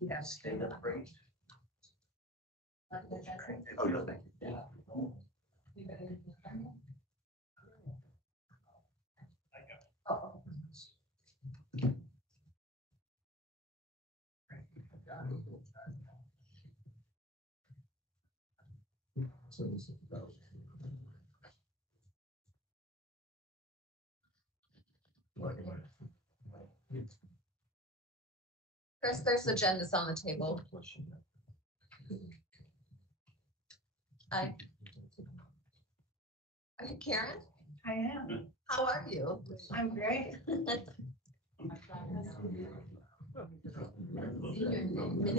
Yes, stay up great. Oh, no, thank you. Chris, there's agendas on the table. Hi. Are you Karen? I am. How are you? I'm great.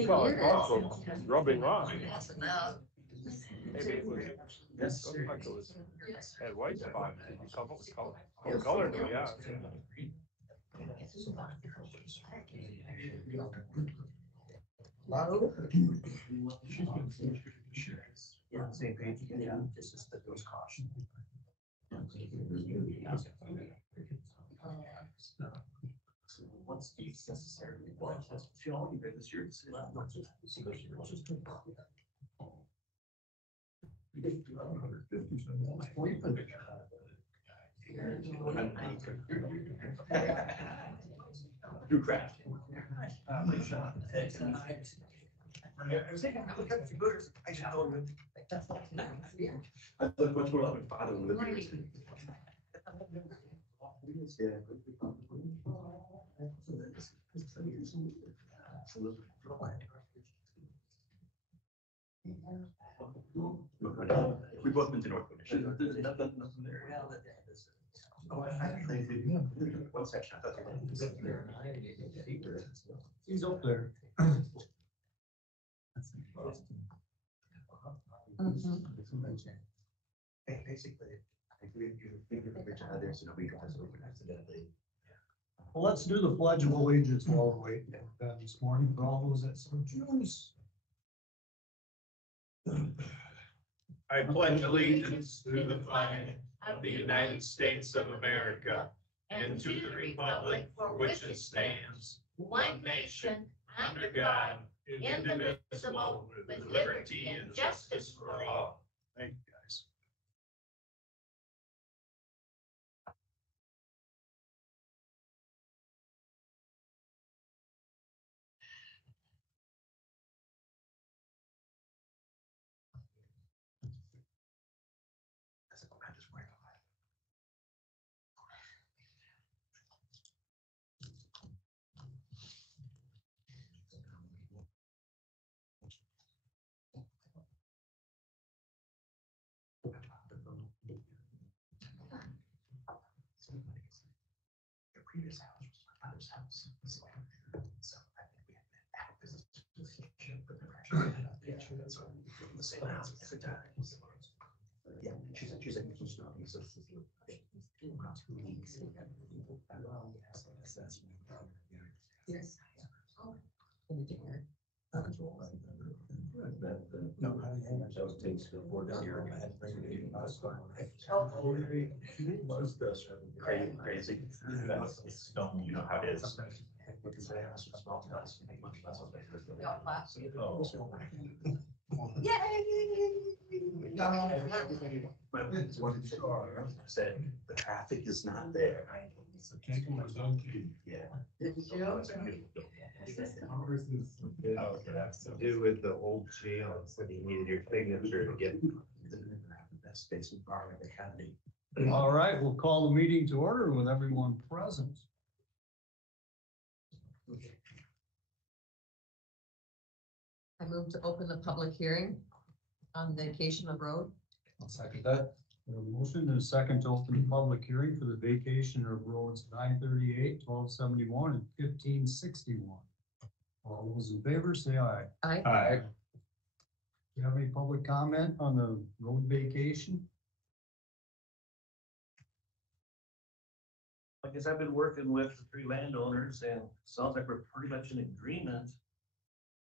Well, it's also rubbing off. Yes, no. Maybe it was, Yes. looked like it was, had white spots. What color do we have? Yeah, same page. Yeah, it's just that there was caution. Once it's necessarily, well, she only did this year. Do craft. I was thinking, look at the computers. I should know it. I look much more like my father when living here. We both been to North Winneshiek. There's nothing there. Oh, I actually did. One section. I thought He's up there. Basically, I agree with you. Think of the bridge out of there so nobody drives over it accidentally. Well, let's do the Pledge of Allegiance while we're waiting this morning for all those that some Jews. I pledge allegiance to the flag of the United States of America and to the republic for which it stands, one nation, under God, indivisible, with liberty and justice for all. Thank you, guys. I just worry about it. The previous house was my father's house. So I think we had been out of business. But never actually had a picture. So in the same house every time. Yeah, she's like, she's not. So 2 weeks. Yes. No, those takes the board down here. I had to bring it in. I was fine. Was the crazy. It's stone, you know how it is. Said the traffic is not there. Yeah. Oh, it has to do with the old jail, so you needed your signature to get. The best space in bar in the county. All right, we'll call the meeting to order with everyone present. I move to open the public hearing on vacation of road. I'll second that. We have a motion and a second to open the public hearing for the vacation of roads 938, 1271, and 1561. All those in favor, say aye. Aye. Aye. Do you have any public comment on the road vacation? I guess I've been working with the three landowners and sounds like we're pretty much in agreement.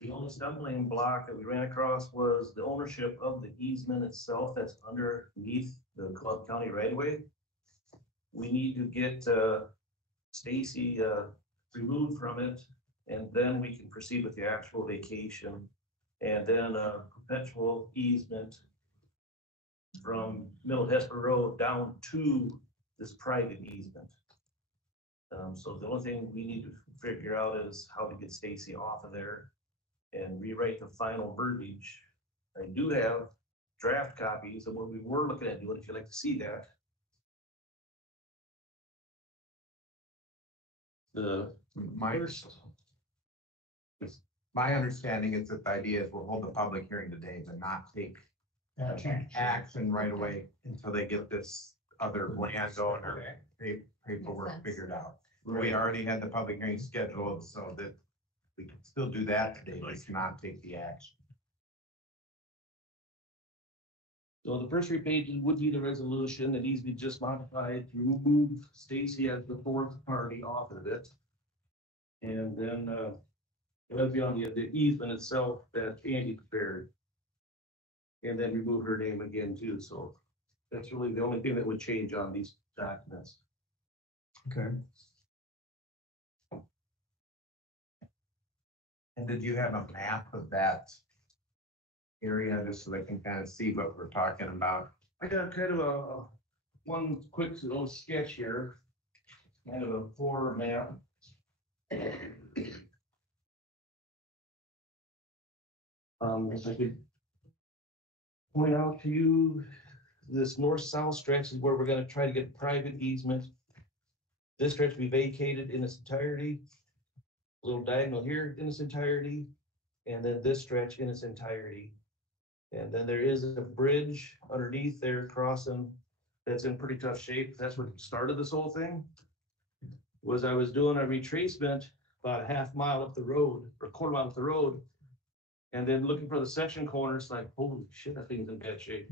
The only stumbling block that we ran across was the ownership of the easement itself that's underneath the Club County right of way. We need to get Stacy removed from it, and then we can proceed with the actual vacation. And then a perpetual easement from Middle Hesper Road down to this private easement. So the only thing we need to figure out is how to get Stacy off of there and rewrite the final verbiage. I do have draft copies of what we were looking at doing, if you'd like to see that. The first, My understanding is that the idea is we'll hold the public hearing today, but not take action right away until they get this other landowner paperwork Makes sense. figured out. We already had the public hearing scheduled so that we can still do that today, but not take the action. so the first three pages would be the resolution that needs to be just modified to remove Stacy as the fourth party off of it. And then, it would be on the easement itself that Andy prepared. And then remove her name again too, so that's really the only thing that would change on these documents. Okay. And did you have a map of that area just so they can kind of see what we're talking about? I got kind of a one quick little sketch here, kind of a floor map. If I could point out to you, this north-south stretch is where we're gonna try to get private easement. This stretch will be vacated in its entirety. A little diagonal here in its entirety, and then this stretch in its entirety. And then there is a bridge underneath there crossing that's in pretty tough shape. That's what started this whole thing. Was I was doing a retracement about a half mile up the road or a quarter mile up the road. And then looking for the section corners, like, holy shit, that thing's in bad shape.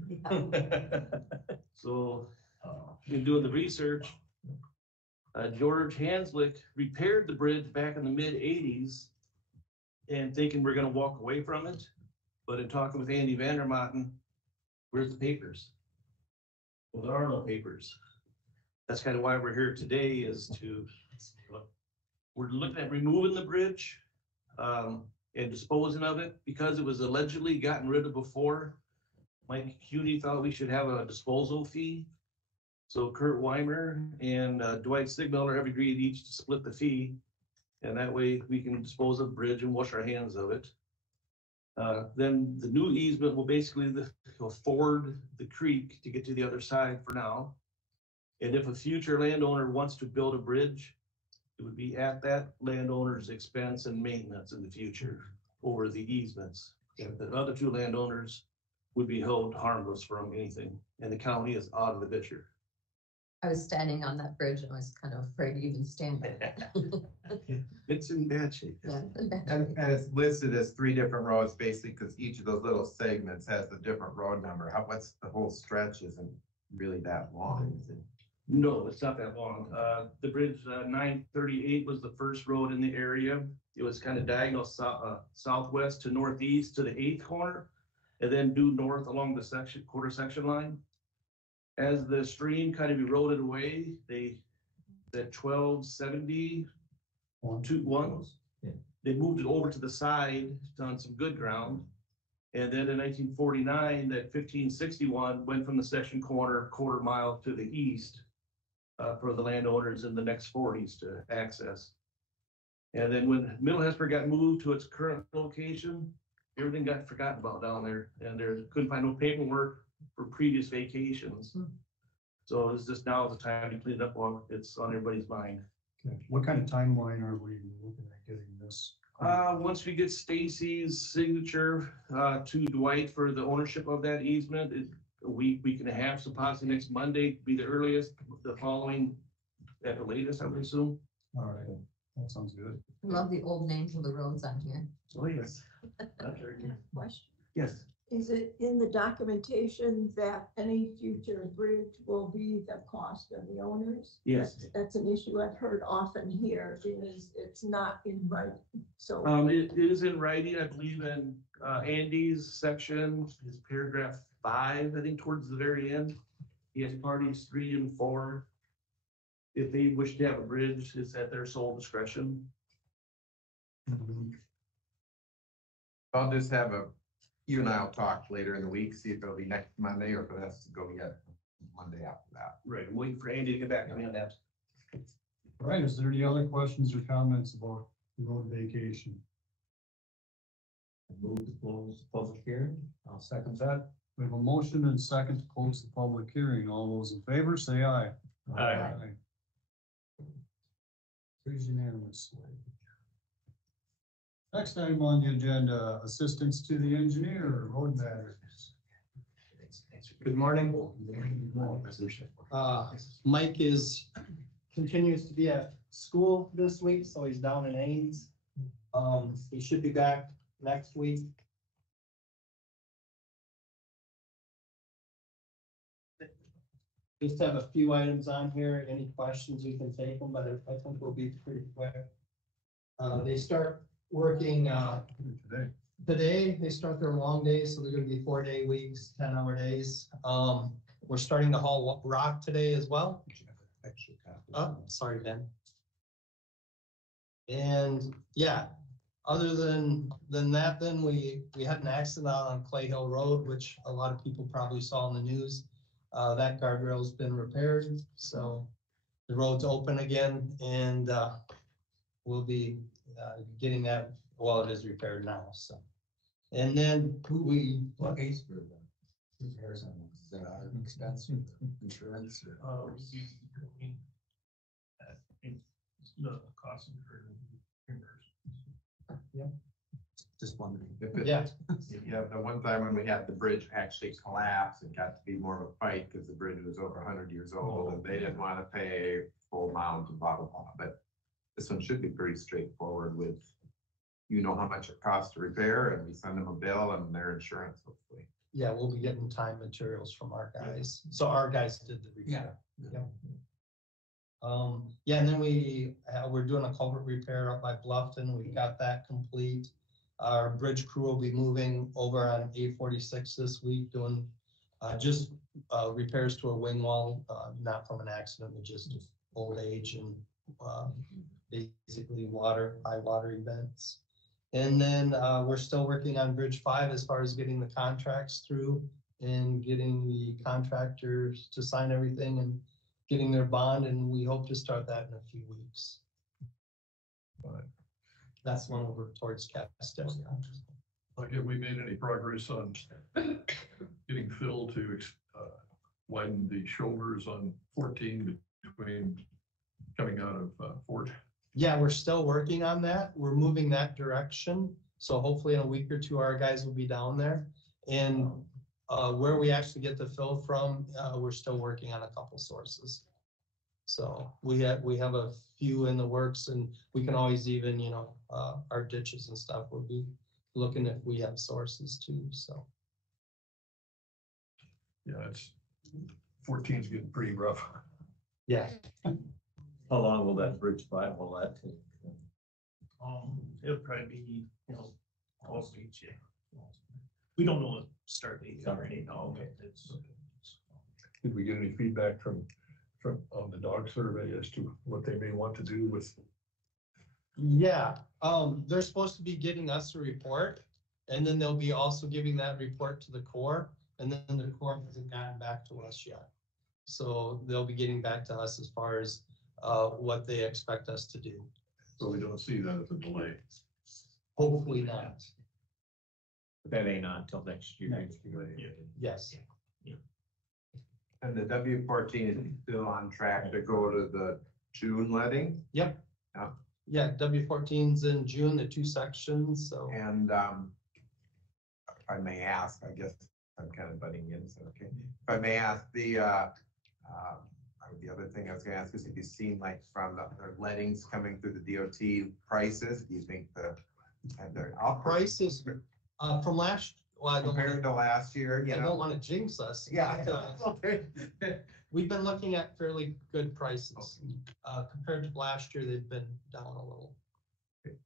So in doing the research, George Hanslick repaired the bridge back in the mid-80s and thinking we're gonna walk away from it. But in talking with Andy Vandermotten, where's the papers? Well, there are no papers. That's kind of why we're here today, is to, we're looking at removing the bridge and disposing of it because it was allegedly gotten rid of before. Mike Cuny thought we should have a disposal fee. So Kurt Weimer and Dwight Stigmiller have agreed each to split the fee. And that way we can dispose of the bridge and wash our hands of it. Then the new easement will basically ford the creek to get to the other side for now. And if a future landowner wants to build a bridge, it would be at that landowner's expense and maintenance in the future over the easements. And the other two landowners would be held harmless from anything, and the county is out of the picture. I was standing on that bridge and I was kind of afraid to even stand there. It's in bad shape. Yeah, And it's listed as 3 different roads, basically, because each of those little segments has a different road number. What's the whole stretch isn't really that long, is it? No, it's not that long. The bridge 938 was the first road in the area. It was kind of diagonal southwest to northeast to the 8th corner, and then due north along the quarter section line. As the stream kind of eroded away, that 1270 they moved it over to the side on some good ground. And then in 1949, that 1561 went from the section corner quarter mile to the east for the landowners in the next 40s to access. And then when Middle Hesper got moved to its current location, everything got forgotten about down there, and there couldn't find no paperwork for previous vacations. So it's just now the time to clean it up while it's on everybody's mind. Okay. What kind of timeline are we looking at getting this? Once we get Stacy's signature to Dwight for the ownership of that easement, a week and a half, so possibly next Monday be the earliest, the following at the latest, I would assume. All right, that sounds good. I love the old names of the roads on here. Oh, yes. Question. Yes. Is it in the documentation that any future bridge will be the cost of the owners? Yes. That's an issue I've heard often here, is it's not in writing, so. It is in writing, I believe, in Andy's section, his paragraph 5, I think towards the very end. He has parties 3 and 4. If they wish to have a bridge, it's at their sole discretion. I'll just have you and I'll talk later in the week, see if it'll be next Monday or if it has to go yet Monday after that. Right, waiting for Andy to get back to me on that. All right, is there any other questions or comments about road vacation? Move to close the public hearing. I'll second that. We have a motion and second to close the public hearing. All those in favor, say aye. Aye. Carries unanimously. Next item on the agenda, assistance to the engineer, road matters. Good morning. Mike continues to be at school this week, so he's down in Ames. He should be back next week. Just have a few items on here. Any questions, you can take them, but I think we'll be pretty quick. They start working today. They start their long days, so they're gonna be 4-day weeks, 10-hour days. We're starting to haul rock today as well. Oh, sorry, Ben. And yeah, other than that, then we had an accident out on Clay Hill Road, which a lot of people probably saw in the news. That guardrail's been repaired, so the road's open again, and we'll be getting that, well, it is repaired now, so. And then we. What case for the repairs on this? Is that our expense or insurance or? The cost incurred. Just wondering. If it- Yeah. Yeah, the one time when we had the bridge actually collapse, it got to be more of a fight because the bridge was over 100 years old and they didn't want to pay full amount and blah, blah, blah. But this one should be pretty straightforward with, you know how much it costs to repair and we send them a bill and their insurance hopefully. Yeah, we'll be getting time materials from our guys. So our guys did the repair. Yeah. Yeah, and then we're doing a culvert repair up by Bluffton. We got that complete. Our bridge crew will be moving over on 846 this week, doing just repairs to a wing wall, not from an accident, but just old age and basically high water events. And then we're still working on Bridge 5 as far as getting the contracts through and getting the contractors to sign everything and getting their bond, and we hope to start that in a few weeks. That's one over towards Castell. Have we made any progress on getting Phil to widen the shoulders on 14 between coming out of Fort? Yeah, we're still working on that. We're moving that direction. So hopefully in a week or two, our guys will be down there. And where we actually get the fill from, we're still working on a couple sources. So we have a few in the works, and we can always even, our ditches and stuff, we'll be looking if we have sources too, so. Yeah, 14's getting pretty rough. Yeah. How long will that bridge 5 will that take? It'll probably be, 12 weeks, yeah. We don't know the start date already, no, but it's. Did we get any feedback from on the dog survey as to what they may want to do with? Yeah, they're supposed to be getting us a report, and then they'll be also giving that report to the Corps, and then the Corps hasn't gotten back to us yet. So they'll be getting back to us as far as what they expect us to do. So we don't see that as a delay. Hopefully not. That ain't on until next year. Yes. And the W14 is still on track to go to the June letting. Yep. Yeah. Yeah, W14's in June, the 2 sections, so. And if I may ask, I guess I'm kind of butting in, so okay. If I may ask, the other thing I was gonna ask is if you've seen like from the lettings coming through the DOT prices, do you think their Prices from well, I don't compared want to last year, to, you I don't know? want to jinx us. Yeah. We've been looking at fairly good prices. Compared to last year, they've been down a little.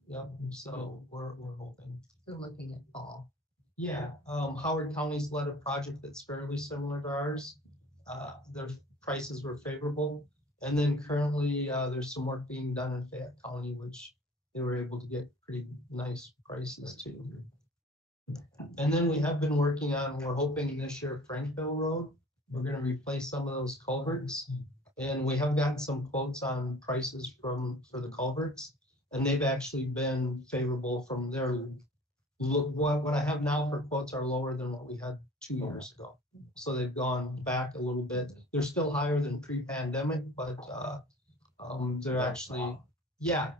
Yep, so we're hoping. We're looking at fall. Yeah, Howard County's led a project that's fairly similar to ours. Their prices were favorable. And then currently, there's some work being done in Fayette County, which they were able to get pretty nice prices too. And then we have been working on, we're hoping this year Frankville Road, we're gonna replace some of those culverts. And we have gotten some quotes on prices for the culverts. And they've actually been favorable from their, what I have now for quotes are lower than what we had 2 years ago. So they've gone back a little bit. They're still higher than pre-pandemic, but they're actually, yeah.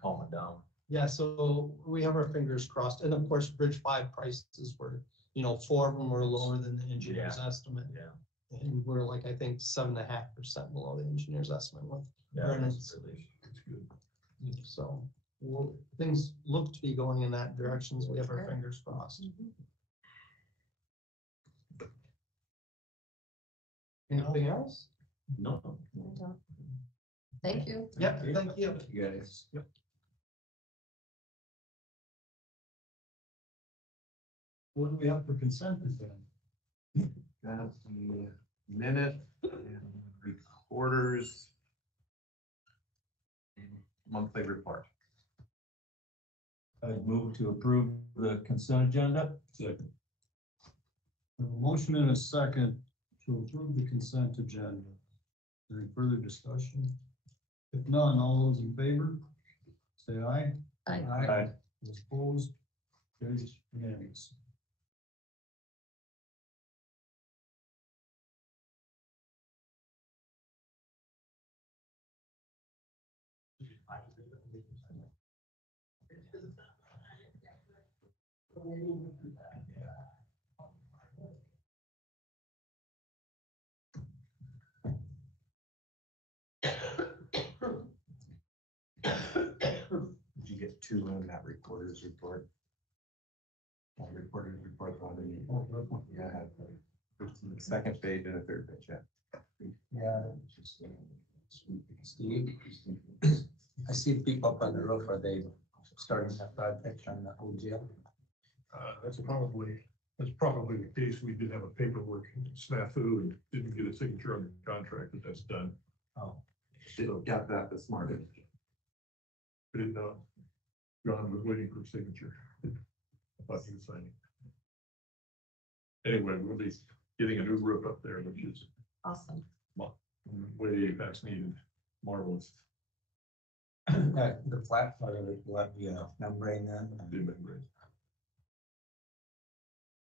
Calm it down. Yeah, so we have our fingers crossed. And of course, Bridge 5 prices were, 4 of them were lower than the engineer's estimate. Yeah. And we're like, I think 7.5% below the engineer's estimate with Yeah, Vernon's. It's good. So things look to be going in that direction, so we have our fingers crossed. Anything else? No. Thank you. Yep, thank you. You guys. Yep. What do we have for consent then? Got the minute and recorders. Monthly report. I'd move to approve the consent agenda. Second. A motion and a second to approve the consent agenda. Any further discussion? If none, all those in favor, say aye. Aye. Those opposed, carries unanimous. Did you get 2 on that reporter's report? Reporter's report one. Yeah. The second page and a third page, yeah. Yeah. Steve, I see people up on the roof. Are they starting that project on the whole jail? That's probably the case. We did have a paperwork snafu and didn't get a signature on the contract, but that's done. Oh, Got that this morning. We didn't know. John was waiting for a signature. I thought he was signing. Anyway, we'll be getting a new roof up there, which is Awesome. way past needed. Marvelous. the flat part of it, will that be a membrane then?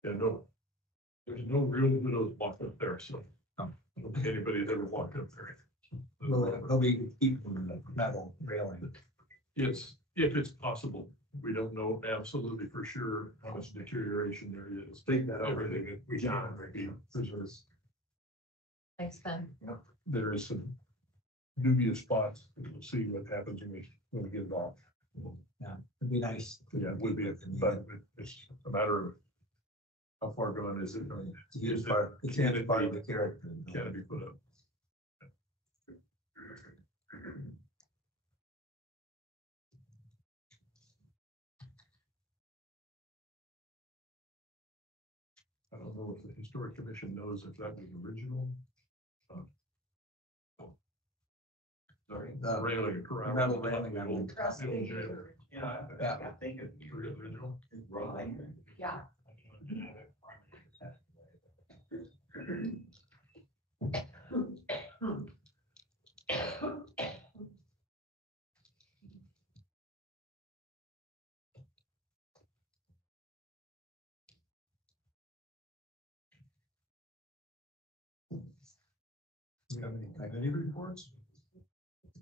Yeah, no, there's no real widows walk up there, so I don't think anybody's ever walked up there. They'll be keeping the metal railing. It's, if it's possible, we don't know absolutely for sure how much deterioration there is. Take that over. Everything that we can might be preserved. Thanks, Ben. There is some dubious spots, and we'll see what happens when we get it off. Yeah, it'd be nice. Yeah, it would be, but it's a matter of how far gone is it? It's a huge Is it- part, it's a can huge it part be- of the character. Can it be put up? I don't know if the historic commission knows if that was original. Sorry, The railing, corral. metal railing on the- Old jail. Yeah. Yeah. I think it Original. Yeah. Do you have any committee reports?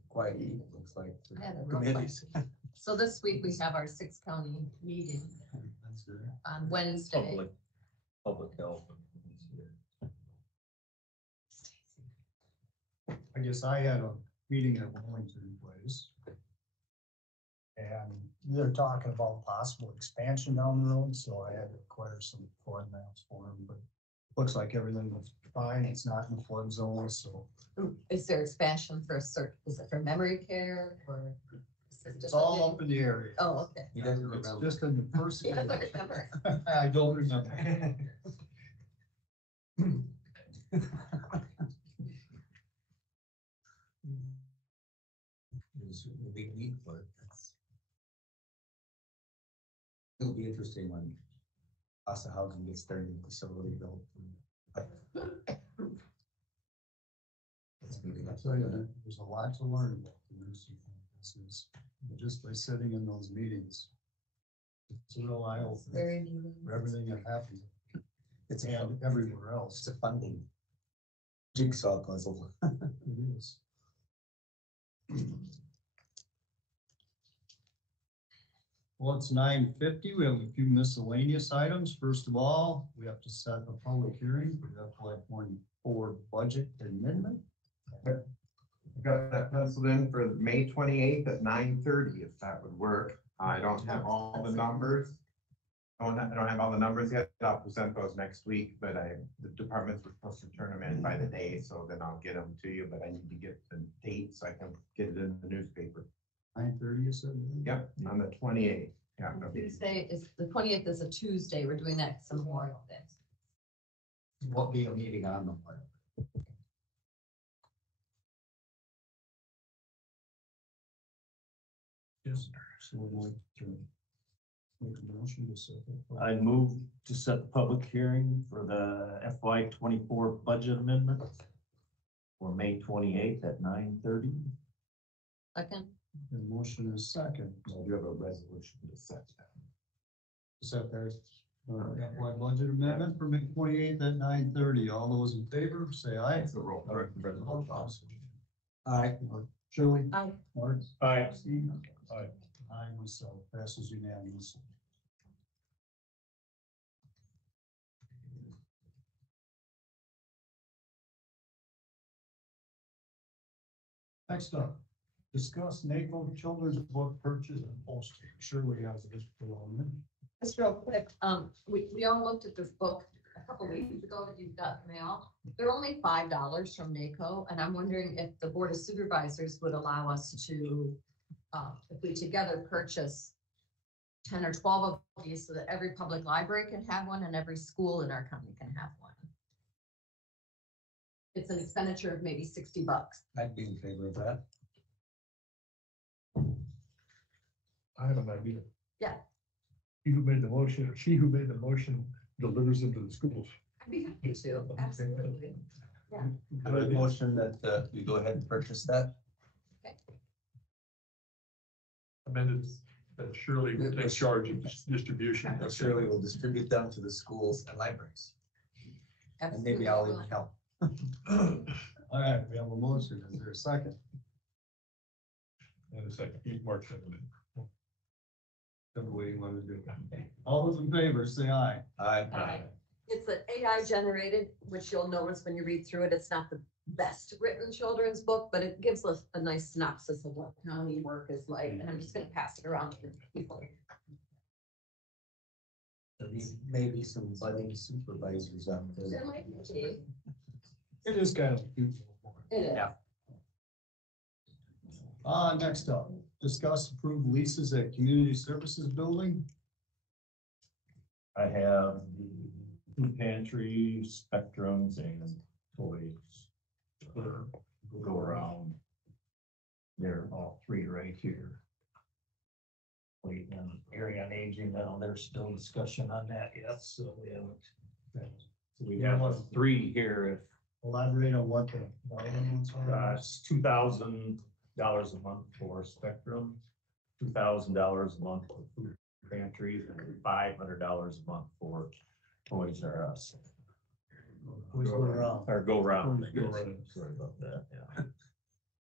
Quite, looks like. I had a real Committees. So this week we have our 6-county meeting That's good. on Wednesday. Public health. I guess I had a meeting at Wellington Place. And they're talking about possible expansion down the road, so I had to acquire some flood maps for them, but looks like everything was fine. It's not in the flood zone, so Is there expansion for a certain, is it for memory care or? is it it's just all a- up in the area. Oh, okay. He doesn't It's remember. just in the first. He doesn't remember. I don't remember. There's a big need for it. It'll be interesting when cost of housing gets their new facility built. It's gonna be I tell you, there's a lot to learn about the nursing home business, just by sitting in those meetings. It's a real eye opener Very neat. for everything that happens It's and everywhere else. It's a funding jigsaw puzzle. It is. Well, it's 9:50. We have a few miscellaneous items. First of all, we have to set a public hearing for the FY24 budget amendment. I got that penciled in for May 28th at 9:30, if that would work. I don't have all the numbers. I don't have all the numbers yet. I'll present those next week, but the departments were supposed to turn them in by the day, so then I'll get them to you, but I need to get the date so I can get it in the newspaper. 9:30, you said? Yep, on the 28th. Yeah, that'll be- Tuesday is, the 20th is a Tuesday. We're doing that some Memorial Day. Won't be a meeting on them. Yes. So we'd like to make a motion to set that. I move to set the public hearing for the FY24 budget amendment for May 28th at 9:30. Second, The motion is second. I do have a resolution to set that. Set there. FY budget amendment for May 28th at 9:30. All those in favor, say aye. It's a roll. Aye. Shirley? Aye. Mark? Aye. Steve? Aye. Aye, myself, passes unanimously. Next up, discuss NACO children's book purchase and posting. Shirley has this below. just real quick, we all looked at this book a couple weeks ago that you've got mail. They're only $5 from NACO, and I'm wondering if the Board of Supervisors would allow us to, if we together purchase 10 or 12 of these so that every public library can have one and every school in our county can have one. It's an expenditure of maybe $60. I'd be in favor of that. I have an idea. Yeah. He who made the motion, or she who made the motion delivers them to the schools. I'd be happy to, absolutely. I would motion that we go ahead and purchase that. Amended that Shirley will take charge of distribution. And Shirley will distribute them to the schools and libraries. And maybe I'll even help. All right, we have a motion. Is there a second? And a second, Mark seconded. Whichever way you want to do it. All those in favor, say aye. Aye. It's an AI generated, which you'll notice when you read through it, it's not the best written children's book, but it gives us a nice synopsis of what county work is like, and I'm just gonna pass it around to people. Maybe some budding supervisors out There there. might be. It is kind of cute. It is. Yeah. Next up, discuss approved leases at Community Services Building. I have the food pantry, spectrums, and toys. Go around. They're all three right here. Waiting on area on aging now, there's still discussion on that, yes, so we haven't. So we got three here, Elaborate on what the ones if, are. it's $2,000 a month for Spectrum, $2,000 a month for food pantries, and $500 a month for Toys R Us. Always go around. Or go round. Go round. Sorry about that, yeah.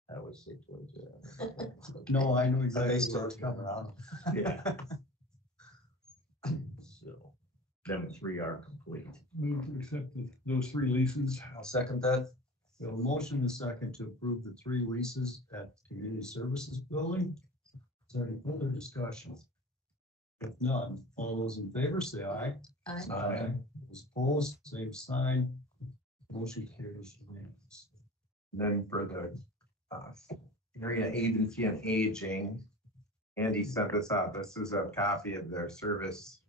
I always say Toys R Us. No, I know They exactly still where it's come coming around. Yeah. So, them three are complete. Move to accept those three leases. I'll second that. We have a motion and a second to approve the three leases at Community Services Building. there any further discussion? If none, all those in favor say aye. Aye. Those opposed, same sign. Motion carries unanimous. Then for the area agency on aging, Andy sent this out. This is a copy of their service,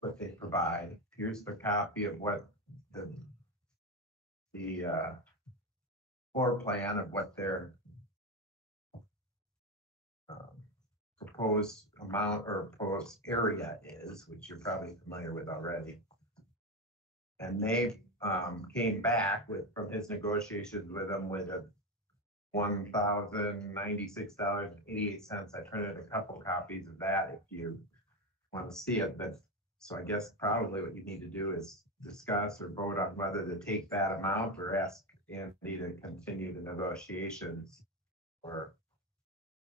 what they provide. Here's the copy of what the floor plan of what their proposed amount or proposed area is, which you're probably familiar with already. And they came back with, from his negotiations with them, with a $1,096.88. I printed a couple copies of that if you want to see it, but so I guess probably what you need to do is discuss or vote on whether to take that amount or ask Andy to continue the negotiations or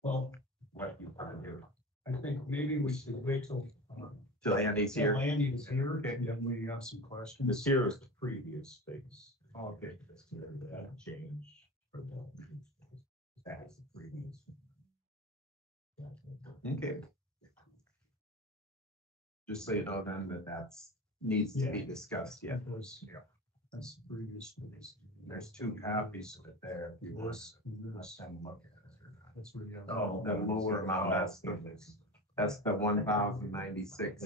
Well, what you want to do. I think maybe we should wait till Andy's till here. Andy is here, Okay. and then we have some questions. This here is the previous space. Okay. This here, that change for the. That's the previous. Okay. Just so you know then that that's needs to be discussed yet. Because, that's the previous. There's two copies of it there if you want. This, this, Let them look at it or not. that's where you have. Oh. The lower amount, that's the 1,096.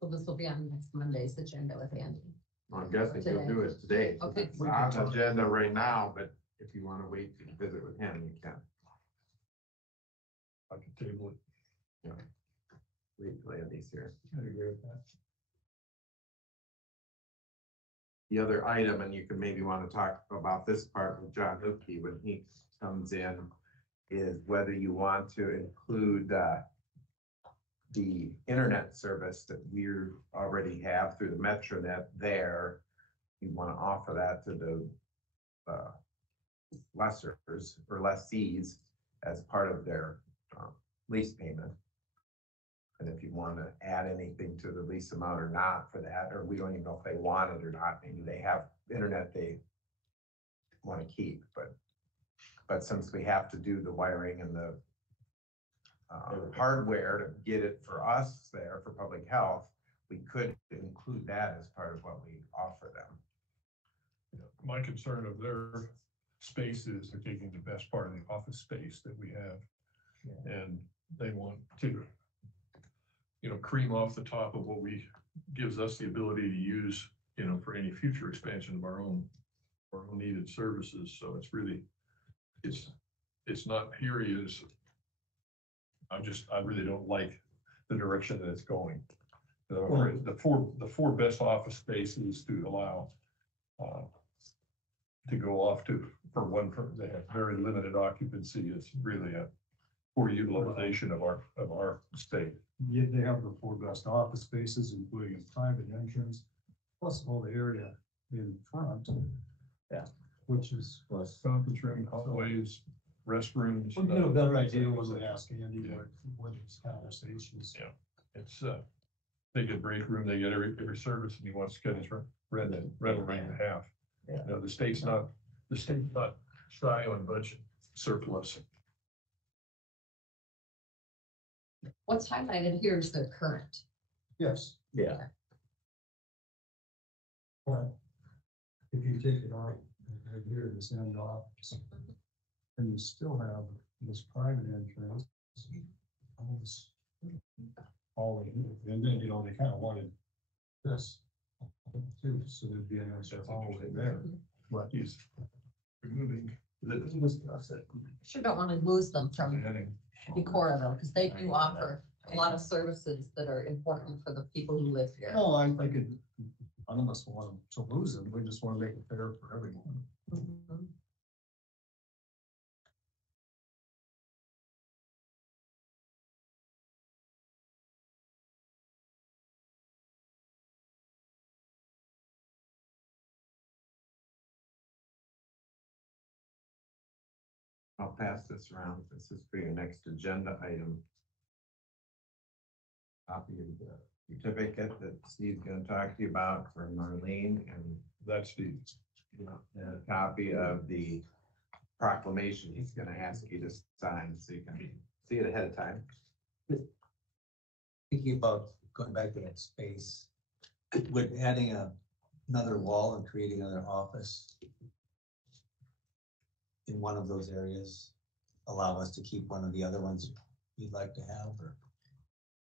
So this will be on next Monday's agenda with Andy. I'm guessing he'll do it today. Okay. It's on the agenda right now, but if you want to wait to visit with him, you can. I can table it. Wait till Andy's here. I agree with that. The other item, and you can maybe want to talk about this part with John Hupke when he comes in, is whether you want to include the internet service that we already have through the MetroNet there. You want to offer that to the lessors or lessees as part of their lease payment. And if you want to add anything to the lease amount or not for that, or we don't even know if they want it or not, maybe they have internet they want to keep, but since we have to do the wiring and the hardware to get it for us there for public health, we could include that as part of what we offer them. My concern of their space is they're taking the best part of the office space that we have. And they want to, cream off the top of what gives us the ability to use, for any future expansion of our own needed services. So it's really, it's not here is, I really don't like the direction that it's going. The four best office spaces to allow to go off to they have very limited occupancy. It's really a poor utilization of our space. Yeah, they have the four best office spaces, including a private entrance, plus all the area in front. Yeah. Which is. Plus conference room, hallways, restrooms. We'll get a better idea when we ask Andy what his conversations. Yeah. It's they get break room, they get every service, and he wants to cut his rent in half. Yeah. The state's not shy on budget surplus. What's highlighted here is their current. Yes. Yeah. But if you take it out, right here, this end office, and you still have this private entrance. All in, and then, they kind of wanted this too, so there'd be an extra hallway there. But he's removing Sure don't want to lose them from Decorah though, because they do offer a lot of services that are important for the people who live here. No, I think none of us want to lose them, we just want to make it fair for everyone. Mhm. I'll pass this around. This is for your next agenda item. Copy of the certificate that Steve's gonna talk to you about for Marlene and That's the, a copy of the proclamation he's gonna ask you to sign so you can see it ahead of time. Thinking about going back to that space, would adding another wall and creating another office in one of those areas allow us to keep one of the other ones you'd like to have, or?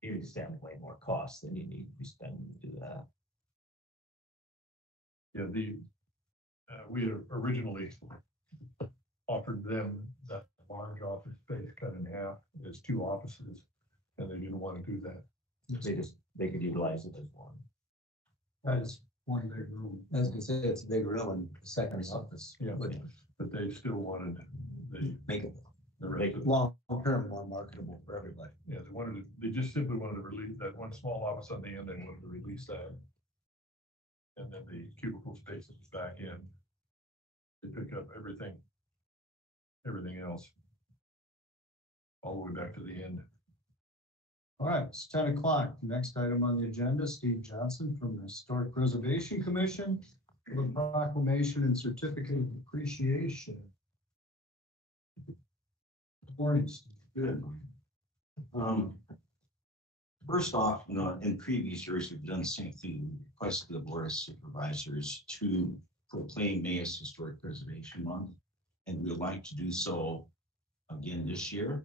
You would stand way more cost than you need to be spending to do that. yeah, we had originally offered them that large office space cut in half as 2 offices, and they didn't want to do that. They could utilize it as one. That is one big room. I was gonna say, it's a big room and the second office Yeah. would But they still wanted make it the rest of, long-term more marketable for everybody. yeah, they just simply wanted to release that one small office on the end, they wanted to release that. And then the cubicle spaces back in. They pick up everything else. All the way back to the end. All right, it's 10 o'clock. Next item on the agenda, Steve Johnson from the Historic Preservation Commission, for the proclamation and certificate of appreciation. Good morning, Steve. Good. First off, in previous years, we've done the same thing, we requested the Board of Supervisors to proclaim May as Historic Preservation Month. And we'd like to do so again this year.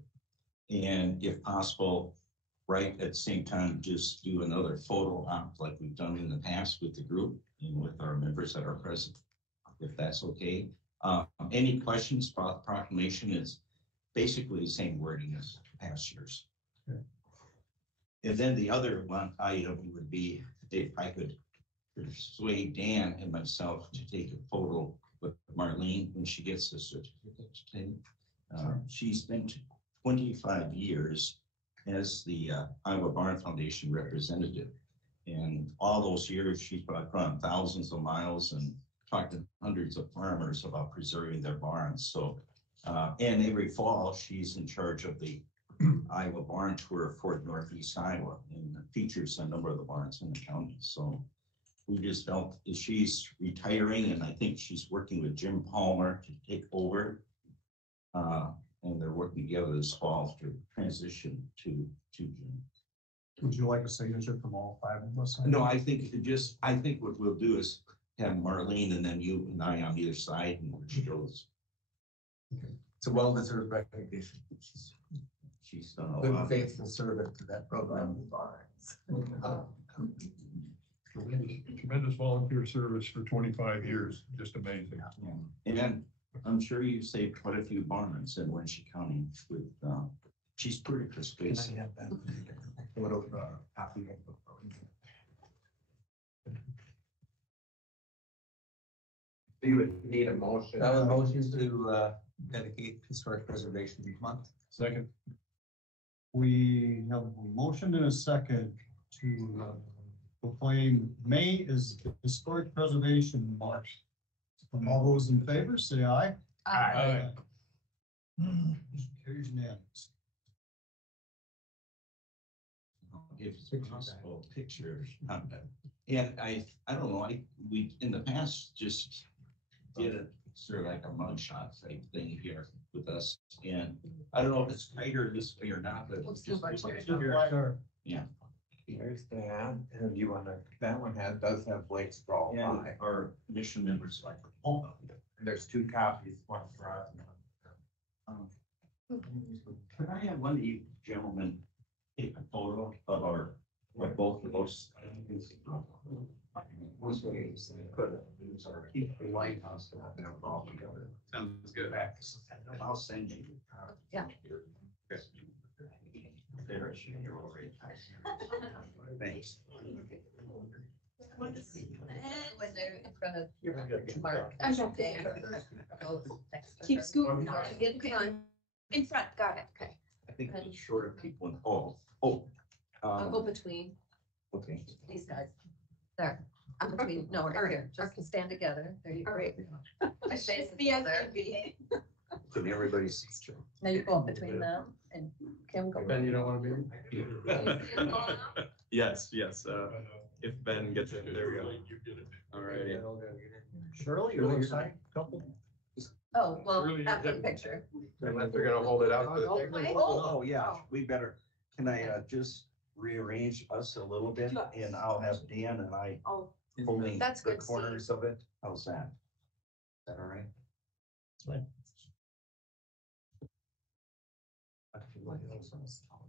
And if possible, right at the same time, just do another photo op like we've done in the past with the group and with our members that are present, if that's okay. Any questions about the proclamation? Is basically the same wording as past years. Okay. And then the other one item would be if I could persuade Dan and myself to take a photo with Marlene when she gets the certificate today. She spent 25 years as the Iowa Barn Foundation representative. And all those years, she's gone thousands of miles and talked to hundreds of farmers about preserving their barns. So, and every fall, she's in charge of the Iowa Barn Tour for Northeast Iowa and features a number of the barns in the county. So we just felt that she's retiring, and I think she's working with Jim Palmer to take over. And they're working together this fall to transition to Jim. Would you like a signature from all 5 of us? No, I think what we'll do is have Marlene and then you and I on either side, and she goes. It's a well-deserved recognition. She's done a Good lot. faithful servant to that program. Tremendous volunteer service for 25 years, just amazing. And I'm sure you saved quite a few barns in Winneshiek County with, she's pretty persuasive. Can I have that? Photo, copy of the program? You would need a motion. That was motions to dedicate Historic Preservation Month. Second, We have a motion and a second to proclaim May as Historic Preservation Month. All those in favor, say aye. Aye. Carries unanimous. If it's possible, pictures. And I don't know, we, in the past, just did a sort of like a mugshot type thing here with us. And I don't know if it's tighter this way or not, but. Let's just- do it. Sure. Yeah. Here's that, and you wanna, that one does have Blake's draw And by. our mission members like, There's 2 copies, one for us. could I have one of you gentlemen take a photo of both of those? Keep the lighthouse. Sounds good. I'll send you. Yeah. There, you're already. Thanks. When they're in front of your mark. Keep scooting. Get in front, got it. Okay. I think it's shorter people in, I'll go between okay. these guys. There. I'm between, no, right here. Just stand together. There you go. I face The together. Can everybody see each other? Now you go up between them and Kim go. Ben, you don't want to be? Yes, yes, if Ben gets it, there we go. All righty. Shirley, you're sign couple? Oh, well, Really, not the you're- picture. Unless they're gonna hold it up. Oh, yeah, we better, can I just rearrange us a little bit and I'll have Dan and I Oh, holding That's the good, Steve. corners of it. How's that? Is that all right?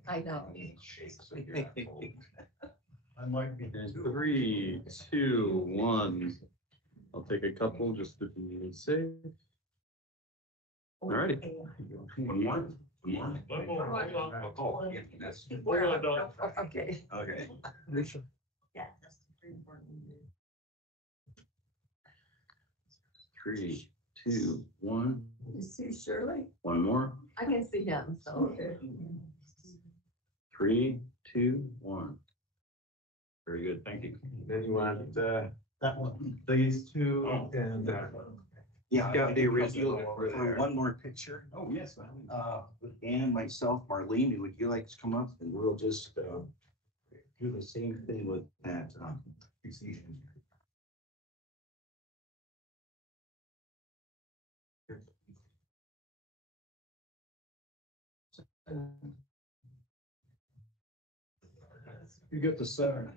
I know. I might be. Three, two, one. I'll take a couple just to be safe. All righty. One more? One more? One more, hold on. Oh, yeah, that's, Okay. okay. Yeah, that's pretty important. Three, two, one. You see Shirley? One more. I can see him, so. Three, two, one. Very good, thank you. Then you want, That one. these two Oh. and, Yeah. got the original For over there. one more picture. Oh, yes. With Dan, myself, Marlene, would you like to come up and we'll just, do the same thing with that, precision. You get the center.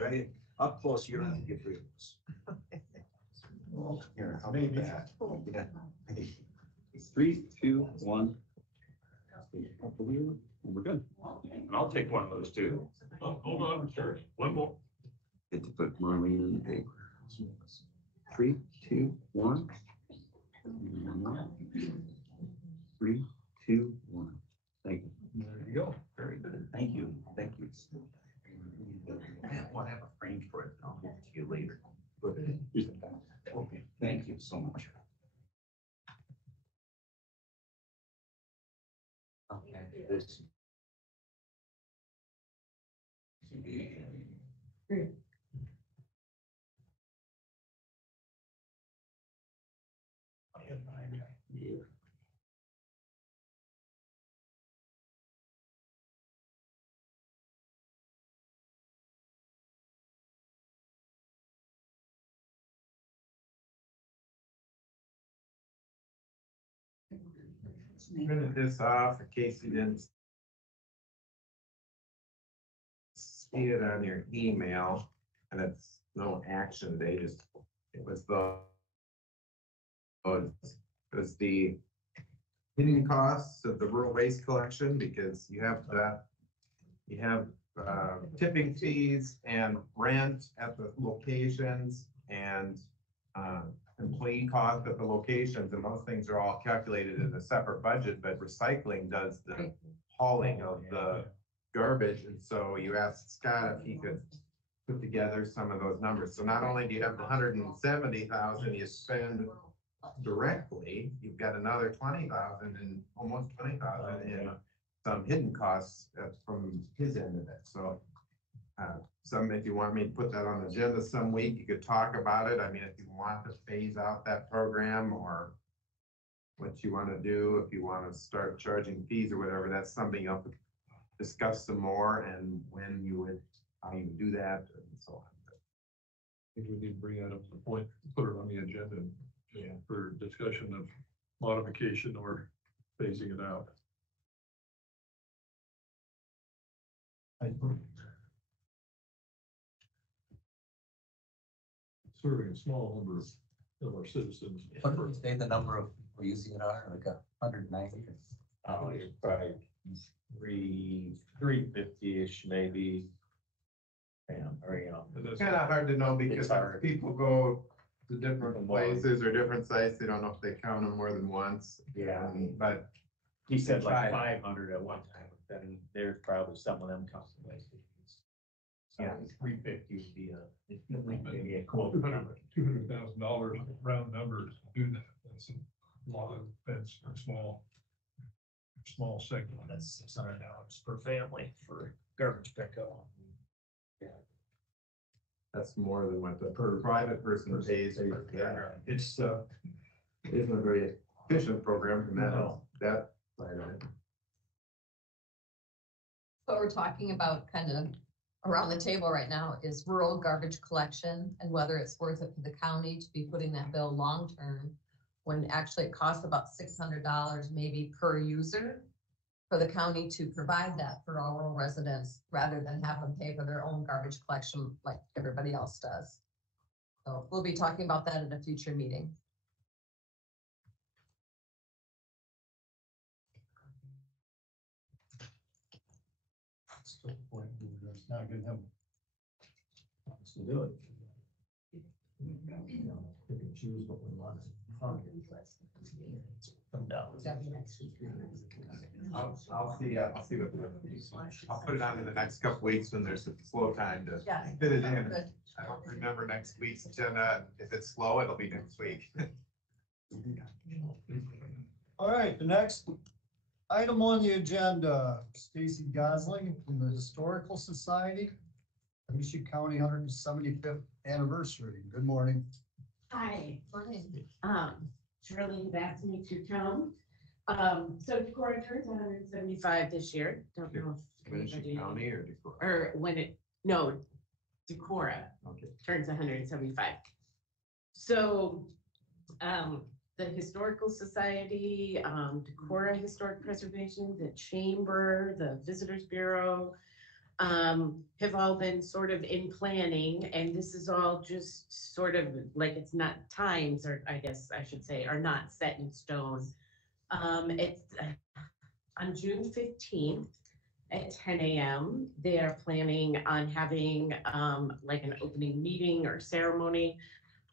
Right, up close, you don't have to get rid of this. Here, how about Maybe. that? Yeah. Three, two, one. We're good. And I'll take one of those too. Oh, hold on, sure. One more. Get to put Marlene in the paper. Three, two, one. Three, two, one. Thank you. There you go. Very good, thank you, thank you. I want to have a frame for it, I'll give it to you later. Okay, thank you so much. Okay, this. Printed this off in case you didn't see it on your email, and it's no action, they just, it was the hidden costs of the rural waste collection, because you have that, you have tipping fees and rent at the locations and employee cost at the locations, and those things are all calculated in a separate budget, but recycling does the hauling of the garbage, and so you asked Scott if he could put together some of those numbers. So not only do you have the 170,000 you spend directly, you've got another 20,000 and almost 20,000 in some hidden costs from his end of it. So if you want me to put that on the agenda some week, you could talk about it. I mean, if you want to phase out that program or what you want to do, if you want to start charging fees or whatever, that's something you'll have to discuss some more, and when you would, how you would do that and so on. I think we need to bring that up to the point, put it on the agenda Yeah. for discussion of modification or phasing it out. Serving a small number of our citizens. What would you say the number of we're using it on, like 190? Oh, you're probably 350-ish maybe. Or, you know. It's kind of hard to know because It's hard. people go to different places or different sites. They don't know if they count them more than once. Yeah. But He said Try like it. 500 at one time, but then there's probably some of them cost waste. Yeah. 350 would be maybe a quote. $200,000 round numbers to do that. That's a lot of, that's a small segment. That's $600 per family for garbage pickup. that's more than what the private person pays. For It's, It isn't a very efficient program from No. that side of it. What we're talking about kind of around the table right now is rural garbage collection and whether it's worth it for the county to be putting that bill long-term when actually it costs about $600 maybe per user for the county to provide that for all rural residents rather than have them pay for their own garbage collection like everybody else does. So we'll be talking about that at a future meeting. Still the point, we're just not gonna have. Let's do it. Pick and choose what we want. Come down. I'll see what, I'll put it on in the next couple weeks when there's a slow time to Yeah. fit it in. Good. I don't remember next week's agenda. If it's slow, it'll be next week. All right, the next item on the agenda, Stacy Gosling from the Historical Society, Winneshiek County 175th anniversary. Good morning. Hi, Morning. Shirley had asked me to come. So Decorah turns 175 this year. Don't know if Winneshiek anybody, County or Decorah? or when it, no, Decorah Okay. turns 175. So, the Historical Society, Decorah Historic Preservation, the Chamber, the Visitors Bureau, have all been sort of in planning, and this is all just sort of like, it's not times, or I guess I should say, are not set in stone. It's on June 15th at 10 a.m. They are planning on having like an opening meeting or ceremony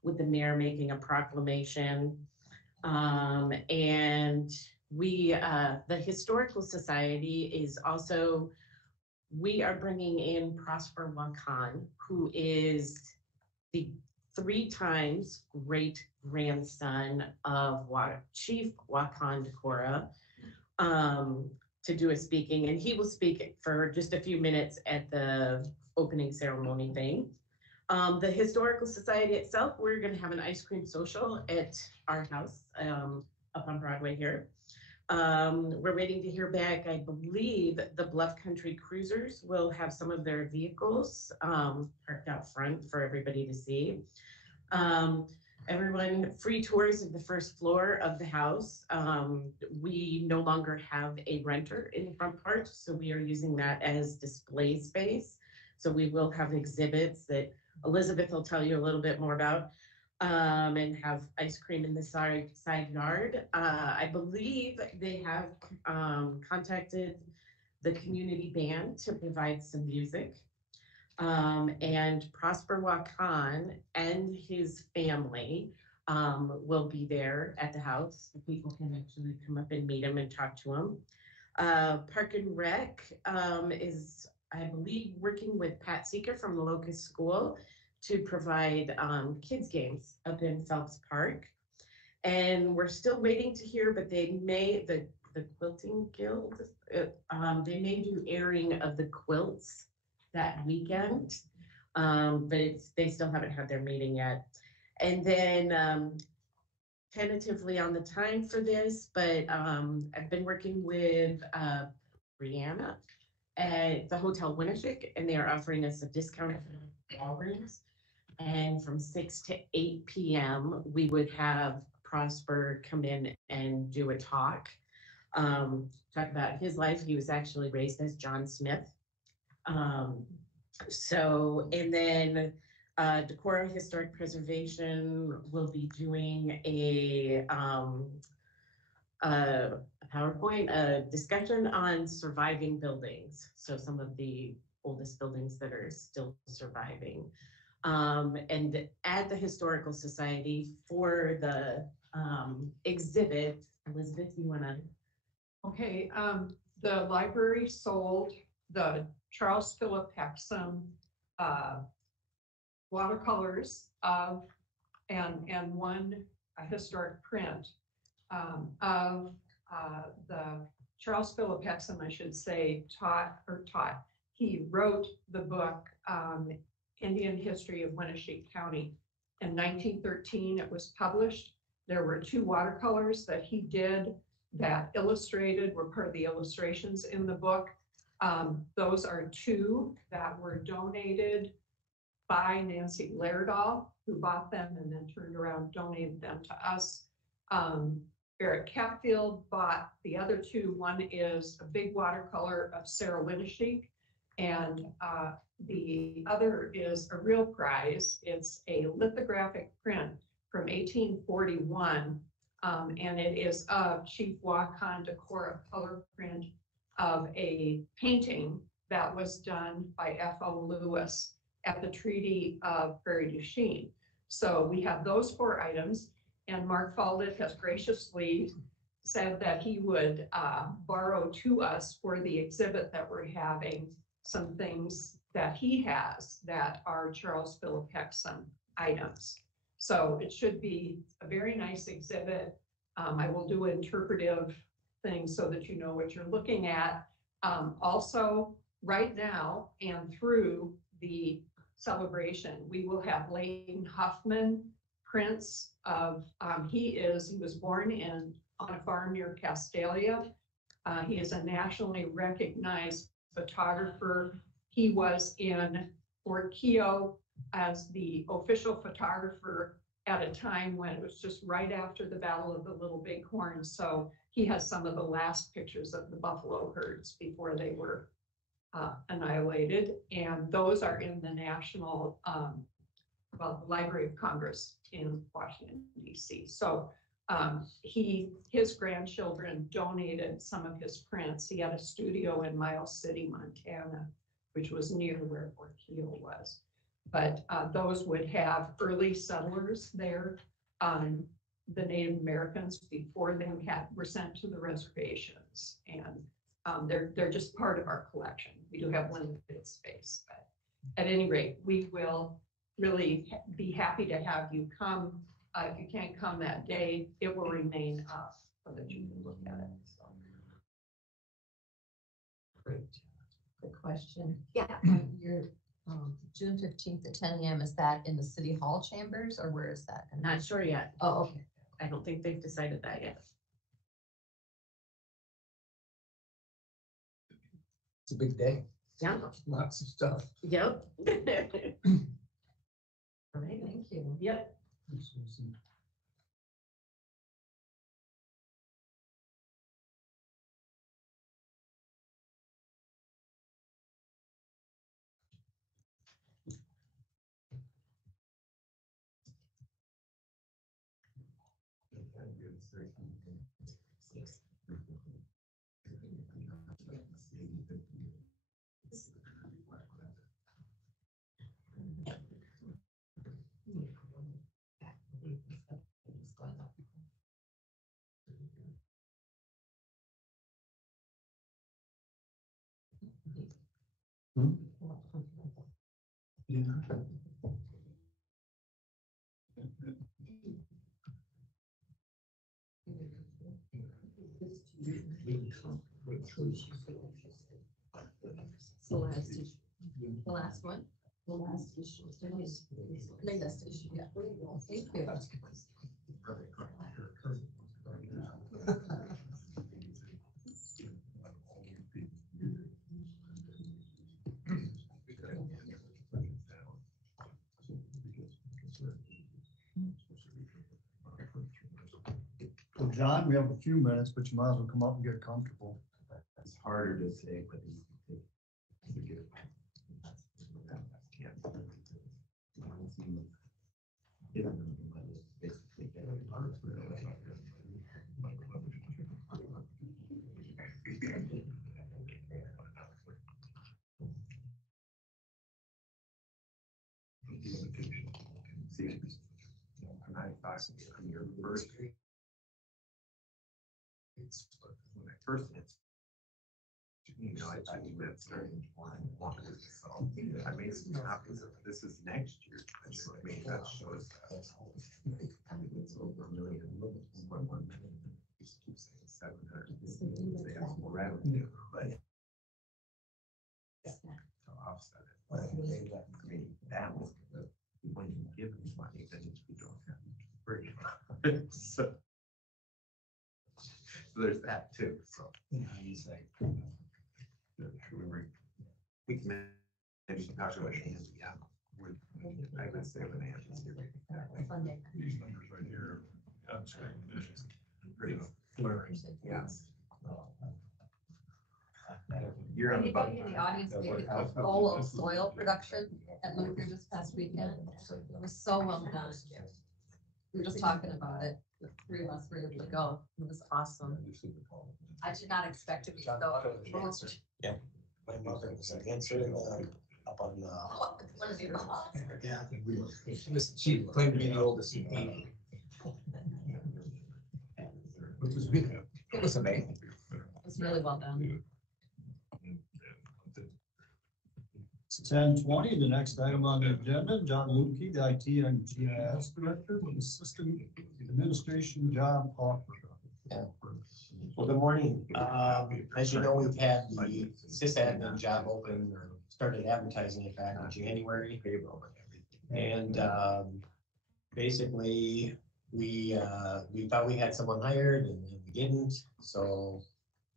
with the mayor making a proclamation. And we, the Historical Society is also, we are bringing in Prosper Wakan, who is the 3 times great grandson of Chief Wakan Decorah, to do a speaking, and he will speak for just a few minutes at the opening ceremony thing. The Historical Society itself, we're gonna have an ice cream social at our house up on Broadway here. We're waiting to hear back. I believe the Bluff Country Cruisers will have some of their vehicles parked out front for everybody to see. Everyone, free tours of the first floor of the house. We no longer have a renter in the front part, so we are using that as display space. So we will have exhibits that Elizabeth will tell you a little bit more about, and have ice cream in the side yard. I believe they have contacted the community band to provide some music. And Prosper Wakan and his family will be there at the house. People can actually come up and meet him and talk to him. Park and Rec is, I believe, working with Pat Seeker from the Locust School to provide kids games up in Phelps Park. And we're still waiting to hear, but they may, the Quilting Guild, they may do airing of the quilts that weekend, but they still haven't had their meeting yet. And then tentatively on the time for this, but I've been working with Brianna at the Hotel Winneshiek, and they are offering us a discount for ballrooms. And from 6 to 8 p.m., we would have Prosper come in and do a talk about his life. He was actually raised as John Smith. So, and then Decorah Historic Preservation will be doing a PowerPoint, a discussion on surviving buildings. So some of the oldest buildings that are still surviving. And at the Historical Society for the exhibit, Elizabeth, you wanna? Okay, the library sold the Charles Philip Hexum watercolors of, and one historic print of the Charles Philip Hexum, I should say, he wrote the book, Indian History of Winneshiek County. In 1913, it was published. There were 2 watercolors that he did that illustrated, were part of the illustrations in the book. Those are two that were donated by Nancy Laerdal, who bought them and then turned around, donated them to us. Barrett Capfield bought the other two. One is a big watercolor of Sarah Winneshiek, and the other is a real prize. It's a lithographic print from 1841, and it is of Chief Wakan Decora color print of a painting that was done by F.O. Lewis at the Treaty of Prairie du Chien. So we have those 4 items, and Mark Faldit has graciously said that he would borrow to us for the exhibit that we're having some things that he has that are Charles Philip Hexon items. So it should be a very nice exhibit. I will do interpretive things so that you know what you're looking at. Also, right now and through the celebration, we will have Leighton Huffman prints of, he was born on a farm near Castalia. He is a nationally recognized photographer. He was in Fort Keogh as the official photographer at a time when it was just right after the Battle of the Little Bighorn. So he has some of the last pictures of the buffalo herds before they were annihilated. And those are in the National, the Library of Congress in Washington, D.C. So his grandchildren donated some of his prints. He had a studio in Miles City, Montana, which was near where Fort Keogh was. But those would have early settlers there, the Native Americans before they were sent to the reservations. And they're just part of our collection. We do have limited space, but at any rate, we will really be happy to have you come. If you can't come that day, it will remain up so that you can look at it. So. Great. Good question. Yeah. Your June 15th at 10 a.m. is that in the City Hall chambers or where is that? I'm not sure yet. Oh, okay. I don't think they've decided that yet. It's a big day. Yeah. Lots of stuff. Yep. All right, thank you. Yep. The last issue. The last one? The last issue. The last issue, yeah. Thank you. So John, we have a few minutes, but you might as well come up and get comfortable. It's harder to say, but you can take it. Your first, when I first hit, I thought you meant starting one. So I made some copies of this is next year. I mean, that shows that. It's over $1 million. 1.1 million. Just keep saying 700. They have more revenue, but to offset it. I mean, that was when you give them money, then you don't have to free. So there's that too. So He's like, Should we read? We can maybe talk about Andy, yeah. I would say with Andy. Sunday. These numbers right here, that's pretty flaring. Yes. You're on the Anybody button. in the audience made a bowl of soil production at Luther this past weekend? It was so well done. We were just talking about it. The three of us were able to go. It was awesome. I did not expect to be so. moved. My mother was an answer up on yeah. She claimed to be the oldest. It was amazing. It was really well done. It's 10:20. The next item on the agenda, John Lukey, the IT and GIS Director, with the System Administration Job Offer. Yeah. Well, good morning. As you know, we've had the sysadmin job open, or started advertising it back in January. And basically, we thought we had someone hired and we didn't. So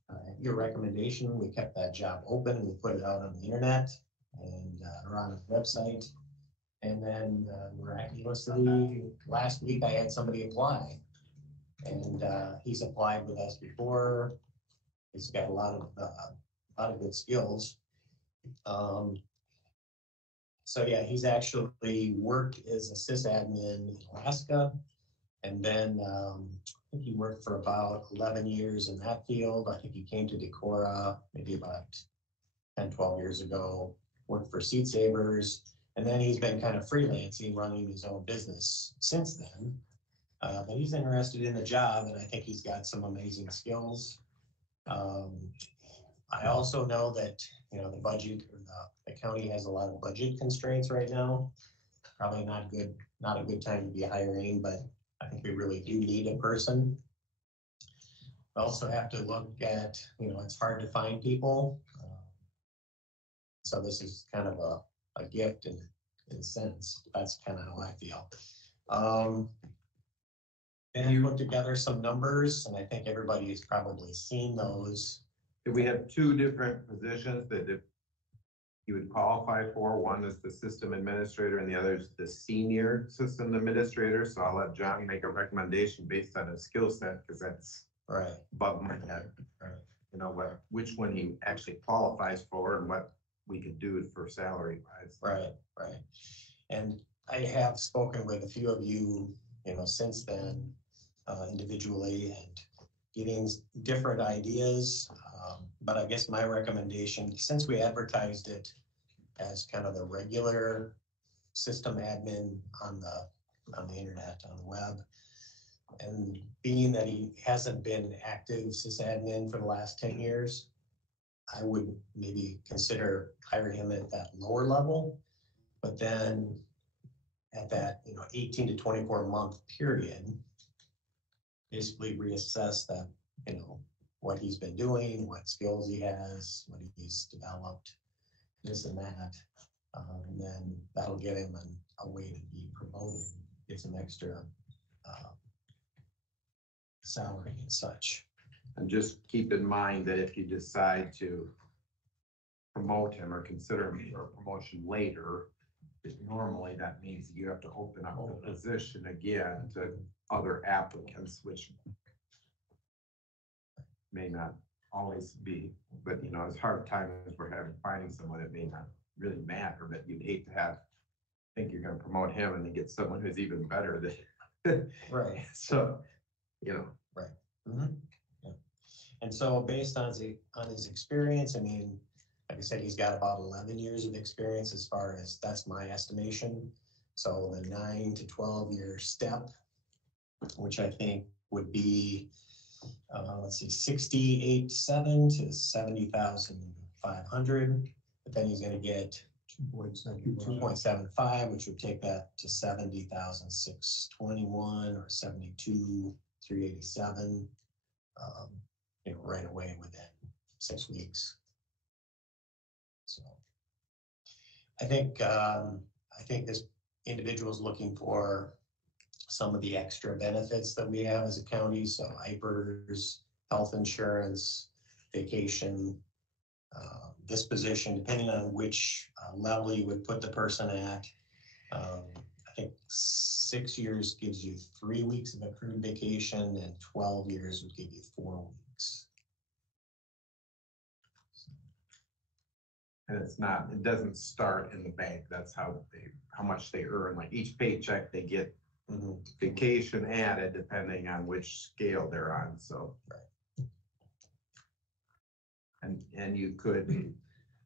at your recommendation, we kept that job open and we put it out on the internet and or on the website. And then miraculously, last week I had somebody apply. And he's applied with us before. He's got a lot of good skills. So yeah, he's actually worked as a sysadmin in Alaska, and then I think he worked for about 11 years in that field. I think he came to Decorah maybe about 10, 12 years ago. Worked for Seed Savers, and then he's been kind of freelancing, running his own business since then. But he's interested in the job, and I think he's got some amazing skills. I also know that, you know, the budget, or the county has a lot of budget constraints right now. Probably not a good time to be hiring, but I think we really do need a person. We also have to look at, you know, it's hard to find people. So this is kind of a gift in a sense. That's kind of how I feel. And you put together some numbers, and I think everybody has probably seen those. We have two different positions that you would qualify for. One is the system administrator and the other is the senior system administrator. So I'll let John make a recommendation based on his skill set, because that's Right. above my head. Right. You know, which one he actually qualifies for and what we could do for salary wise. Right. And I have spoken with a few of you, you know, since then, individually, and getting different ideas. But I guess my recommendation, since we advertised it as kind of the regular system admin on the internet, on the web, and being that he hasn't been active sysadmin for the last 10 years, I would maybe consider hiring him at that lower level. But then at that, you know, 18 to 24 month period, basically reassess that, you know, what he's been doing, what skills he has, what he's developed, this and that. And then that'll give him a way to be promoted, get some extra salary and such. And just keep in mind that if you decide to promote him or consider him for a promotion later, normally that means you have to open up the position again to other applicants, which may not always be, but you know, as hard time as we're having finding someone, it may not really matter, but you'd hate to think you're gonna promote him and then get someone who's even better than. Right. So, you know. Right. Mm-hmm. Yeah. And so based on his experience, I mean, like I said, he's got about 11 years of experience as far as, that's my estimation. So the 9 to 12 year step, which I think would be, let's see, 68,700 to 70,500. But then he's going to get 2.75, which would take that to 70,621 or 72,387. You know, right away within 6 weeks. So I think this individual is looking for some of the extra benefits that we have as a county. So IPERS, health insurance, vacation, This position, depending on which level you would put the person at, I think 6 years gives you 3 weeks of accrued vacation, and 12 years would give you 4 weeks. And it's not, it doesn't start in the bank. That's how much they earn. Like each paycheck, they get vacation added depending on which scale they're on, so. Right. And you could,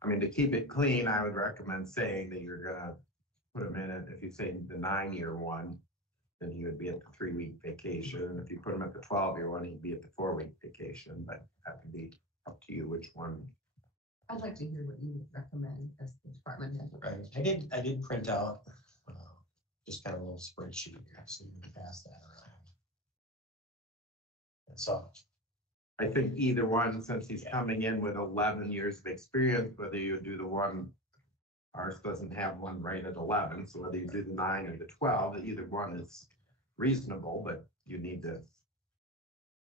I mean, to keep it clean, I would recommend saying that you're gonna put them in it, if you say the 9-year one, then he would be at the 3-week vacation. If you put him at the 12-year one, he'd be at the 4-week vacation, but that would be up to you which one. I'd like to hear what you would recommend as the department head. Right, I did print out, just kind of a little spreadsheet here, so you can pass that around. And so, I think either one, since he's coming in with 11 years of experience, whether you do the one, ours doesn't have one right at 11, so whether you do the 9 or the 12, either one is reasonable, but you need to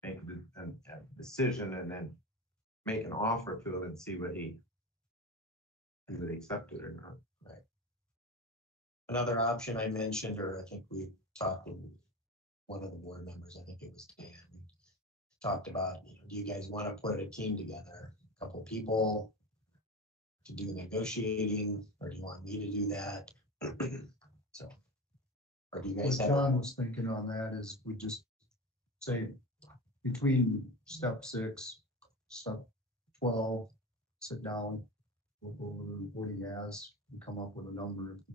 make a decision and then make an offer to him and see what he would accept it or not. right. Another option I mentioned, or I think we talked with one of the board members, I think it was Dan, we talked about, do you guys want to put a team together, a couple people to do negotiating, or do you want me to do that? So, or do you What guys have? John was thinking on that is we just say between step 6, step 12, sit down, look over what he has and come up with a number if the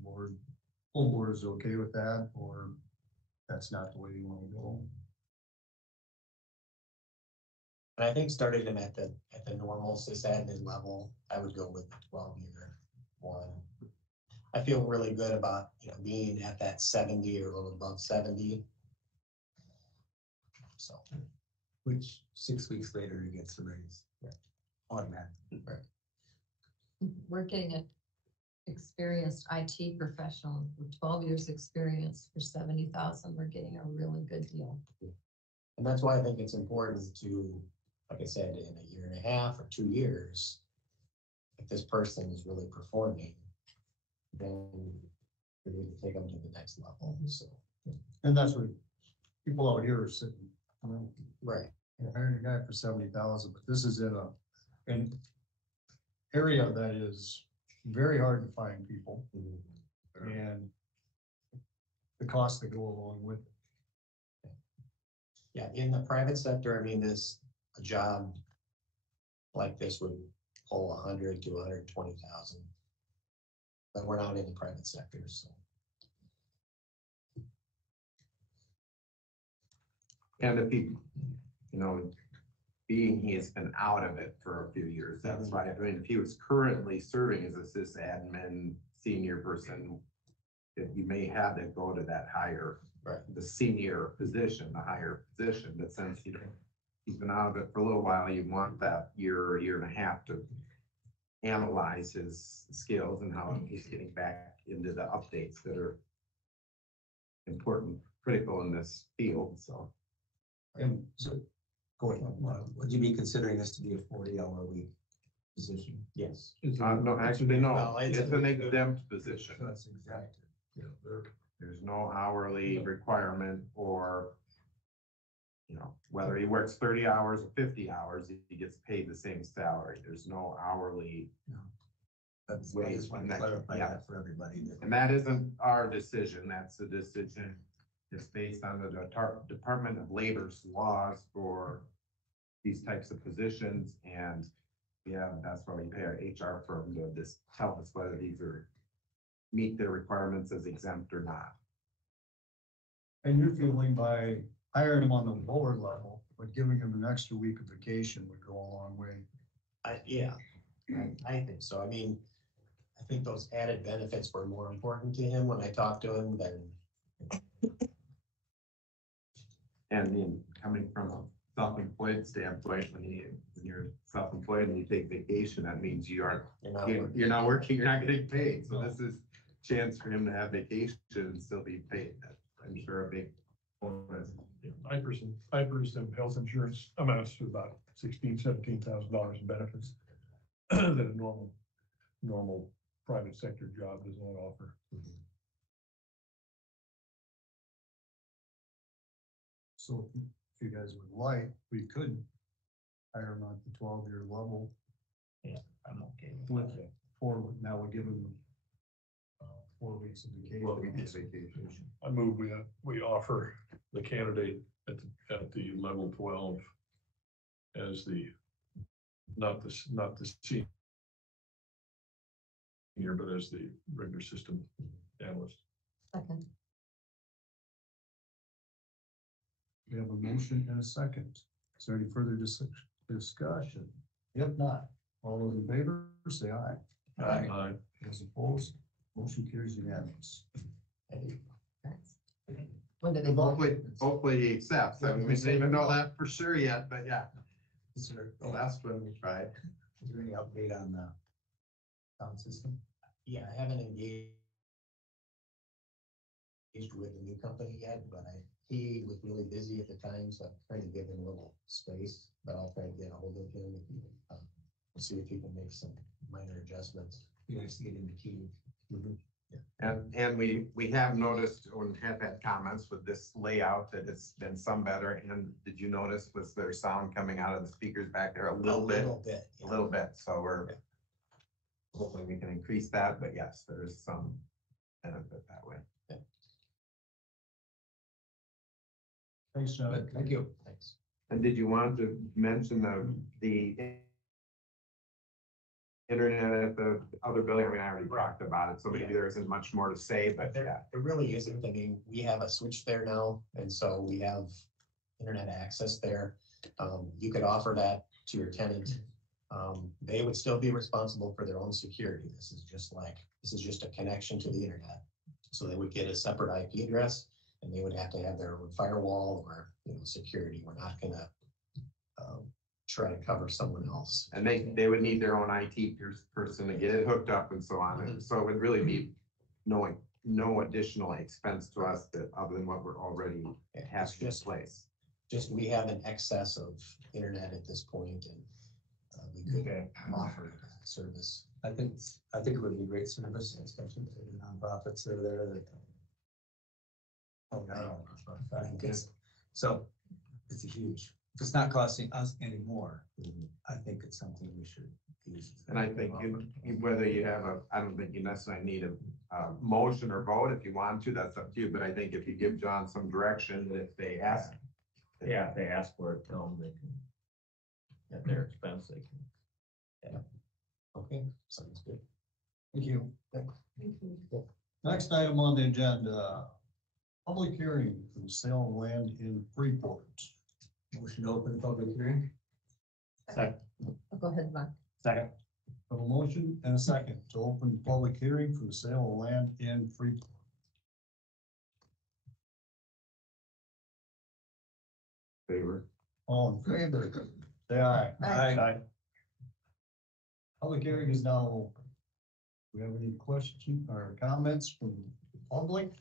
full board is okay with that, or that's not the way you want to go. And I think starting them at the normal sysadmin level, I would go with the 12-year one. I feel really good about, being at that 70 or a little above 70. So, Which 6 weeks later he gets the raise. Automatic. We're getting an experienced IT professional with 12 years experience for 70,000. We're getting a really good deal. and that's why I think it's important to, like I said, in a year and a half or 2 years, if this person is really performing, then we need to take them to the next level, so. And that's what people out here are sitting, Right. hiring a guy for 70,000, but this is in an area that is very hard to find people, and the costs that go along with it. Yeah, in the private sector, I mean, a job like this would pull 100 to 120,000. But we're not in the private sector, so. And if he, being he has been out of it for a few years, that's why, if he was currently serving as a sysadmin senior person, if you may have to go to that higher, Right. the senior position, the higher position, but since he's been out of it for a little while, you want that year and a half to analyze his skills and how he's getting back into the updates that are important, critical in this field, so. And so, go ahead. Would you be considering this to be a 40-hour week position? Yes. No, actually, no, Well, it's an exempt position. That's exactly. There's no hourly requirement or, whether he works 30 hours or 50 hours, he gets paid the same salary. There's no hourly. That's why I just want to clarify Yeah. that for everybody. And that isn't our decision. That's the decision. It's based on the Department of Labor's laws for these types of positions. And that's why we pay our HR firm to just tell us whether these meet their requirements as exempt or not. And you're feeling by hiring him on the lower level, but giving him an extra week of vacation would go a long way. I think so. I mean, I think those added benefits were more important to him when I talked to him than. And coming from a self-employed standpoint, when you're self-employed and you take vacation, that means you're not working, you're not getting paid. So this is a chance for him to have vacation and still be paid. That's, I'm sure, a big bonus. 9% of health insurance amounts to about $16,000, $17,000 in benefits. that a normal private sector job does not offer. So if you guys would like, we could hire them at the 12-year level. Yeah, I'm okay With now we're giving them 4 weeks of vacation. 12 weeks of vacation. I move we offer the candidate at the level 12 as the, not the senior, but as the regular system analyst. Second. We have a motion and a second. Is there any further discussion? If not, all those in favor, say aye. Aye. Those opposed, motion carries unanimous. When do they vote? Hopefully he accepts. I mean, we don't even know that for sure yet, but yeah. The last one we tried. Is there any update on the sound system? Yeah, I haven't engaged with the new company yet, but he was really busy at the time, so I'm trying to give him a little space, but I'll try to get a hold of him. We'll see if he can make some minor adjustments. You guys get in the queue. And we have noticed and have had comments with this layout that it's been some better. And did you notice, was there sound coming out of the speakers back there a little bit? Yeah. A little bit. So we're hopefully we can increase that, but yes, there is some benefit that way. Thanks, John. Thank you. Thanks. And did you want to mention the internet at the other building? I mean, I already talked about it, so maybe there isn't much more to say, but yeah. There really isn't. I mean, we have a switch there now, and so we have internet access there. You could offer that to your tenant. They would still be responsible for their own security. This is just a connection to the internet. So they would get a separate IP address, and they would have to have their own firewall or, security. We're not gonna try to cover someone else. And they would need their own IT person to get it hooked up and so on. And so it would really be no additional expense to us other than what we're already having in place. Just we have an excess of internet at this point, and we could offer that service. I think it would be great service, especially for the nonprofits that are there that. So it's a huge, if it's not costing us any more, I think it's something we should use. And I think whether you have I don't think you necessarily need a motion or vote. If you want to, that's up to you. But I think if you give John some direction, that if they ask. Yeah, if they ask for it, tell them they can, at their expense, they can. Okay, sounds good. Thank you. Next item on the agenda, public hearing for the sale of land in Freeport. Motion to open public hearing. Oh, go ahead, Mark. Second. Have a motion and a second to open public hearing for the sale of land in Freeport. Favor. All in favor, say aye. Aye. Public hearing is now open. Do we have any questions or comments from the public?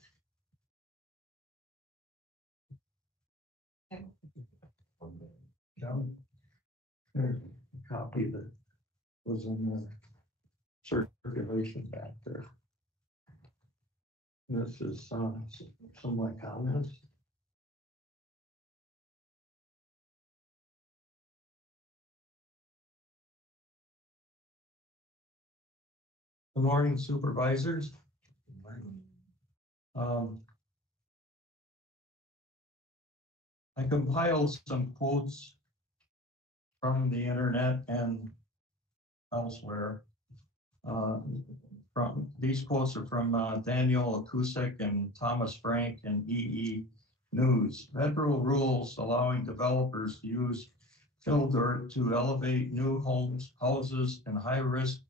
John? There's a copy that was in the circulation back there. This is some of my comments. Good morning, supervisors. I compiled some quotes from the internet and elsewhere. These quotes are from Daniel Akusek and Thomas Frank and EE News. Federal rules allowing developers to use fill dirt to elevate new houses in high-risk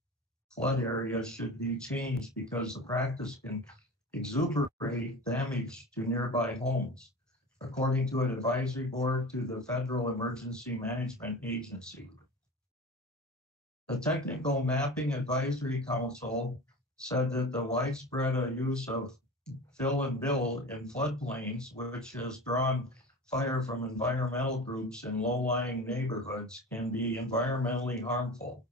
flood areas should be changed because the practice can exuberate damage to nearby homes, according to an advisory board to the Federal Emergency Management Agency. The Technical Mapping Advisory Council said that the widespread use of fill and build in floodplains, which has drawn fire from environmental groups in low-lying neighborhoods, can be environmentally harmful.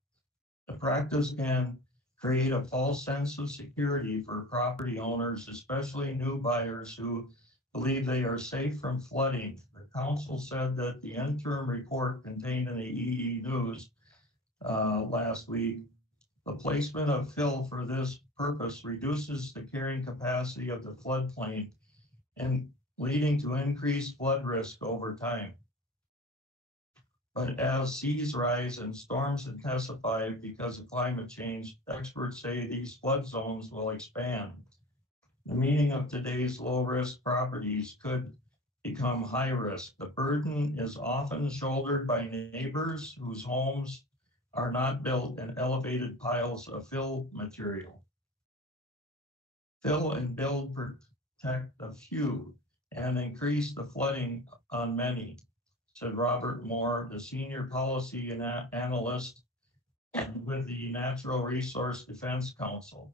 The practice can create a false sense of security for property owners, especially new buyers who believe they are safe from flooding. The council said that the interim report contained in the EE News last week, the placement of fill for this purpose reduces the carrying capacity of the floodplain and leading to increased flood risk over time. But as seas rise and storms intensify because of climate change, experts say these flood zones will expand. The meaning of today's low-risk properties could become high risk. The burden is often shouldered by neighbors whose homes are not built in elevated piles of fill material. Fill and build protect a few and increase the flooding on many, said Robert Moore, the senior policy analyst with the Natural Resource Defense Council.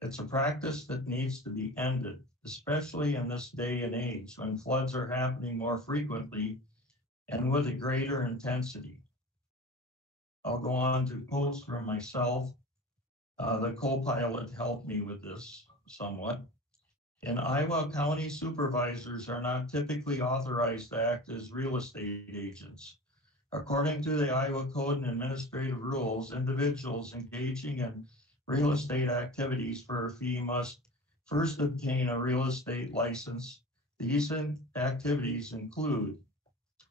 It's a practice that needs to be ended, especially in this day and age when floods are happening more frequently and with a greater intensity. I'll go on to quotes from myself. The co-pilot helped me with this somewhat. In Iowa, county supervisors are not typically authorized to act as real estate agents. According to the Iowa Code and Administrative Rules, individuals engaging in real estate activities for a fee must first obtain a real estate license. These activities include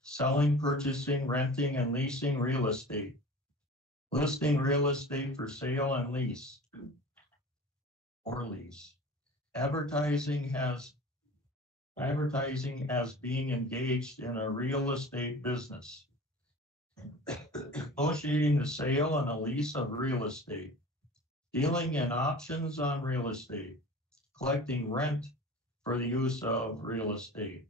selling, purchasing, renting, and leasing real estate, listing real estate for sale and lease or lease, advertising as being engaged in a real estate business, negotiating the sale and a lease of real estate, dealing in options on real estate, collecting rent for the use of real estate,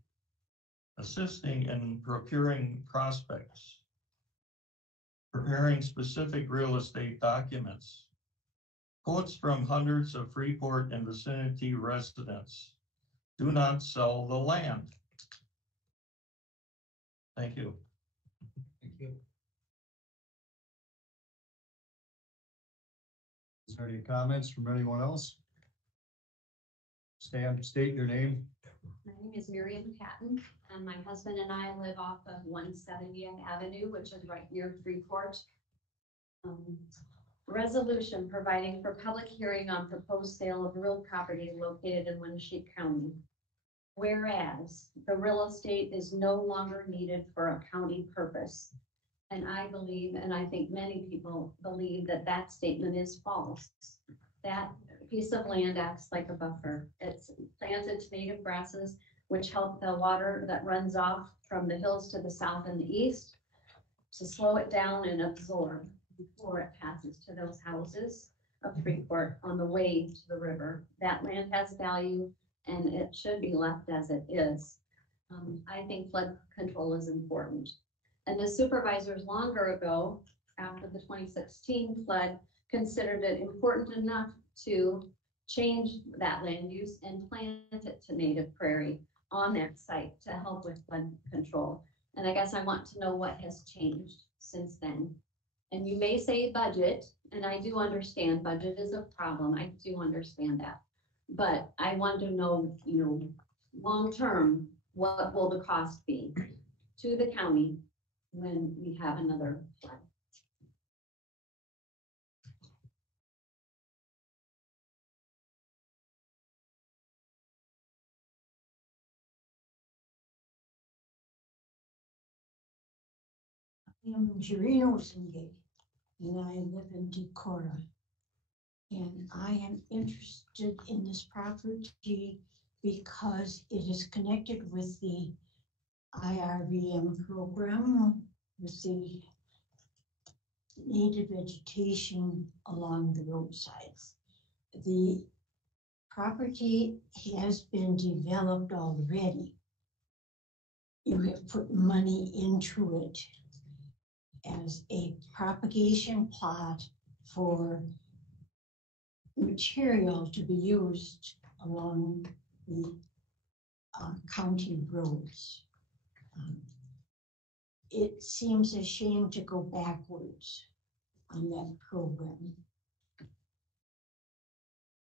assisting in procuring prospects, preparing specific real estate documents. Quotes from hundreds of Freeport and vicinity residents. Do not sell the land. Thank you. Thank you. Is there any comments from anyone else? State your name. My name is Miriam Patton, and my husband and I live off of 170th Avenue, which is right near Freeport. Resolution providing for public hearing on proposed sale of real property located in Winneshiek County. Whereas the real estate is no longer needed for a county purpose. And I believe, and I think many people believe, that that statement is false. That piece of land acts like a buffer. It's planted native grasses, which help the water that runs off from the hills to the south and the east to slow it down and absorb before it passes to those houses of Freeport on the way to the river. That land has value and it should be left as it is. I think flood control is important. And the supervisors longer ago, after the 2016 flood, considered it important enough to change that land use and plant it to native prairie on that site to help with flood control. And I guess I want to know what has changed since then. And you may say budget, and I do understand budget is a problem. I do understand that. But I want to know, long-term, what will the cost be to the county when we have another flood? I'm Jirino Singay, and I live in Decorah. And I am interested in this property because it is connected with the IRVM program with the native vegetation along the roadsides. The property has been developed already. You have put money into it as a propagation plot for material to be used along the county roads. It seems a shame to go backwards. on that program.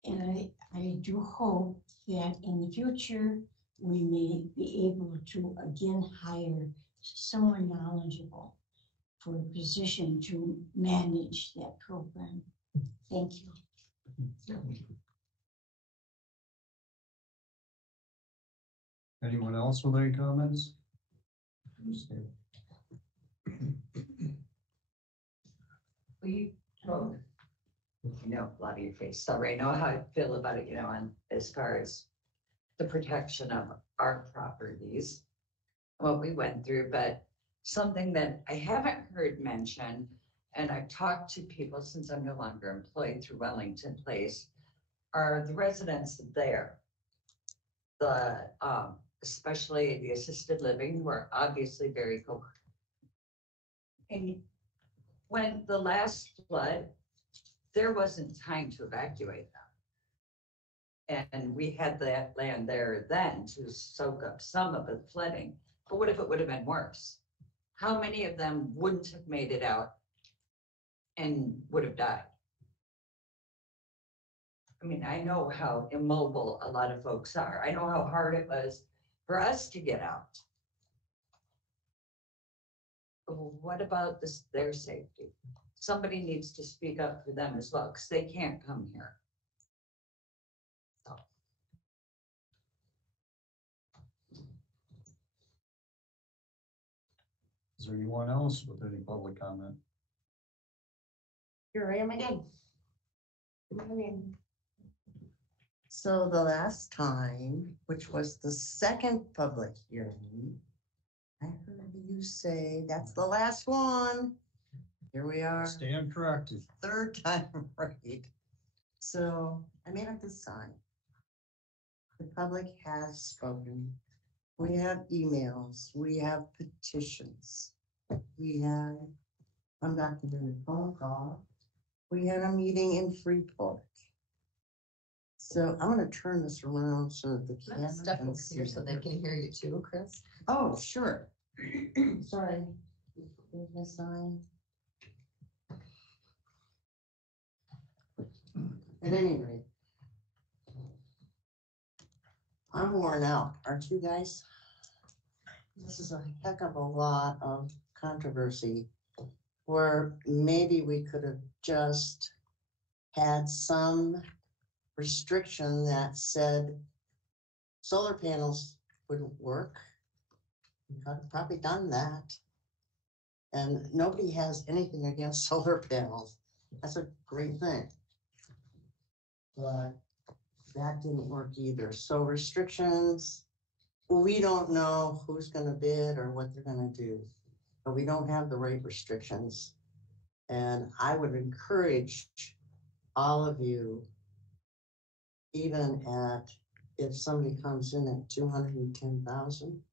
And I do hope that in the future, we may be able to again hire someone knowledgeable for a position to manage that program. Thank you. Anyone else with any comments? We both, a lot of your face already know how I feel about it, on as far as the protection of our properties, what we went through, but something that I haven't heard mentioned, and I've talked to people since I'm no longer employed through Wellington Place, are the residents there. The, especially the assisted living, who are obviously very cold. And when the last flood, there wasn't time to evacuate them. And we had that land there then to soak up some of the flooding. But what if it would have been worse? How many of them wouldn't have made it out and would have died? I mean, I know how immobile a lot of folks are. I know how hard it was for us to get out. But what about this, their safety? Somebody needs to speak up for them as well, because they can't come here. So. Is there anyone else with any public comment? Here I am again. Good morning. So the last time, which was the second public hearing, I heard you say that's the last one. Here we are. Stand corrected. Third time right. So I made up this sign. The public has spoken. We have emails, we have petitions, we have undocumented phone call. We had a meeting in Freeport. So I'm gonna turn this around so that the camera Step can over see. here so they can hear you too, Chris. Oh, sure. Sorry. Here's my sign. At any rate, I'm worn out, aren't you guys? This is a heck of a lot of controversy where maybe we could have just had some restriction that said solar panels wouldn't work. We could have probably done that. And nobody has anything against solar panels. That's a great thing. But that didn't work either. So restrictions, we don't know who's gonna bid or what they're gonna do, but we don't have the right restrictions. And I would encourage all of you, even at, if somebody comes in at 210,000,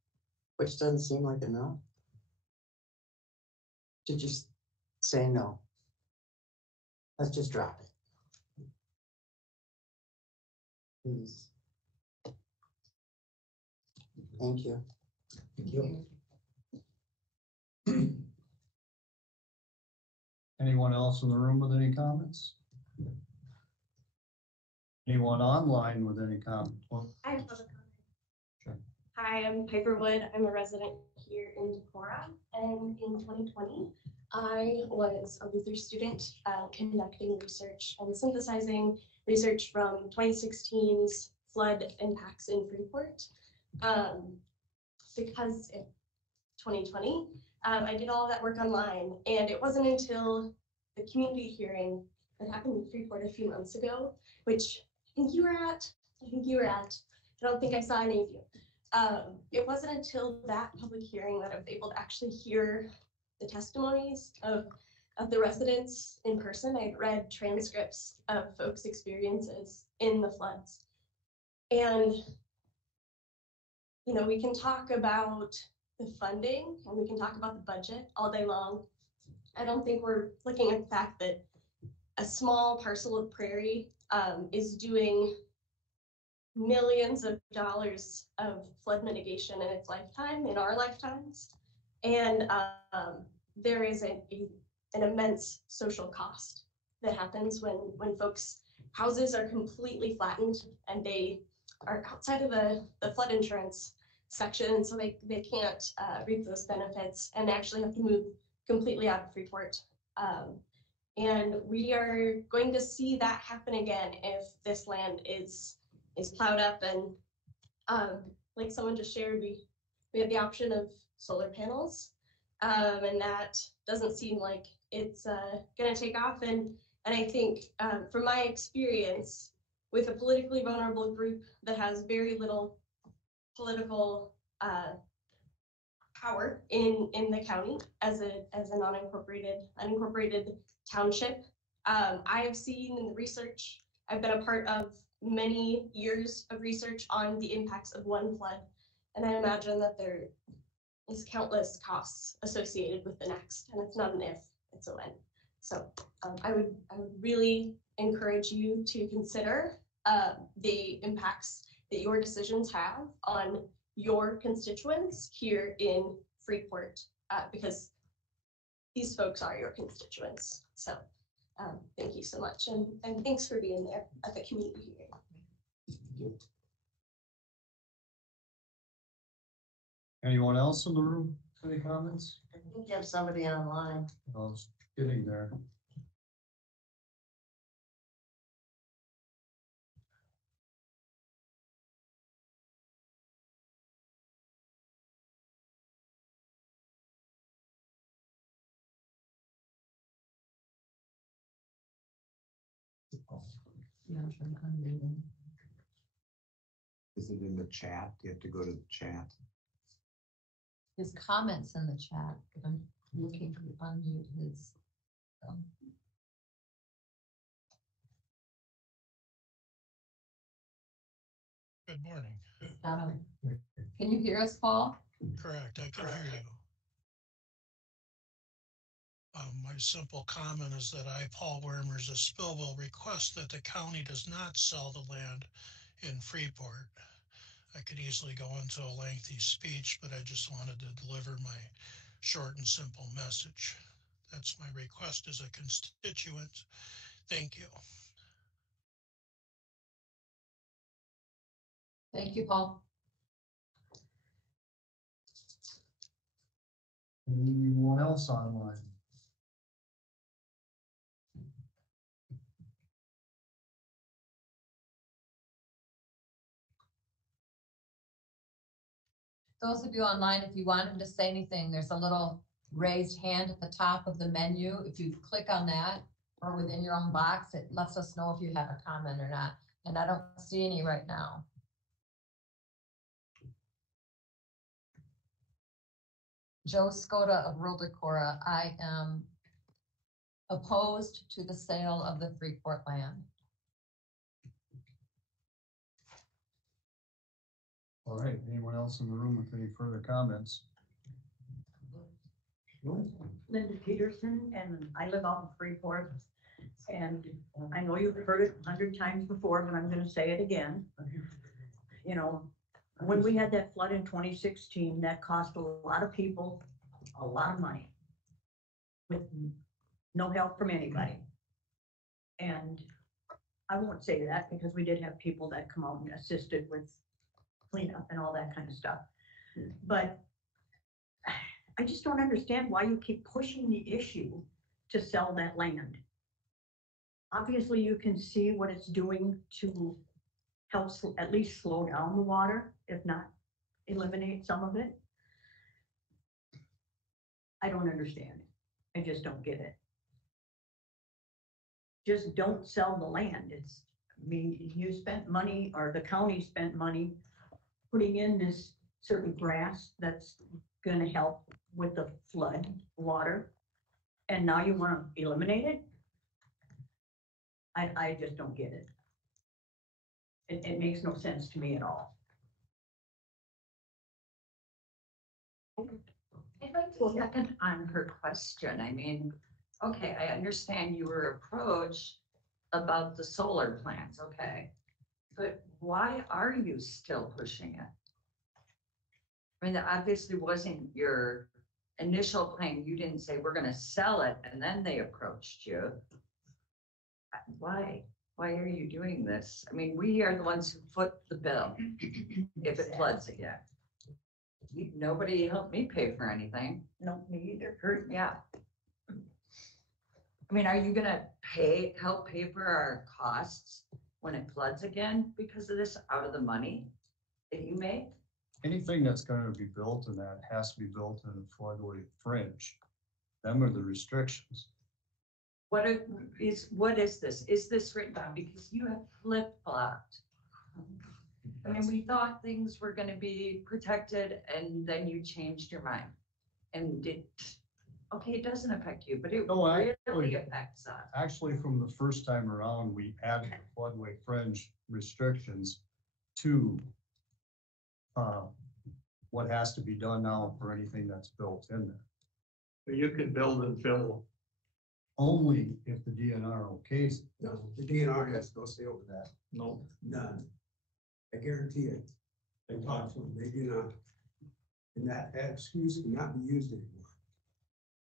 which doesn't seem like enough, to just say no. Let's just drop it. Please. Thank you. Thank you. Anyone else in the room with any comments? Anyone online with any comment? I have a public comment. Sure. Hi, I'm Piper Wood. I'm a resident here in Decorah, and in 2020, I was a Luther student conducting research and synthesizing research from 2016's flood impacts in Freeport. Because in 2020, I did all of that work online, and it wasn't until the community hearing that happened in Freeport a few months ago, which I think you were at. I don't think I saw any of you. It wasn't until that public hearing that I was able to actually hear the testimonies of the residents in person. I read transcripts of folks' experiences in the floods. And, we can talk about the funding and we can talk about the budget all day long. I don't think we're looking at the fact that a small parcel of prairie is doing millions of dollars of flood mitigation in its lifetime, in our lifetimes. And there is a an immense social cost that happens when folks' houses are completely flattened and they are outside of the flood insurance section, so they can't reap those benefits and they actually have to move completely out of Freeport. And we are going to see that happen again if this land is plowed up. And like someone just shared, we have the option of solar panels, and that doesn't seem like it's going to take off. And I think from my experience with a politically vulnerable group that has very little political power in the county as an unincorporated township. I have seen in the research, I've been a part of many years of research on the impacts of one flood, and I imagine that there is countless costs associated with the next, and it's not an if, it's a when. So I would really encourage you to consider the impacts that your decisions have on your constituents here in Freeport, because these folks are your constituents. So thank you so much, and thanks for being there at the community hearing. Anyone else in the room? Any comments? I think you have somebody online. I was getting there. Is it in the chat? You have to go to the chat. His comments in the chat, but I'm looking to unmute his. Good morning. Can you hear us, Paul? Correct, I can hear you. My simple comment is that I, Paul Wermers of Spillville, request that the county does not sell the land in Freeport. I could easily go into a lengthy speech, but I just wanted to deliver my short and simple message. That's my request as a constituent. Thank you. Thank you, Paul. Anyone else online? Those of you online, if you wanted to say anything, there's a little raised hand at the top of the menu. If you click on that or within your own box, it lets us know if you have a comment or not. And I don't see any right now. Joe Skoda of Rural Decorah, I am opposed to the sale of the Freeport land. All right, anyone else in the room with any further comments? Linda Peterson, and I live out in Freeport. And I know you've heard it 100 times before, but I'm going to say it again. You know, when we had that flood in 2016, that cost a lot of people a lot of money with no help from anybody. And I won't say that because we did have people that come out and assisted with cleanup and all that kind of stuff. But I just don't understand why you keep pushing the issue to sell that land. Obviously, you can see what it's doing to help at least slow down the water, if not eliminate some of it. I don't understand it. I just don't get it. Just don't sell the land. It's, I mean, you spent money, or the county spent money putting in this certain grass that's going to help with the flood water, and now you want to eliminate it? I just don't get it. It makes no sense to me at all. I'd like to second on her question. I mean, okay, I understand you were approached about the solar plants, okay, but why are you still pushing it? I mean, that obviously wasn't your initial plan, you didn't say we're gonna sell it and then they approached you. Why? Why are you doing this? I mean, we are the ones who foot the bill if it floods again. Nobody helped me pay for anything. No, me either. Yeah. I mean, are you gonna help pay for our costs when it floods again because of this out of the money that you make? Anything that's gonna be built in that has to be built in a floodway fringe. Them are the restrictions. What is this? Is this written down? Because you have flip-flopped. I mean, we thought things were gonna be protected and then you changed your mind. And it doesn't affect you, but it really affects us. Actually, from the first time around, we added the floodway fringe restrictions to what has to be done now for anything that's built in there. But you can build and fill. Only if the DNR okays it. No, the DNR has no say over that. No. None. I guarantee it. They talk to them, they do not. And that excuse cannot be used anymore.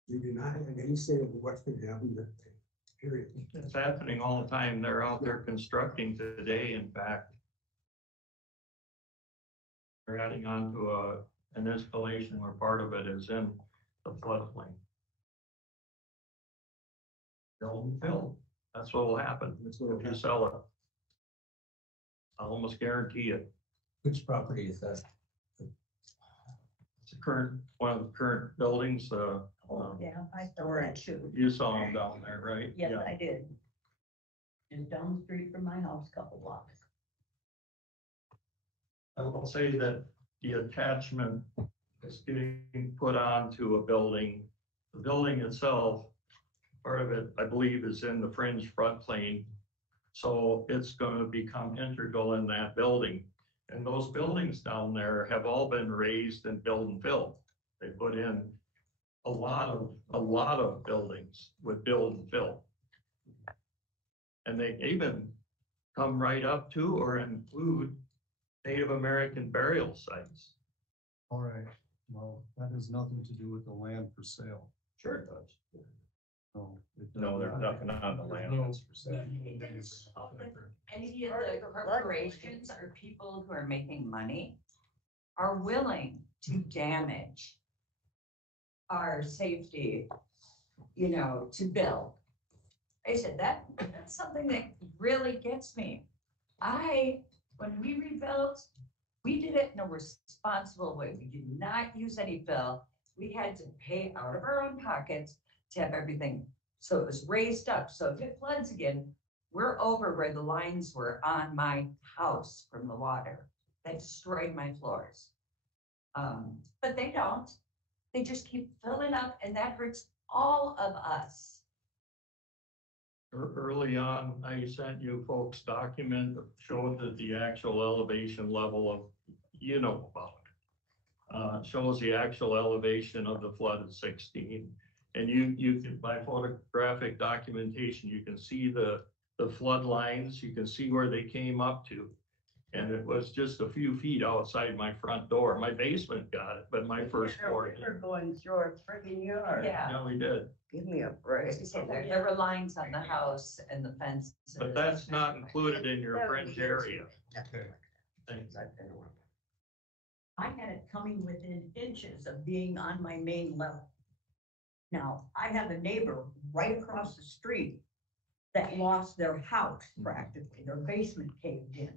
You do not have any say over what's going to happen that day, period. It's happening all the time. They're out there constructing today, in fact. They're adding on to an installation where part of it is in the floodplain. Build and fill. That's what will happen if you sell it. I almost guarantee it. Which property is that? It's one of the current buildings, Yeah, I saw that too. you saw them down there, right? Yes, Yeah. I did. Just down the street from my house, a couple blocks. I will say that the attachment is getting put onto a building. The building itself, part of it, I believe, is in the fringe floodplain. So it's gonna become integral in that building. And those buildings down there have all been raised and built and filled. They put in a lot of buildings with build and fill. And they even come right up to or include Native American burial sites. All right, well, that has nothing to do with the land for sale. Sure it does. No, there's nothing on the land that's for sale. Any of the corporations or people who are making money are willing to damage our safety, to build. I said, that's something that really gets me. When we rebuilt, we did it in a responsible way. We did not use any fill. We had to pay out of our own pockets to have everything. So it was raised up. So if it floods again, we're over where the lines were on my house from the water that destroyed my floors. But they don't. They just keep filling up and that hurts all of us. Early on, I sent you folks document that showed that the actual elevation level of, shows the actual elevation of the flood at 16. And you can, by photographic documentation, you can see the flood lines, you can see where they came up to. And it was just a few feet outside my front door. My basement got it, but my first floor. We were going through our friggin' yard. Yeah, we did. Give me a break. There were lines on the house and the fence. But that's not included in your fringe area. Okay. Thanks. I had it coming within inches of being on my main level. Now, I have a neighbor right across the street that lost their house practically, their basement caved in.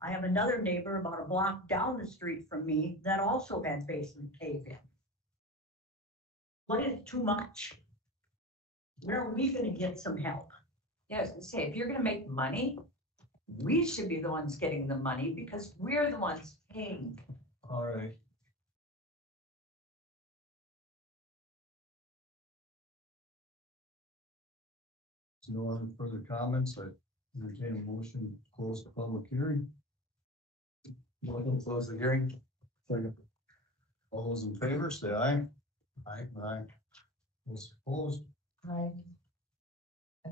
I have another neighbor about a block down the street from me that also had basement cave in. What is too much? Where are we gonna get some help? Yeah, I was gonna say, if you're gonna make money, we should be the ones getting the money because we're the ones paying. All right. So no other further comments, I entertain a motion to close the public hearing. Motion to close the hearing. Second. All those in favor, say aye. Aye. Aye. Those opposed? I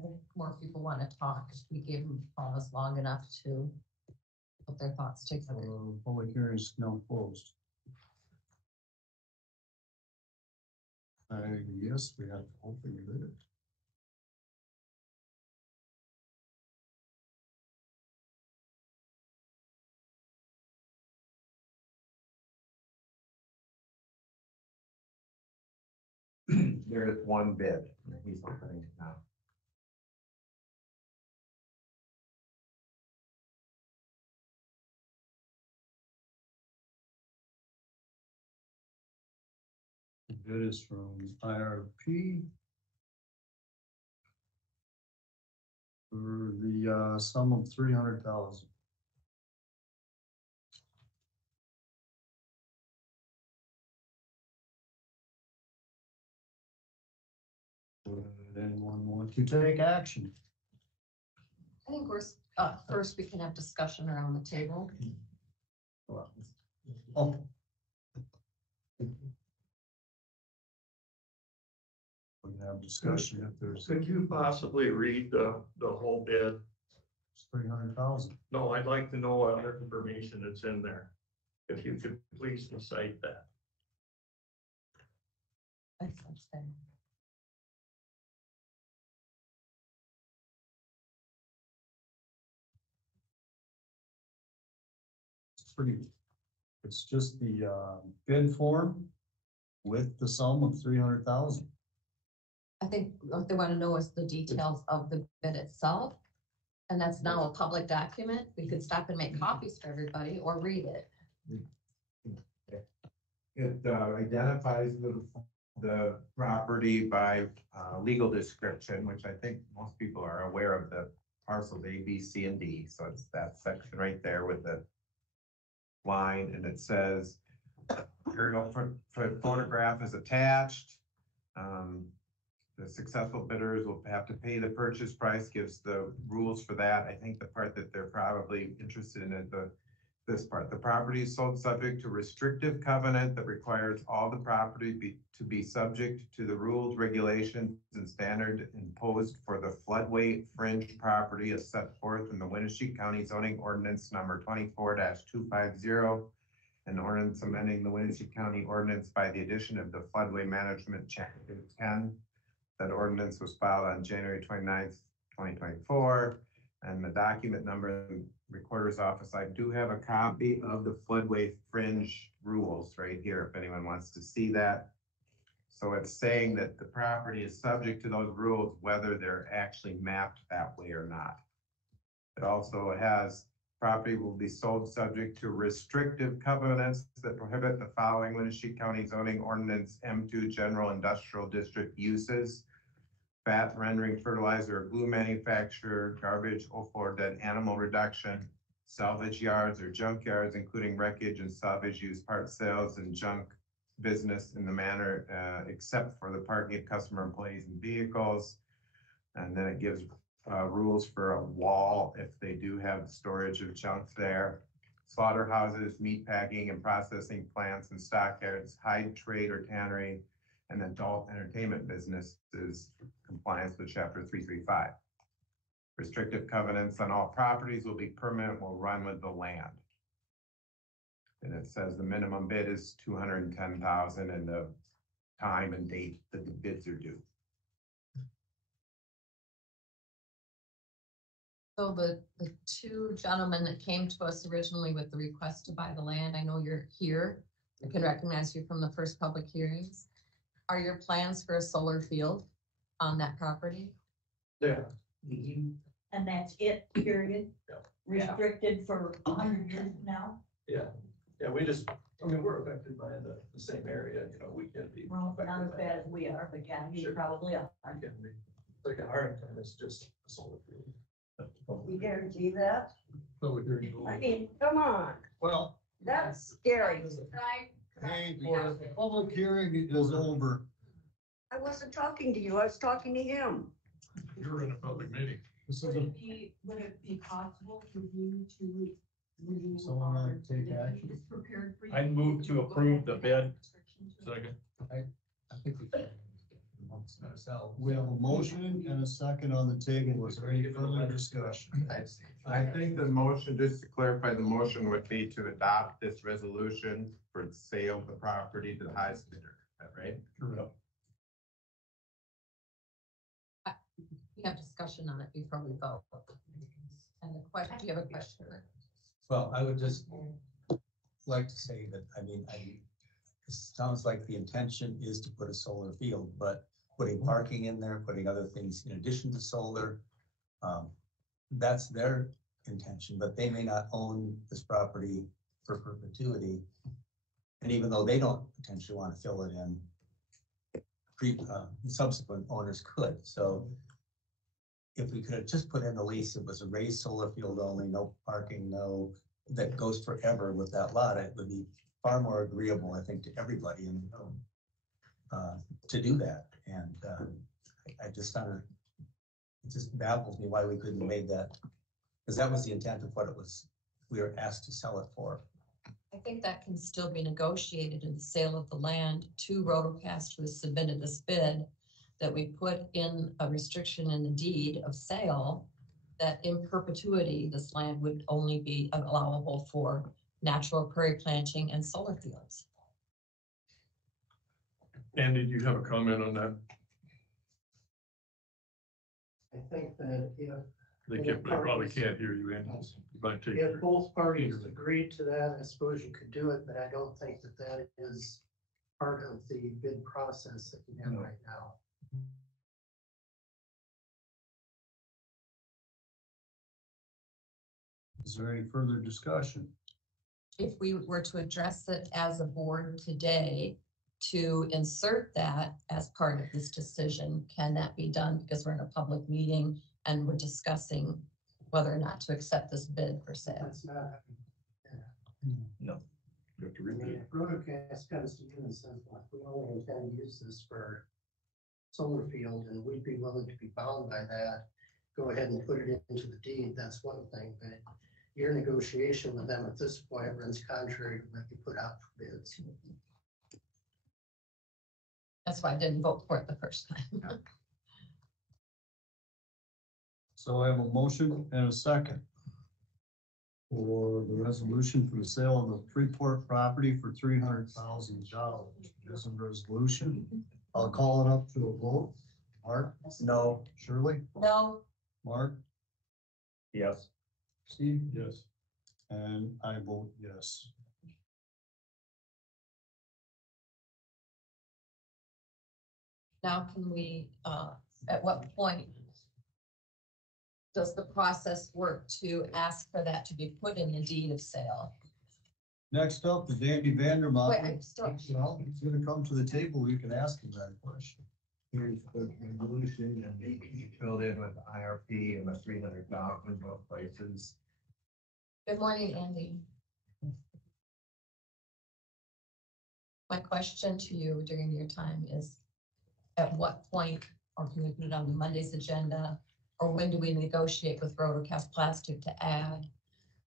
think more people want to talk. We gave them pause long enough to put their thoughts together. Public hearing is now closed. Yes, we have to open the bid. There is one bid. He's opening it now. The bid is from IRP. For the sum of 300,000. Would anyone want to take action? I think first we can have discussion around the table. Oh. We can have discussion if there's. Could you possibly read the whole bid? 300,000. No, I'd like to know other information that's in there. If you could please recite that. It's just the bid form with the sum of 300,000. I think what they want to know is the details of the bid itself. And that's now a public document. We could stop and make copies for everybody or read it. It identifies the property by legal description, which I think most people are aware of the parcels A, B, C, and D. So it's that section right there with the line, and it says aerial photograph is attached. The successful bidders will have to pay the purchase price, gives the rules for that. I think the part that they're probably interested in is this part. The property is sold subject to restrictive covenant that requires all the property to be subject to the rules, regulations, and standard imposed for the floodway fringe property as set forth in the Winneshiek County zoning ordinance number 24-250 and ordinance amending the Winneshiek County ordinance by the addition of the floodway management chapter 10. That ordinance was filed on January 29th, 2024, and the document number in the recorder's office. I do have a copy of the floodway fringe rules right here if anyone wants to see that. So it's saying that the property is subject to those rules, whether they're actually mapped that way or not. It also has property will be sold subject to restrictive covenants that prohibit the following Winneshiek County zoning ordinance M2 general industrial district uses: fat rendering fertilizer or glue manufacture, garbage or dead animal reduction, salvage yards or junk yards, including wreckage and salvage used part sales and junk business in the manner except for the parking of customer employees and vehicles. And then it gives rules for a wall if they do have storage of junk there. Slaughterhouses, meat packing and processing plants and stockyards, hide trade or tannery, and adult entertainment businesses compliance with chapter 335. Restrictive covenants on all properties will be permanent, will run with the land. And it says the minimum bid is 210,000 and the time and date that the bids are due. So the two gentlemen that came to us originally with the request to buy the land, I know you're here. I can recognize you from the first public hearings. Are your plans for a solar field on that property? Yeah. And that's it, period? Restricted for 100 years now? Yeah, we just, I mean, we're affected by the same area, we can be. Well, not as bad as we are, but yeah, you probably are. Can be. Like our intent is just a solar field. You guarantee that? Public hearing. I mean, come on, Well, that's scary. hey, for the public hearing is over. I wasn't talking to you, I was talking to him. You're in a public meeting. This is Would a, it be possible for you to review someone want to take action? prepared for you? I move to approve the bid. Second. I think we have a motion and a second on the table. Was there any further discussion? I think the motion, just to clarify, the motion would be to adopt this resolution for the sale of the property to the highest bidder. Is that right? Correct. have discussion on it before we vote. And the question, do you have a question? Well, I would just like to say that, I mean, it sounds like the intention is to put a solar field, but putting parking in there, putting other things in addition to solar, that's their intention, but they may not own this property for perpetuity. And even though they don't potentially want to fill it in, subsequent owners could. So if we could have just put in the lease, it was a raised solar field only, no parking, no, that goes forever with that lot, it would be far more agreeable, I think, to everybody in the room to do that. And I just found it just baffles me why we couldn't have made that, because that was the intent of what it was, we were asked to sell it for. I think that can still be negotiated in the sale of the land to Rotocast, who has submitted this bid, that we put in a restriction in the deed of sale that in perpetuity, this land would only be allowable for natural prairie planting and solar fields. Andy, do you have a comment on that? I think that if. They probably can't hear you, Andy. You might take. If both parties agreed to that, I suppose you could do it, but I don't think that that is part of the bid process that you have right now. Is there any further discussion? If we were to address it as a board today, to insert that as part of this decision, can that be done? Because we're in a public meeting and we're discussing whether or not to accept this bid for sale. That's not. No. You have to read it. Rotocast comes to you and says, like, we only intend to use this for solar field and we'd be willing to be bound by that. Go ahead and put it into the deed, that's one thing, but your negotiation with them at this point runs contrary to what you put out for bids. That's why I didn't vote for it the first time. So I have a motion and a second for the resolution for the sale of the Freeport property for $300,000. There's a resolution. I'll call it up to a vote. Mark? No. Shirley? No. Mark? Yes. Steve? Yes. And I vote yes. Now can we, at what point does the process work to ask for that to be put in the deed of sale? Next up is Andy Vandermont. Wait, I'm still. Well, he's gonna come to the table. You can ask him that question. Here's the resolution, and you filled in with IRP and the 300,000 both places. Good morning, Andy. My question to you during your time is, at what point, or can we put it on the Monday's agenda, or when do we negotiate with Rotocast Plastic to add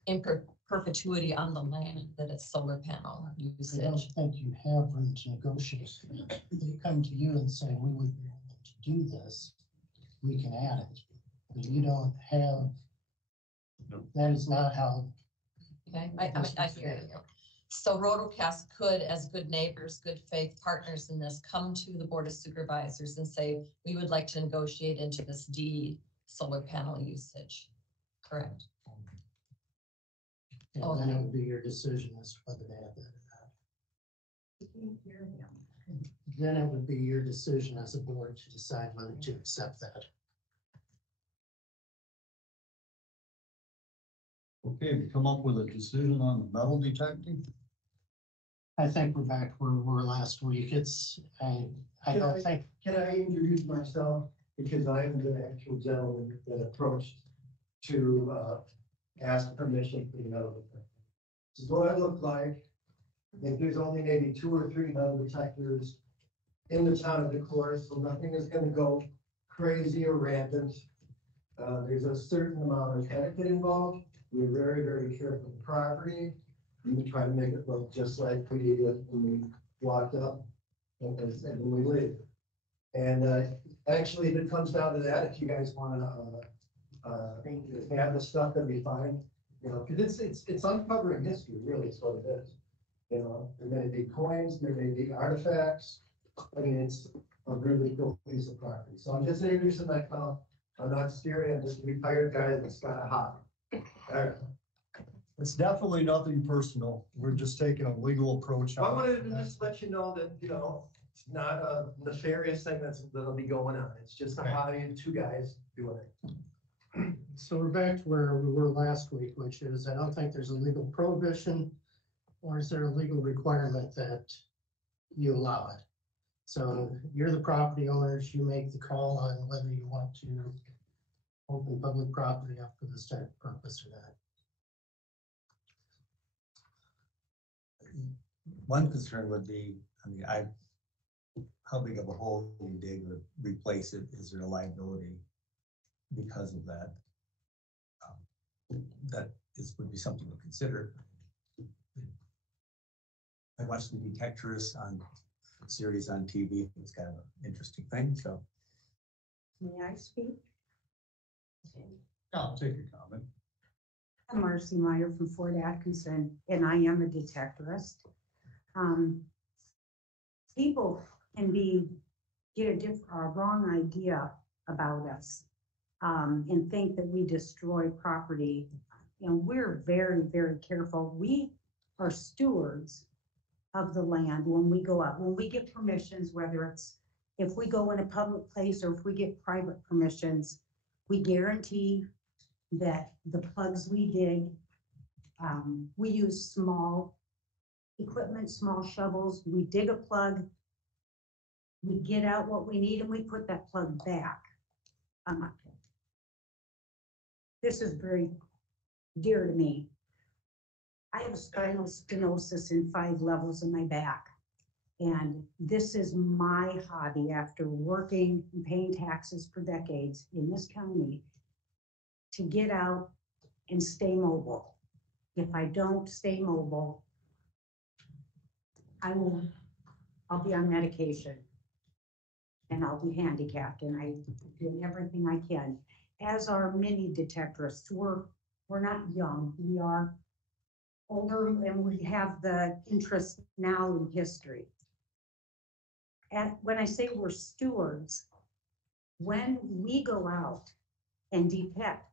in perpetuity on the land that it's solar panel I don't usage? think you have room to negotiate. They come to you and say, we would be able to do this, we can add it. But you don't have, that is not how. Okay, I hear you. So Rotocast could, as good neighbors, good faith partners in this, come to the Board of Supervisors and say, we would like to negotiate into this deed solar panel usage, correct? And then it would be your decision as to whether to add that or not. Then it would be your decision as a board to decide whether to accept that. Okay, we come up with a decision on the metal detecting. I think we're back where we were last week. It's, I don't think. Can I introduce myself? Because I am the actual gentleman that approached to ask permission for the metal detector. This is what I look like. I think there's only maybe 2 or 3 metal detectors in the town of Decorah, so nothing is gonna go crazy or rampant. There's a certain amount of etiquette involved. We're very, very careful of the property. We try to make it look just like we did when we walked up and when we leave. And actually, if it comes down to that, if you guys want to have the stuff, that'd be fine. You know, because it's uncovering history, really, is what it is. You know, there may be coins, there may be artifacts. I mean, it's a really cool piece of property. So I'm just introducing myself. I'm not scary, I'm just a retired guy that's got a hobby. All right. It's definitely nothing personal. We're just taking a legal approach. I wanted to just let you know that, it's not a nefarious thing that'll be going on. It's just a hobby and two guys doing it. So we're back to where we were last week, which is, I don't think there's a legal prohibition, or is there a legal requirement that you allow it? So you're the property owners, you make the call on whether you want to open public property up for this type of purpose or not. One concern would be, how big of a hole do you dig or replace it? Is there a liability because of that? Would be something to consider. I watched the Detectorists on series on TV. It's kind of an interesting thing, so. May I speak? I'll take your comment. I'm Marcy Meyer from Fort Atkinson, and I am a detectorist. People can get a wrong idea about us and think that we destroy property. And we're very, very careful. We are stewards of the land when we go out. When we get permissions, whether it's if we go in a public place or if we get private permissions, we guarantee that the plugs we dig, we use small equipment, small shovels. We dig a plug, we get out what we need, and we put that plug back. This is very dear to me. I have spinal stenosis in 5 levels in my back. And this is my hobby after working and paying taxes for decades in this county, to get out and stay mobile. If I don't stay mobile, I'll be on medication and I'll be handicapped, and I'm doing everything I can. As are many detectorists. We're not young, we are older, and we have the interest now in history. And when I say we're stewards, when we go out and detect,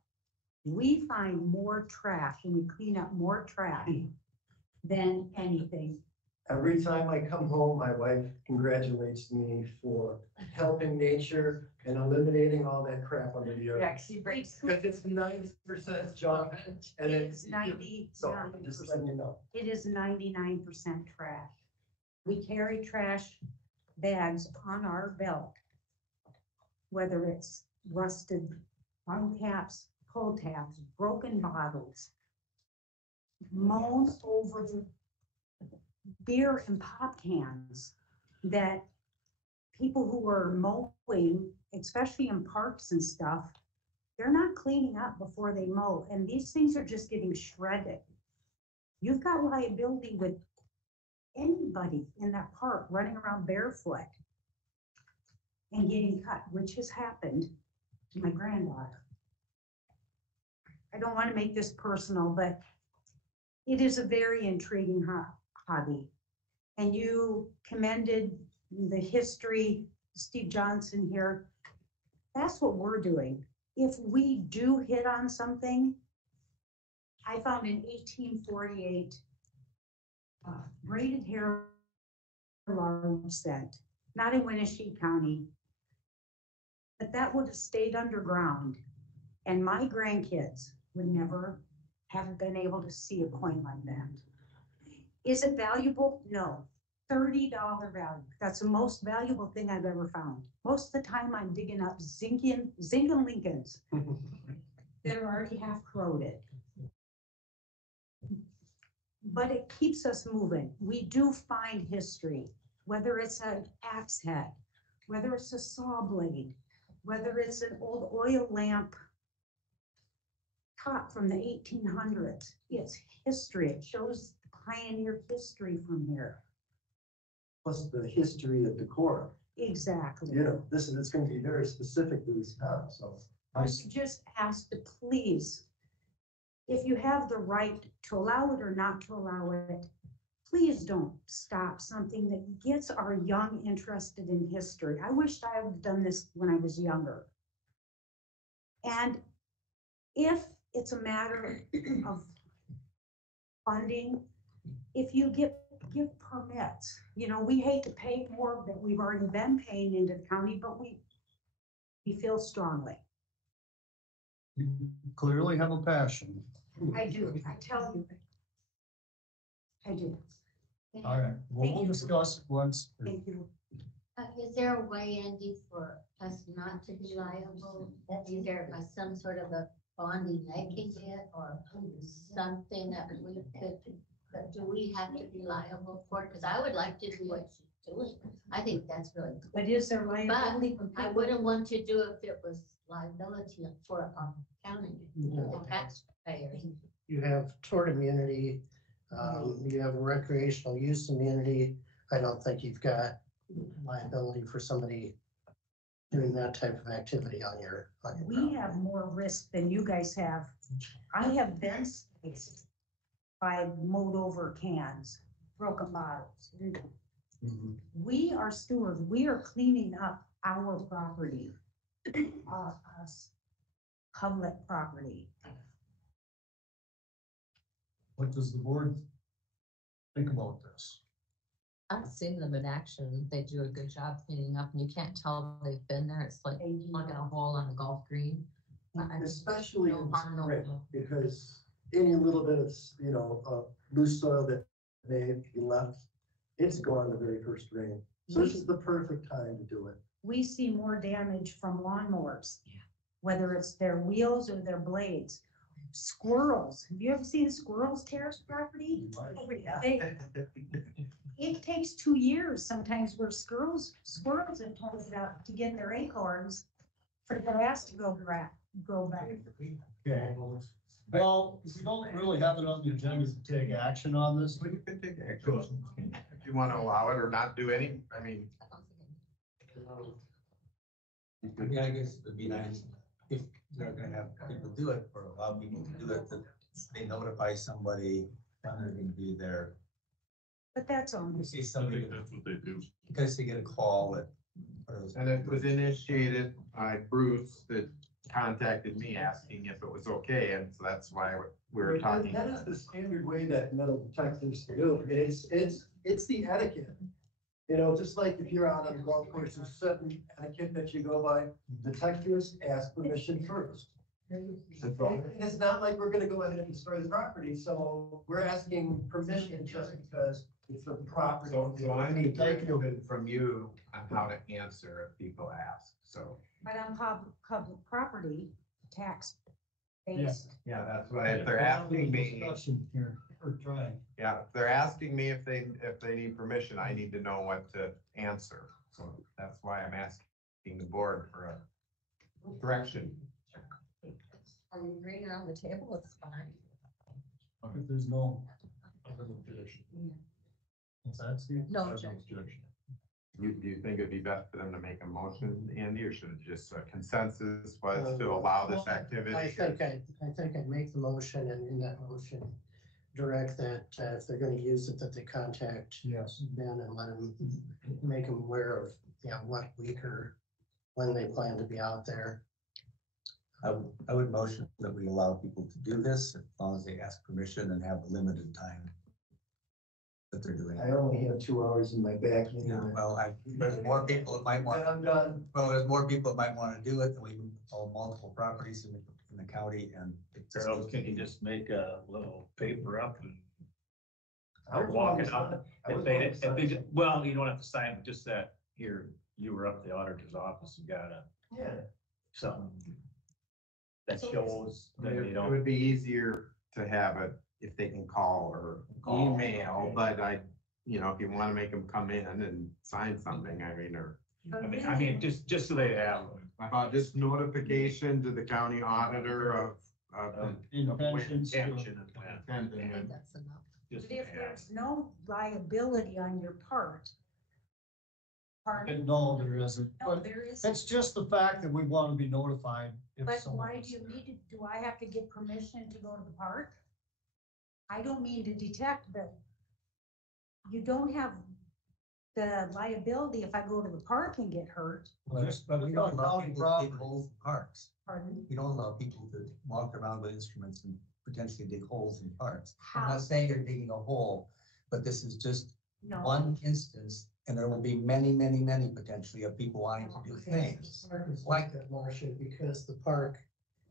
we find more trash and we clean up more trash than anything. Every time I come home, my wife congratulates me for helping nature and eliminating all that crap under the earth. Because it's 90% junk and it's 90. So I'm just letting you know. It is 99% trash. We carry trash bags on our belt, whether it's rusted bottle caps, pull tabs, broken bottles, mown over beer and pop cans that people who are mowing, especially in parks and stuff, they're not cleaning up before they mow, and these things are just getting shredded. You've got liability with anybody in that park running around barefoot and getting cut, which has happened to my granddaughter. I don't want to make this personal, but it is a very intriguing hobby. And you commended the history, Steve Johnson here. That's what we're doing. If we do hit on something, I found in 1848, braided hair large scent, not in Winneshiek County, but that would have stayed underground, and my grandkids would never have been able to see a coin like that. Is it valuable? No. $30 value. That's the most valuable thing I've ever found. Most of the time I'm digging up Zinc and Lincolns that are already half corroded. But it keeps us moving. We do find history, whether it's an axe head, whether it's a saw blade, whether it's an old oil lamp top from the 1800s. It's history. It shows pioneer history from here. Plus the history of Decorah. Exactly. It's going to be very specific to this town, so. I just ask to please, if you have the right to allow it or not to allow it, please don't stop something that gets our young interested in history. I wished I had done this when I was younger. And if it's a matter of funding, if you give permits, you know, we hate to pay more than we've already been paying into the county, but we feel strongly. You clearly have a passion. I do, I tell you. I do. All right, well, we'll discuss it once. Thank you. Is there a way, Andy, for us not to be liable? Is there some sort of a bonding making it or something that we could, but do we have to be liable for it? Because I would like to do what she's doing. I think that's really good. But is there liability? But I wouldn't want to do if it was liability for our county, the taxpayers. You have tort immunity, you have recreational use immunity. I don't think you've got liability for somebody doing that type of activity on your We ground. have more risk than you guys have. I have been spaced by mowed over cans, broken bottles. We are stewards. We are cleaning up our property, us, public property. What does the board think about this? I've seen them in action. They do a good job cleaning up and you can't tell they've been there. It's like plugging a hole on a golf green. Especially No in harm, no spring, foul. because any little bit of, loose soil that may be left, it's gone the very first rain. So this is the perfect time to do it. We see more damage from lawnmowers, whether it's their wheels or their blades. Squirrels. Have you ever seen squirrels tear property? It takes 2 years sometimes where squirrels have told it out to get their acorns for the grass to grow back. Okay. Well, we don't really have it on the agenda to take action on this. We can take action. If you want to allow it or not do any, I mean. I mean, I guess it'd be nice if they're gonna have people do it or allow people to do it, that they notify somebody when they're gonna be there. But that's on. You see somebody, That's what they do. because they get a call that. And it was initiated by Bruce that contacted me asking if it was okay, and so that's why we were talking. That is the standard way that metal detectors do it. It's the etiquette. You know, just like if you're out on a golf course, there's certain etiquette that you go by. Detectors ask permission first. And it's not like we're gonna go ahead and destroy the property, so we're asking permission just because it's the property. So I need direction from you on how to answer if people ask, so. But on public property, tax Yeah. based. Yeah, that's why if they're asking me, Discussion here, or trying. yeah, if they're asking me if they need permission, I need to know what to answer. So that's why I'm asking the board for a direction. Are you bringing it on the table? It's fine. If there's no other objection. What's that, Steve? No There's objection. Do you think it'd be best for them to make a motion, Andy, or should it just a consensus was to allow this activity? I think I'd make the motion, and in that motion, direct that if they're gonna use it, that they contact Ben and let him, make them aware of, what week or when they plan to be out there. I would motion that we allow people to do this as long as they ask permission and have a limited time that they're doing it. I only have 2 hours in my back. Well, there's more people that might want. I'm done. Well, there's more people that might want to do it, and we own multiple properties in the county, and. Or can you just make a little paper up and I was walk on it the up? side. I If was they, on the if they, side. well, you don't have to sign, but just that here, you were up at the auditor's office and got something that shows that It they it don't. would be easier to have it if they can call or email, but if you want to make them come in and sign something, I mean, just so they have. about just notification to the county auditor of Intentions. intention of I attending. think that's enough. But if there's no liability on your part. Pardon? No, there isn't. No, But there isn't. it's just the fact that we want to be notified. If But someone why is do you there. need to, do I have to get permission to go to the park? I don't mean to detect, but you don't have the liability if I go to the park and get hurt. But we don't allow people to take whole parks. Pardon? We don't allow people to walk around with instruments and potentially dig holes in parks. I'm How? not saying you're digging a hole, but this is just No. one instance, and there will be many, many, many potentially of people wanting to do things. Park is like that, Marcia, because the park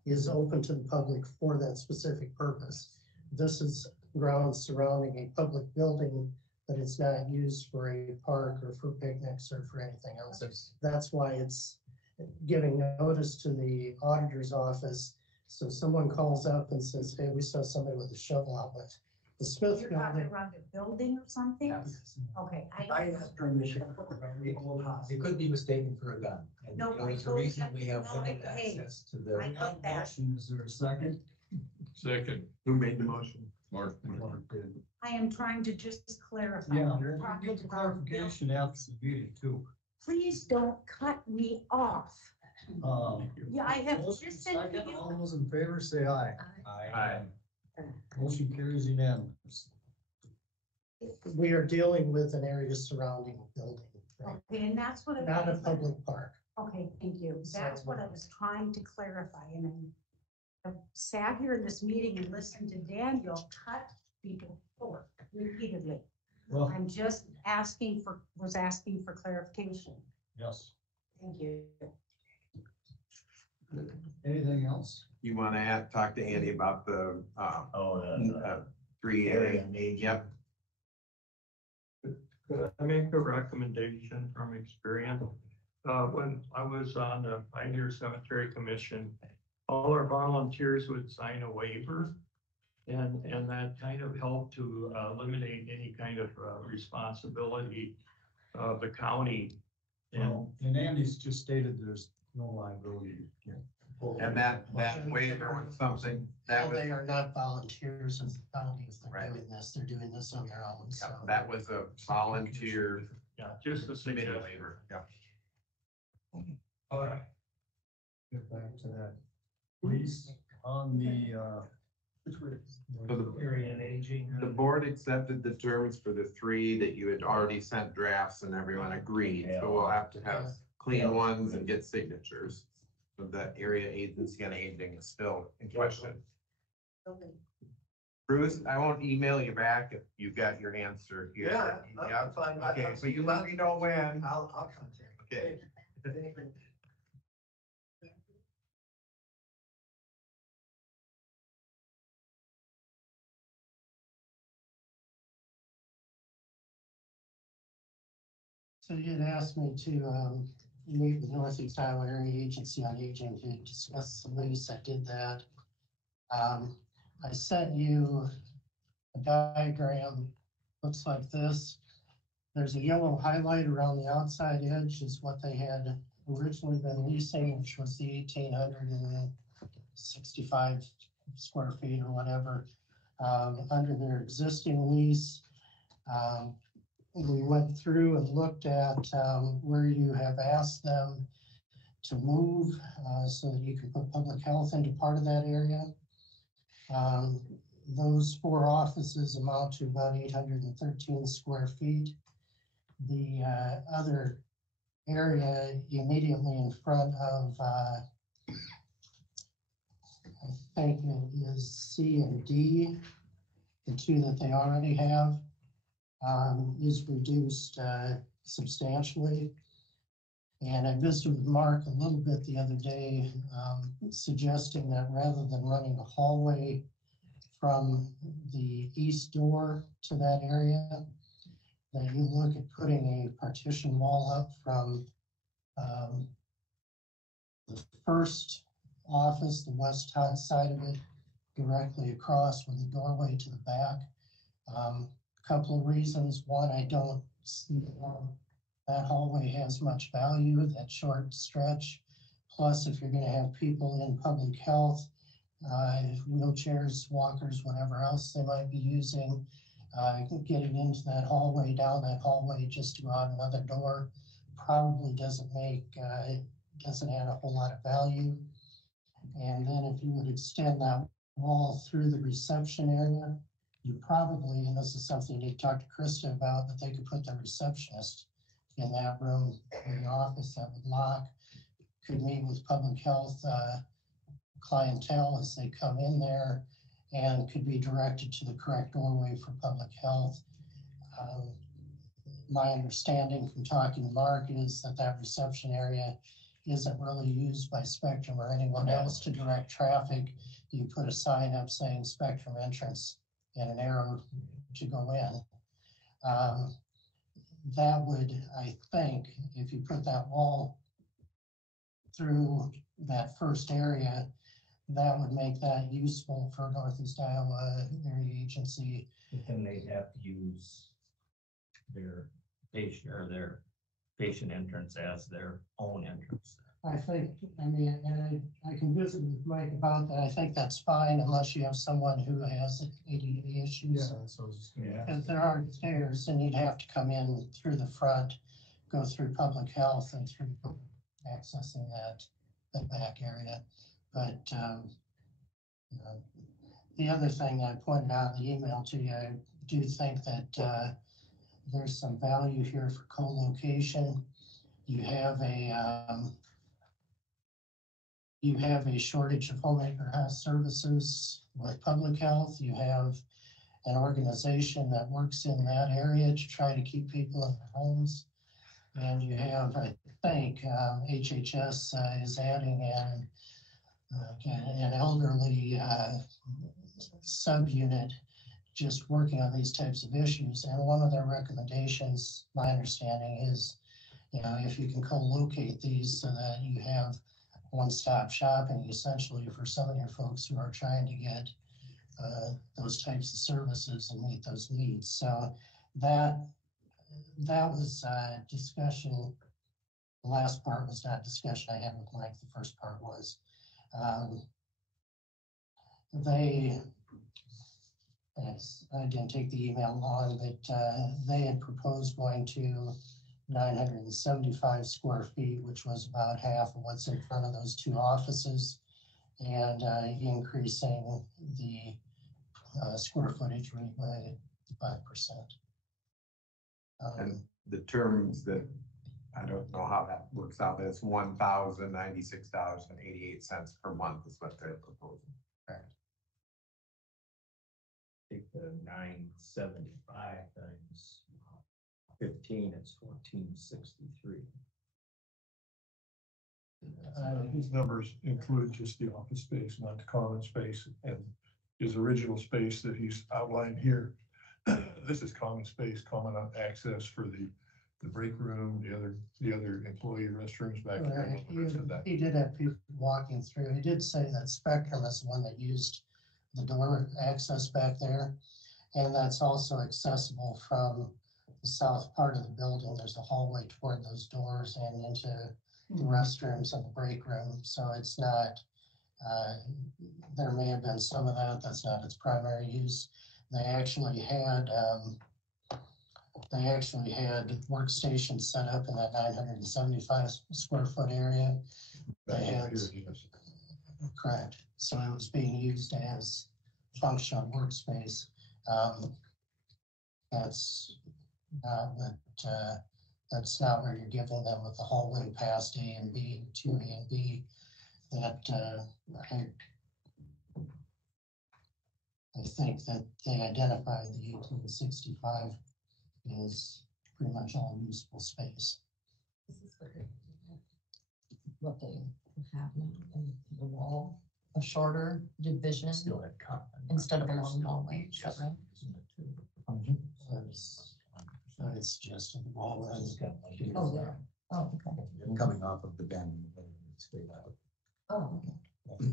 is open to the public for that specific purpose. This is grounds surrounding a public building, but it's not used for a park or for picnics or for anything else. That's why it's giving notice to the auditor's office. So someone calls up and says, hey, we saw somebody with a shovel outlet. The Smith You're talking building. around the building or something? Okay. I asked permission for the old house. It could be mistaken for a gun. And, No, you know, it's a I told reason you- we have no, limited hey, access to the. I got that. Is there a second? Second, Who made the motion? Mark. I am trying to just clarify. Yeah, You're we'll talking get the about building. clarification after the meeting too. Please don't cut me off. Yeah, I have Motion listened to second. you. All those in favor say aye. Aye. Motion carries unanimous. We are dealing with an area surrounding a building, Okay, and that's what. not a public park. Okay, thank you. That's what I was trying to clarify, and I've sat here in this meeting and listened to Daniel cut people short repeatedly. Well, I'm just asking for clarification. yes. Thank you. Anything else? You want to talk to Andy about the, Oh, 3 area need, yep. Could I make a recommendation from experience? When I was on the Pioneer Cemetery Commission, all our volunteers would sign a waiver. And that kind of helped to eliminate any kind of responsibility of the county. And Andy's just stated there's no liability. And that waiver was something that was, They are not volunteers of the county if they're Right. doing this. They're doing this on their own. So that was a volunteer Yeah, just a committee suggestion. waiver, yeah. All right. Get back to that. Please, on the, So the- area and aging. The board accepted the terms for the 3 that you had already sent drafts and everyone agreed, so we'll have to have clean ones and get signatures. So that area agency on aging is still in question. Bruce, I won't email you back if you've got your answer here. I'm fine. Okay, so you let me know when. I'll contact. Okay. So you had asked me to meet with Northeast Iowa Area Agency on Aging to discuss the lease. I did that. I sent you a diagram, looks like this. There's a yellow highlight around the outside edge is what they had originally been leasing, which was the 1,865 square feet or whatever, under their existing lease. We went through and looked at where you have asked them to move so that you can put public health into part of that area. Those 4 offices amount to about 813 square feet. The other area immediately in front of, I think it is C and D, the 2 that they already have, is reduced substantially. And I visited with Mark a little bit the other day, suggesting that rather than running a hallway from the east door to that area, that you look at putting a partition wall up from the first office, the west side of it, directly across with a doorway to the back. Couple of reasons. One, I don't see that hallway has much value, that short stretch. Plus, if you're going to have people in public health, wheelchairs, walkers, whatever else they might be using, getting into that hallway, down that hallway just to go out another door probably doesn't add a whole lot of value. And then if you would extend that wall through the reception area, you probably, and this is something you need to talk to Krista about, but they could put the receptionist in that room in the office that would lock, could meet with public health clientele as they come in there and could be directed to the correct doorway for public health. My understanding from talking to Mark is that that reception area isn't really used by Spectrum or anyone else to direct traffic. You put a sign up saying Spectrum entrance and an arrow to go in. That would, I think, if you put that wall through that first area, that would make that useful for Northeast Iowa Area Agency. But then they'd have to use their patient entrance as their own entrance. I think, I mean, and I can visit with Mike about that. I think that's fine unless you have someone who has ADA issues. Because there are stairs and you'd have to come in through the front, go through public health and through accessing that back area. But the other thing I pointed out in the email to you, I do think that there's some value here for co-location. You have a shortage of homemaker house services with public health. You have an organization that works in that area to try to keep people in their homes. And you have, I think, HHS is adding an elderly subunit just working on these types of issues. And one of their recommendations, my understanding is, if you can co-locate these so that you have one-stop shopping essentially for some of your folks who are trying to get those types of services and meet those needs. So that was discussion. The last part was not discussion I had with Mike. The first part was I didn't take the email long, but they had proposed going to 975 square feet, which was about half of what's in front of those two offices, and increasing the square footage rate by 5%. And the terms that, I don't know how that works out, but it's $1,096.88 per month is what they're proposing. Correct. Take the 975 times 15, it's 1463. These numbers include just the office space, not the common space, and his original space that he's outlined here. This is common space, common access for the break room, the other employee restrooms back there. He did have people walking through. He did say that Spectrum is the one that used the door access back there, and that's also accessible from the south part of the building. There's a hallway toward those doors and into the restrooms and the break room. So it's not, there may have been some of that. That's not its primary use. They actually had workstations set up in that 975 square foot area. They had, correct. So it was being used as functional workspace. That's not where you're giving them with the hallway past A and B, to A and B. That I think that they identified the 1865 as pretty much all usable space. This is what they have now in the wall, a shorter division instead of a long hallway. Is that right? It's just a wall. Oh, yeah. Oh, okay. Coming off of the bend, straight out. Oh, okay.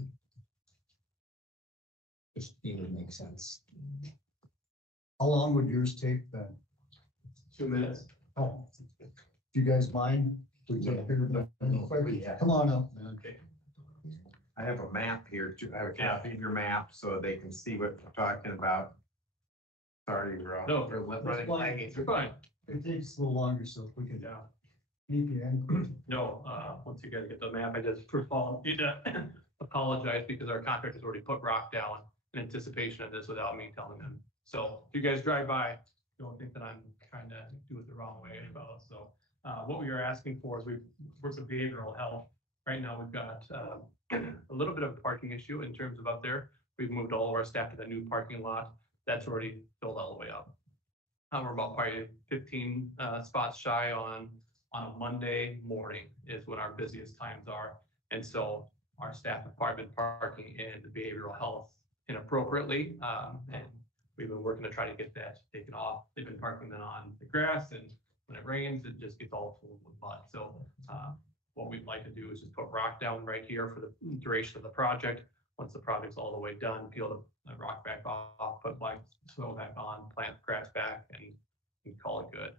Just would make sense. How long would yours take then? 2 minutes. Oh, do you guys mind? Come on up, man. Okay. I have a map here too. I have a copy of your map so they can see what we're talking about. Sorry, we're running. You're fine. It takes a little longer, so if we could keep you in. No, once you guys get the map, I just first of all need to apologize because our contractor's already put rock down in anticipation of this without me telling them. So if you guys drive by, don't think that I'm trying to do it the wrong way about it. So what we are asking for is we've worked with behavioral health right now we've got a little bit of a parking issue in terms of up there. We've moved all of our staff to the new parking lot. That's already filled all the way up. We're about probably 15 spots shy on a Monday morning is when our busiest times are. And so our staff have probably been parking in the behavioral health inappropriately. And we've been working to try to get that taken off. They've been parking then on the grass, and when it rains, it just gets all full with mud. So what we'd like to do is just put rock down right here for the duration of the project. Once the project's all the way done, peel the rock back off, put black soil back on, plant grass back, and call it good.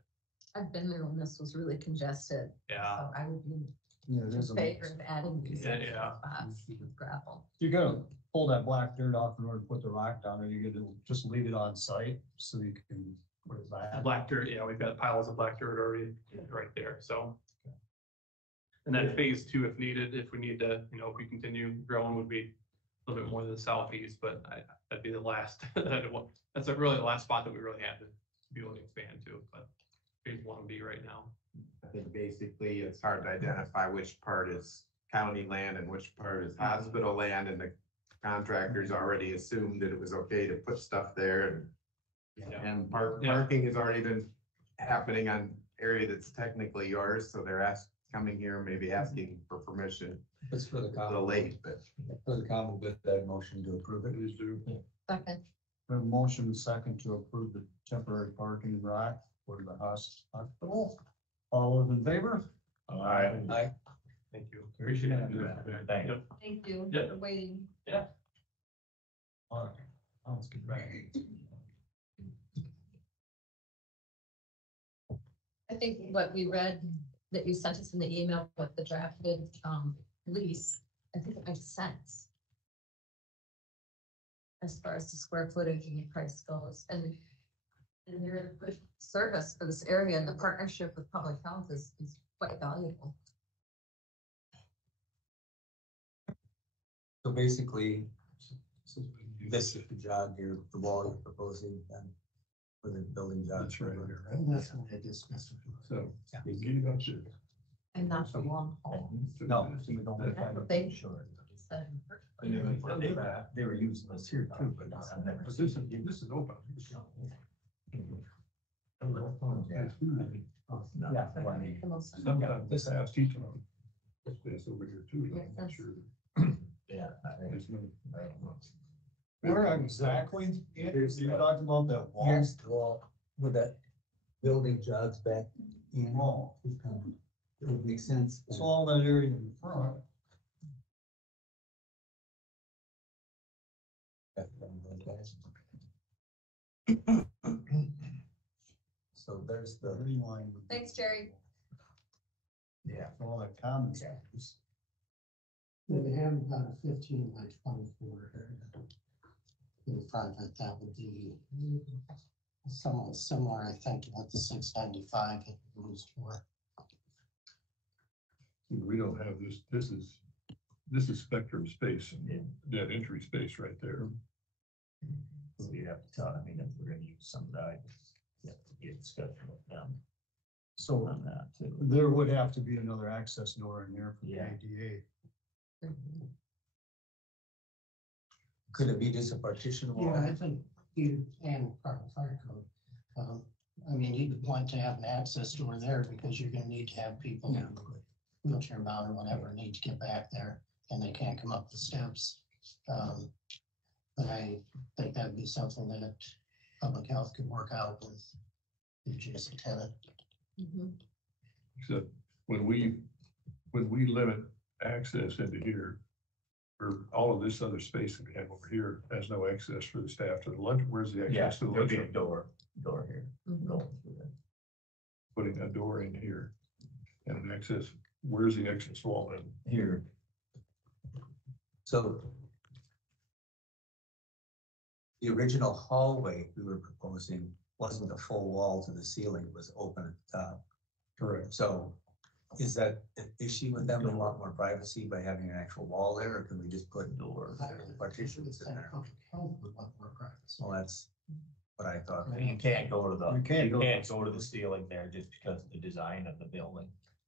I've been there when this was really congested. Yeah. So I would be Yeah, in there's a. favor of adding these Yeah, extra yeah. spots with gravel. You gotta pull that black dirt off in order to put the rock down, or you gonna just leave it on site so you can put it back. Black dirt, yeah, we've got piles of black dirt already right there, so. And then phase two, if needed, if we need to, if we continue growing, would be a little bit more to the southeast, but that'd be the last, that's really the last spot that we really had to be able to expand to, but phase one would be right now. I think basically it's hard to identify which part is county land and which part is hospital land, and the contractors already assumed that it was okay to put stuff there, and parking has already been happening on area that's technically yours, so they're coming here, maybe asking for permission. It's for the A common. little late, but For the common good, that motion to approve it. Please do. Second. We have a motion and second to approve the temporary parking rack for the hospital. All those in favor? Aye. Aye. Thank you. Appreciate it. Thank you. Yep. Thank you Yeah. for waiting. Yeah. All right. Now let's get back. I think what we read that you sent us in the email with the drafted lease, I think it makes sense. As far as the square footage and the price goes, and they're a good service for this area, and the partnership with public health is quite valuable. So basically, this is the job here, the wall you're proposing, and for the building job. That's right here. And that's what I discussed. So, you get about you. And not the long haul. No, so we don't have That's to what they make sure. said. They were using this here too, but I've never. But this is open. Yeah. The most sense. Sometimes this house teaching them. This place over here too. Makes I'm sense. sure. Yeah. There's no- Where exactly? You're talking about that wall? Here's the wall with that building jogs back in. Wall. It would make sense. So all that area in front. So there's the. Line. Thanks, Jerry. Yeah. All that common space. They have about a 15 by 24 area. In front of it, that would be somewhat similar, I think, to what the 695 had used for. We don't have this, this is spectrum space and that entry space right there. We have to tell, I mean, if we're gonna use some of that, you have to get scheduled with them So on that too. there would have to be another access door in there for the Yeah. ADA. Could it be just a partition wall? Yeah, I think you, and part of the fire code. I mean, you'd want to have an access door there because you're gonna need to have people wheelchair bound or whatever need to get back there and they can't come up the steps. But I think that'd be something that public health could work out with the adjacent tenant. Except when we limit access into here, or all of this other space that we have over here has no access for the staff to the lunch. Where's the Yeah, access to the there'll be a lunchroom? door here. Going through there. Putting a door in here and an access, where's the access wall in? Here. So the original hallway we were proposing wasn't a full wall to the ceiling, it was open at the top. Correct. So is that an issue with them? They want more privacy by having an actual wall there, or can we just put doors, partitions in there? Public health would want more privacy. Well, that's what I thought. You can't go to the, You can't go to go to the ceiling there just because of the design of the building.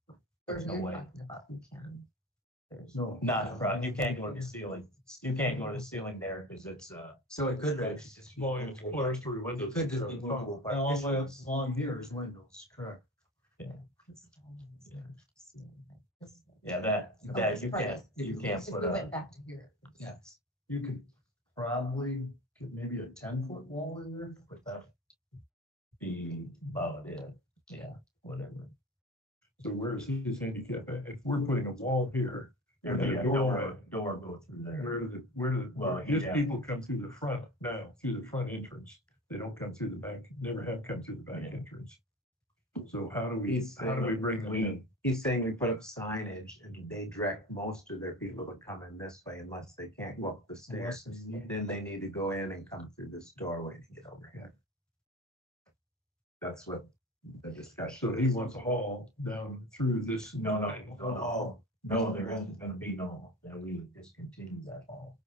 Or There's no you're way. talking about you can. No. Not front, you can't go to the ceiling, you can't go to the ceiling there because it's, So it could actually just. Well, it's closed through windows. It could just be movable And all the way up partitions. along here is windows, correct? yeah, that you can't If put we a, went back to here. Yes. You could probably get maybe a 10-foot wall in there. put that be about it, yeah, whatever. So where's his handicap? If we're putting a wall here, There'd and be a a doorway, door go through there. where do Well, his yeah. people come through the front now, through the front entrance? They don't come through the back, never have come through the back Yeah. entrance. So how do we He's bring them in? He's saying we put up signage and they direct most of their people to come in this way unless they can't go up the stairs. Then they need to go in and come through this doorway to get over here. That's what the discussion. So he wants a hall down through this. No, there isn't gonna be no, that we would discontinue that hall.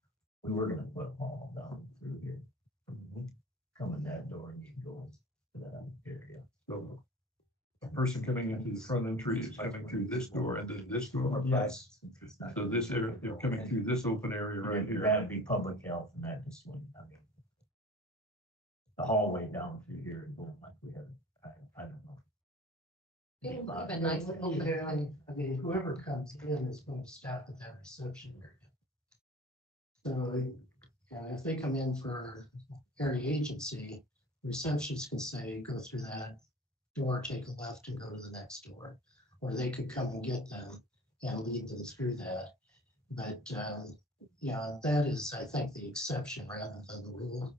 We were gonna put a hall down through here. Come in that door and you can go to that area. So a person coming into the front entry is coming through this door and then this door. Yes. So this area, they're coming through this open area right here. That'd be public health and that just wouldn't, I mean. The hallway down through here and going like we had, I don't know. It would have been nice to open. Yeah, I mean, whoever comes in is going to stop at that reception area. So, if they come in for area agency, receptionists can say, go through that door, take a left and go to the next door. Or they could come and get them and lead them through that. But, that is, I think, the exception rather than the rule.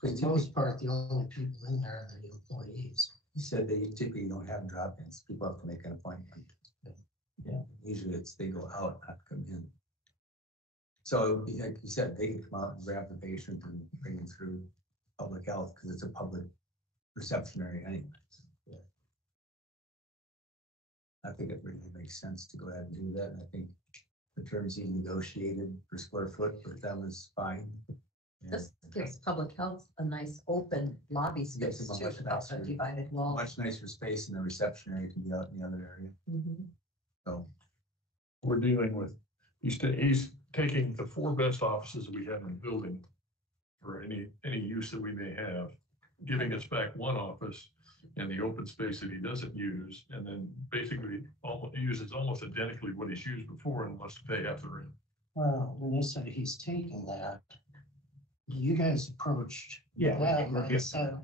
For the most part, the only people in there are the employees. You said they typically don't have drop-ins. People have to make an appointment. Yeah. Usually it's, they go out, not come in. So like you said, they can come out and grab the patient and bring them through public health because it's a public reception area anyway. Yeah. I think it really makes sense to go ahead and do that. And I think the terms he negotiated per square foot with them is fine. This gives public health a nice open lobby space Gives them a too, much without the nicer- divided wall. Much nicer space, and the reception area can be out in the other area. Mhm. So We're dealing with, he's taking the 4 best offices we have in the building for any use that we may have, giving us back 1 office and the open space that he doesn't use, and then basically uses almost identically what he's used before and wants to pay half the rent. Well, when you say he's taking that, you guys approached. Yeah, them we're and said,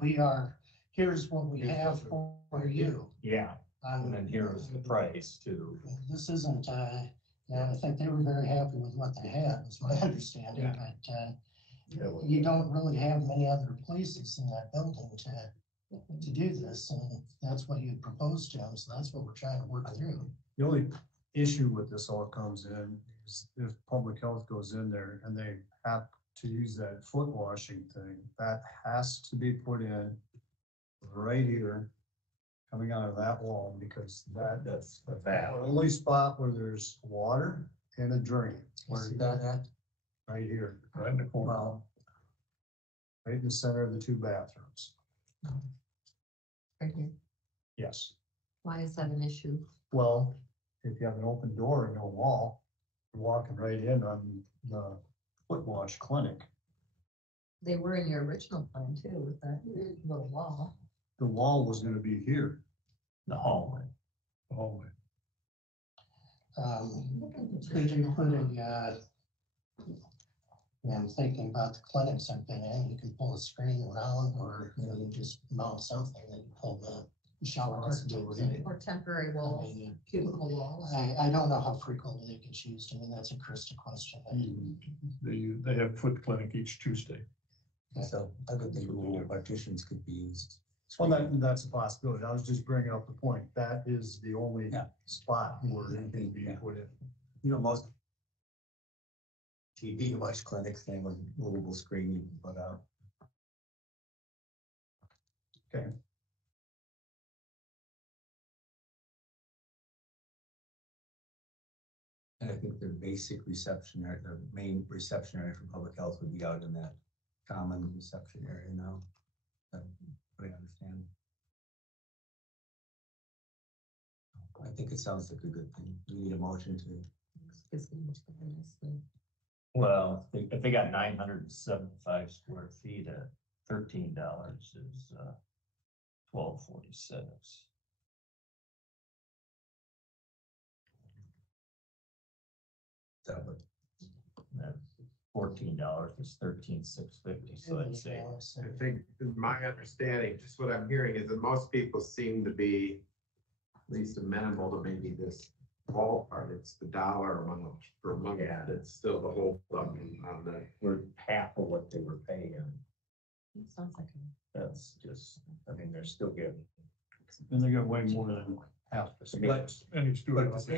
here's what we have for you. Yeah, and then here's the price too. This isn't, I think they were very happy with what they had, is my understanding, but, you don't really have many other places in that building to do this, and that's what you proposed to them, so that's what we're trying to work through. The only issue with this all comes in is if public health goes in there and they have to use that foot washing thing, that has to be put in right here, coming out of that wall, because that's the only spot where there's water and a drain. where's that at? Right here, Right in the corner. well, right in the center of the 2 bathrooms. Right here. Yes. Why is that an issue? Well, if you have an open door and no wall, you're walking right in on the foot wash clinic. They were in your original plan too, with that little wall. The wall was gonna be here. The hallway. The hallway. Could you put I'm thinking about the clinics I've been in, you can pull a screen around, or, you just mount something and pull the shower doors in. Or temporary walls, cubicle walls. I don't know how frequently they get used. I mean, that's a Krista question. They have foot clinic each Tuesday. So I would think movable partitions could be used. Well, that's a possibility. I was just bringing up the point. That is the only spot where anything being put in. You know, most TV watch clinics, they have a movable screen you can put out. Okay. And I think their basic reception area, the main reception area for public health would be out in that common reception area now. What I understand. I think it sounds like a good thing. We need a motion to. Well, if they got 975 square feet at $13 is, $12.46. That would. That $14 is $13,650, so I'd say. I think, in my understanding, just what I'm hearing is that most people seem to be at least amenable to maybe this wall part. It's the dollar amount per month. Yeah. That's still the whole thing on the. We're half of what they were paying. Sounds like. That's just, I mean, they're still getting. And they got way more than half the space. And he's doing But-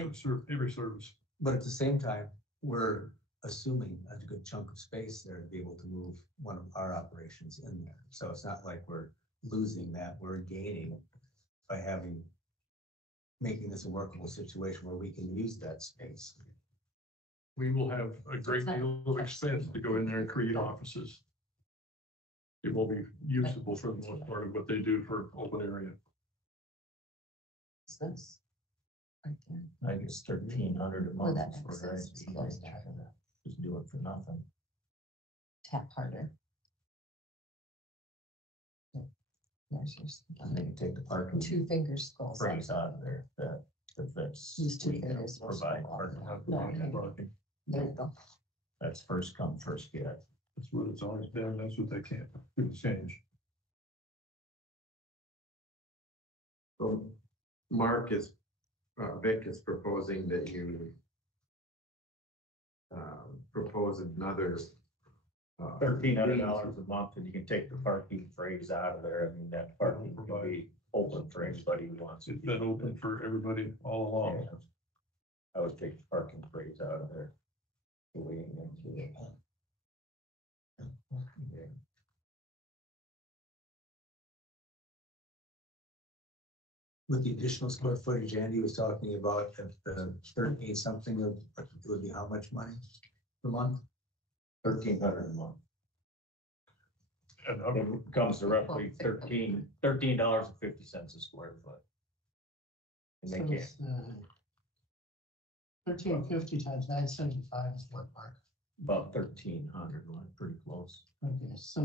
every service. But at the same time, we're assuming a good chunk of space there to be able to move one of our operations in there. So it's not like we're losing that, we're gaining by making this a workable situation where we can use that space. We will have a great deal of expense to go in there and create offices. It will be usable for the most part of what they do for open area. Is this? Right there. I guess 1,300 a Where month. that for access IT, is closed they out. kinda Just do it for nothing. Tap harder. There's your. And they can take the parking Two fingers scrolls. phrase out of there, that if that's. Use two we can fingers. Provide parking. There you go. That's first come, first get. That's what it's always been. That's what they can't change. So Mark is, Vic is proposing that you propose another. $1,300 a month, and you can take the parking phrase out of there. I mean, that parking can be open for anybody who wants it. It's been open for everybody all along. Yeah. I would take the parking phrase out of there. The way into it. Yeah. With the additional square footage Andy was talking about, if the 13 something of, it would be how much money per month? $1,300 a month. And It comes to roughly $13.50 a square foot. And they can't, 1350 times 975 is what, Mark? about 1,300, pretty close. Okay, so,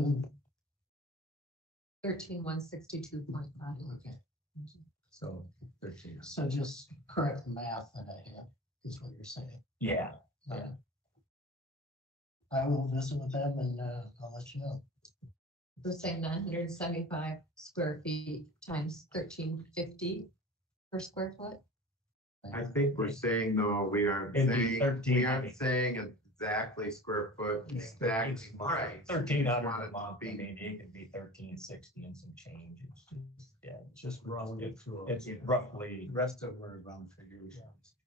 13,162.5. okay, So 13. so just correct the math that I have, is what you're saying. Yeah. I will visit with them and I'll let you know. We're saying 975 square feet times 1350 per square foot. I think we're saying, though, we aren't It'd be saying, 13, we I aren't think. saying exactly square foot, exactly price. 1,300 Want it a to month, be- I mean, it could be 1,360 and some change. It's just, yeah, it's Just round it to. it's roughly, The rest of them are round figures.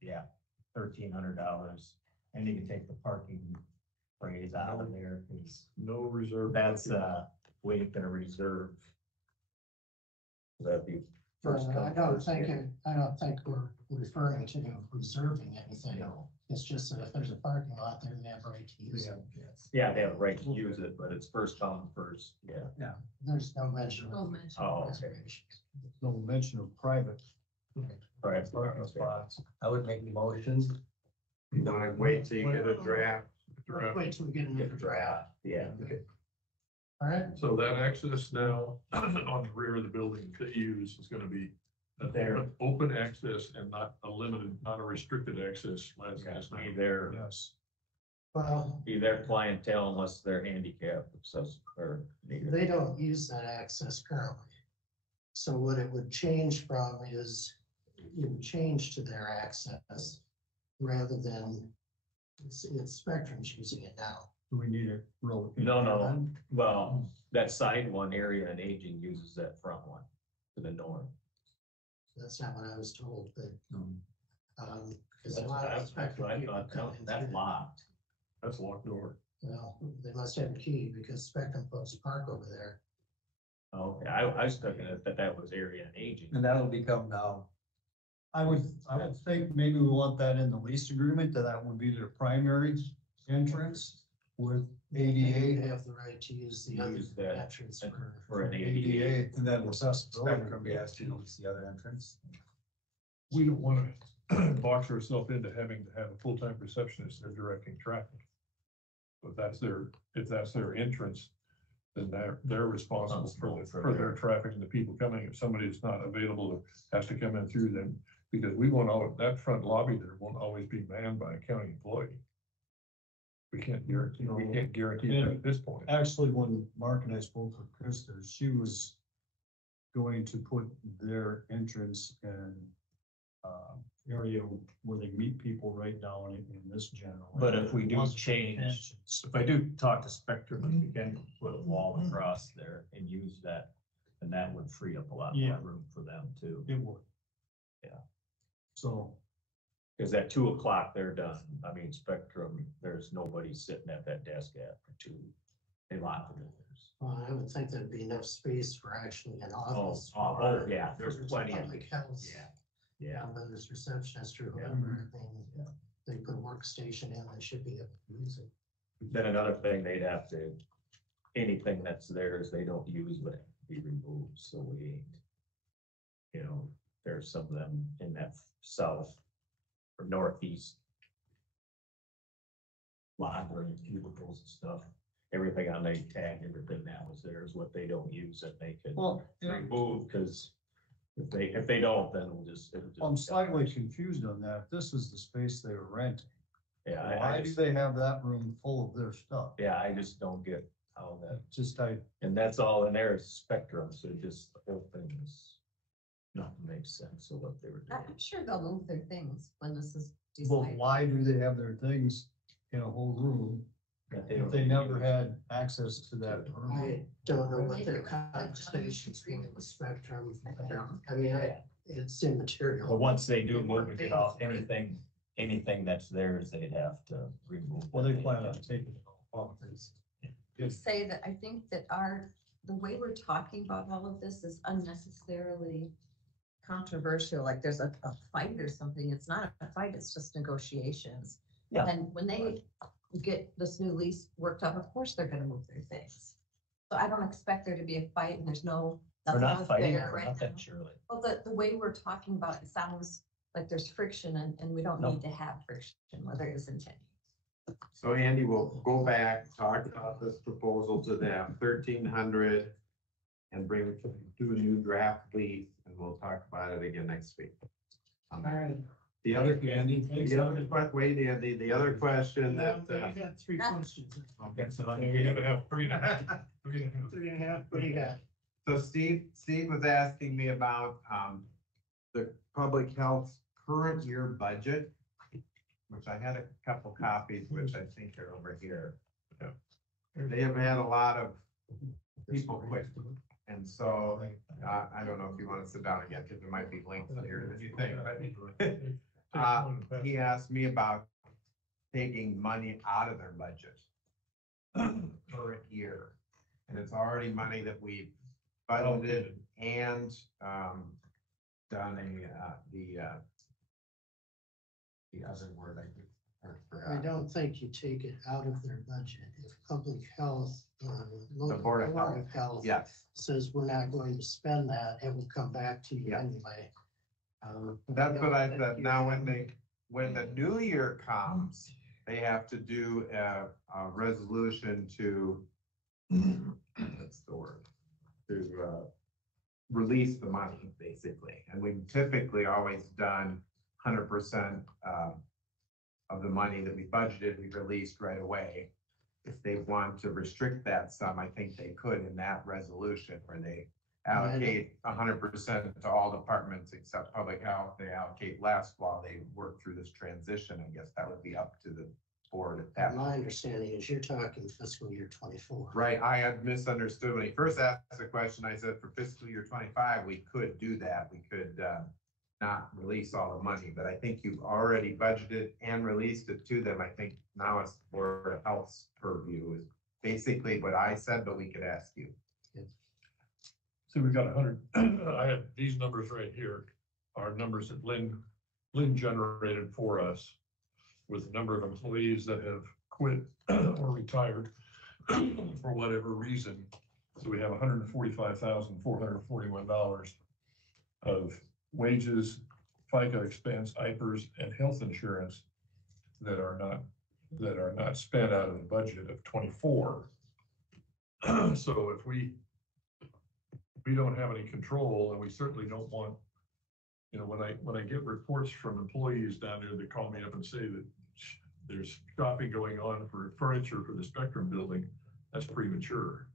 yeah, $1,300. And you can take the parking phrase out of there, because no reserve. that's, we ain't gonna reserve. That'd be first come, I don't first think, served. I don't think we're referring to reserving anything. No. It's just that if there's a parking lot there, they have a right to use it. Yeah, they have a right to use it, but it's first come, first, yeah. There's no mention. No of mention. Oh, okay. reservations. No mention of private. Right. Parking spots. I would make the motion. You wanna wait till you get a draft? Let's wait till we get another draft. Yeah. All right, So that access now on the rear of the building that you use is gonna be There. open access and not a limited, not a restricted access. As is now. Be their, Yes. well, be their clientele unless they're handicapped, or. they don't use that access currently. So what it would change from is, you would change to their access rather than it's Spectrum's using it now. Do we need a real? No, well, that side one area and aging uses that front one to the north. That's not what I was told, but, because a That's lot what of I Spectrum people thought, come in that's through. locked. That's locked door. Well, they must have a key because Spectrum puts a park over there. Okay, I was thinking that was area and aging. And that'll become now. I would think maybe we want that in the lease agreement, that would be their primary entrance with They ADA. have the right to use the other Use that entrance for an ADA. ADA, and then accessibility. Spectrum be asked to use the other entrance. we don't want to box ourselves into having to have a full-time receptionist there directing traffic. But if that's their entrance, then they're responsible for their traffic and the people coming. If somebody's not available or has to come in through them, because we want all, that front lobby there won't always be manned by a county employee. We can't guarantee that at this point. Actually, when Mark and I spoke with Krista, she was going to put their entrance and area where they meet people right down in this general. But if we do Once change, intentions. if I do talk to Spectrum, and we can put a wall across there and use that, then that would free up a lot Yeah. more room for them too. It would. Yeah. So. Cause at 2 o'clock, they're done. I mean, Spectrum, there's nobody sitting at that desk after 2. They lock the doors. Well, I would think there'd be enough space for actually an Oh, office. oh, yeah, there's plenty of, Public health. yeah. Whether it's receptionist or whoever, they put a workstation in, they should be able to use it. Then another thing, they'd have to, anything that's theirs, they don't use would have to be removed, so we ain't. You know, there's some of them in that south or northeast library cubicles and stuff. Everything on the tag, everything that was there is what they don't use that they could remove, because if they don't, then it'll just. I'm slightly confused on that. This is the space they were renting. Yeah. Why do they have that room full of their stuff? Yeah, I just don't get how that. And that's all in there is Spectrum, so just the whole thing is not makes sense of what they were doing. I'm sure they'll move their things when this is Well, decided. why do they have their things in a whole room if they never had access to that room? I don't know what their conversations were with Spectrum. I mean, it's immaterial. But once they do move it off, anything that's theirs, they'd have to remove. Well, they plan on taking it off. Say that I think that the way we're talking about all of this is unnecessarily controversial, like there's a fight or something. It's not a fight, it's just negotiations. Yeah. And when they get this new lease worked up, of course they're gonna move their things. So I don't expect there to be a fight and there's We're nothing not fighting, unfair we're right not now. that surely. Well, the way we're talking about it sounds like there's friction and we don't No. need to have friction, whether it's intended. So Andy, we'll go back, talk about this proposal to them, 1,300, and bring it to a new draft lease, and we'll talk about it again next week. All right. The other, Andy, the other question that. I got 3 questions. Okay, so You're gonna have 3.5. 3.5, what do you got? So Steve was asking me about, the public health's current year budget, which I had a couple copies, which I think are over here. They have had a lot of people quit. And so, I don't know if you want to sit down again, because there might be links here that you think. He asked me about taking money out of their budget current year. And it's already money that we've budgeted and, done the other word I don't think you take it out of their budget. If public health, local Board of Health Yes. says we're not going to spend that, it will come back to you anyway. That's what I said. Now, when the new year comes, they have to do a resolution to, what's the word? To release the money, basically. And we've typically always done 100% of the money that we budgeted, we released right away. If they want to restrict that sum, I think they could in that resolution where they allocate 100% to all departments except public health. They allocate less while they work through this transition. I guess that would be up to the board at that. My understanding is you're talking fiscal year 24. Right, I had misunderstood. When he first asked the question, I said for fiscal year 25, we could do that. We could not release all the money, but I think you've already budgeted and released it to them. I think now it's Board of Health's purview is basically what I said, but we could ask you. So we've got 100, I have these numbers right here, are numbers that Lynn generated for us with the number of employees that have quit or retired for whatever reason. So we have $145,441 of wages FICA expense, IPERS, and health insurance that are not spent out of the budget of 24. So if we don't have any control, and we certainly don't want, when I get reports from employees down there that call me up and say that there's shopping going on for furniture for the Spectrum building, that's premature.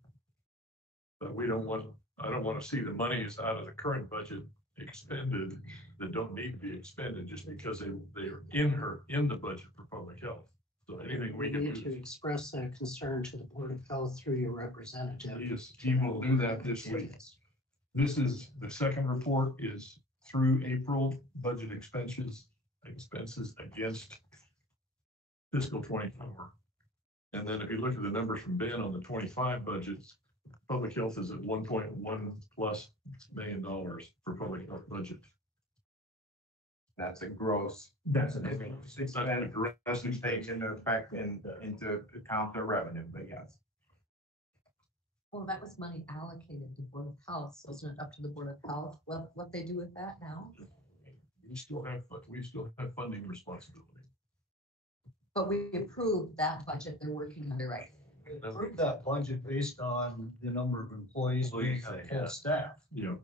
But I don't want to see the monies out of the current budget expended that don't need to be expended just because they're in the budget for public health. So anything we can need do. to express that concern to the Board of Health through your representative. He will do that this week. This is, the second report is through April budget expenses against fiscal 24. And then if you look at the numbers from Ben on the 25 budgets, public health is at $1.1+ million for public health budget. That's a gross. That's an expense. Doesn't take into effect into account their revenue, but yes. Well, that was money allocated to Board of Health, so isn't it up to the Board of Health what they do with that now? We still have funding responsibility. But we approved that budget they're working under right. We approved that budget based on the number of employees being at full staff. Yeah.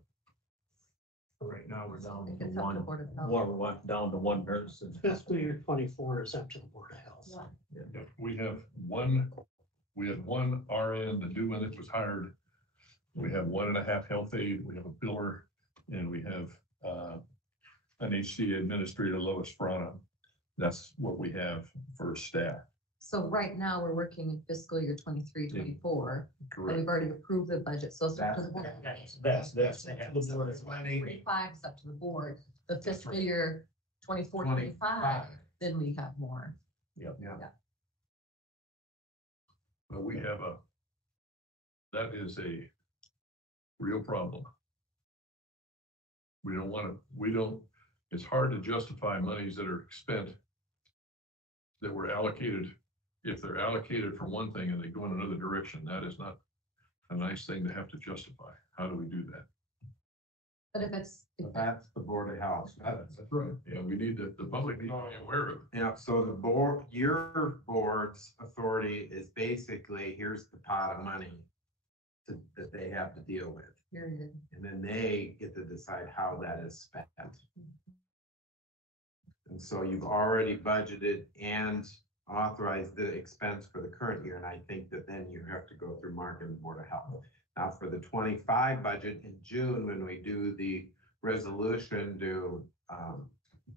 Right now, we're down to It's up to one, Board of Health. we're down to one person. Fiscal year 24 is up to the Board of Health. Yeah, we have one RN, the new one that was hired. We have 1.5 health aide, we have a biller, and we have an HCA administrator, Lois Frana. That's what we have for staff. So right now, we're working in fiscal year 23, 24. And Correct. we've already approved the budget, so it's up to the board. That's the Board of 25 is up to the board. The fiscal year 24, 25, then we have more. Yep. Yeah. But that is a real problem. It's hard to justify monies that are spent that were allocated. If they're allocated for one thing and they go in another direction, that is not a nice thing to have to justify. How do we do that? But if it's, That's the Board of Health. That's right. Yeah, the public needs to be aware of it. Yeah, so the board, your board's authority is basically, here's the pot of money that they have to deal with. period. And then they get to decide how that is spent. And so you've already budgeted and authorized the expense for the current year, and I think that then you have to go through Mark and the Board of Health. Now, for the 25 budget in June, when we do the resolution to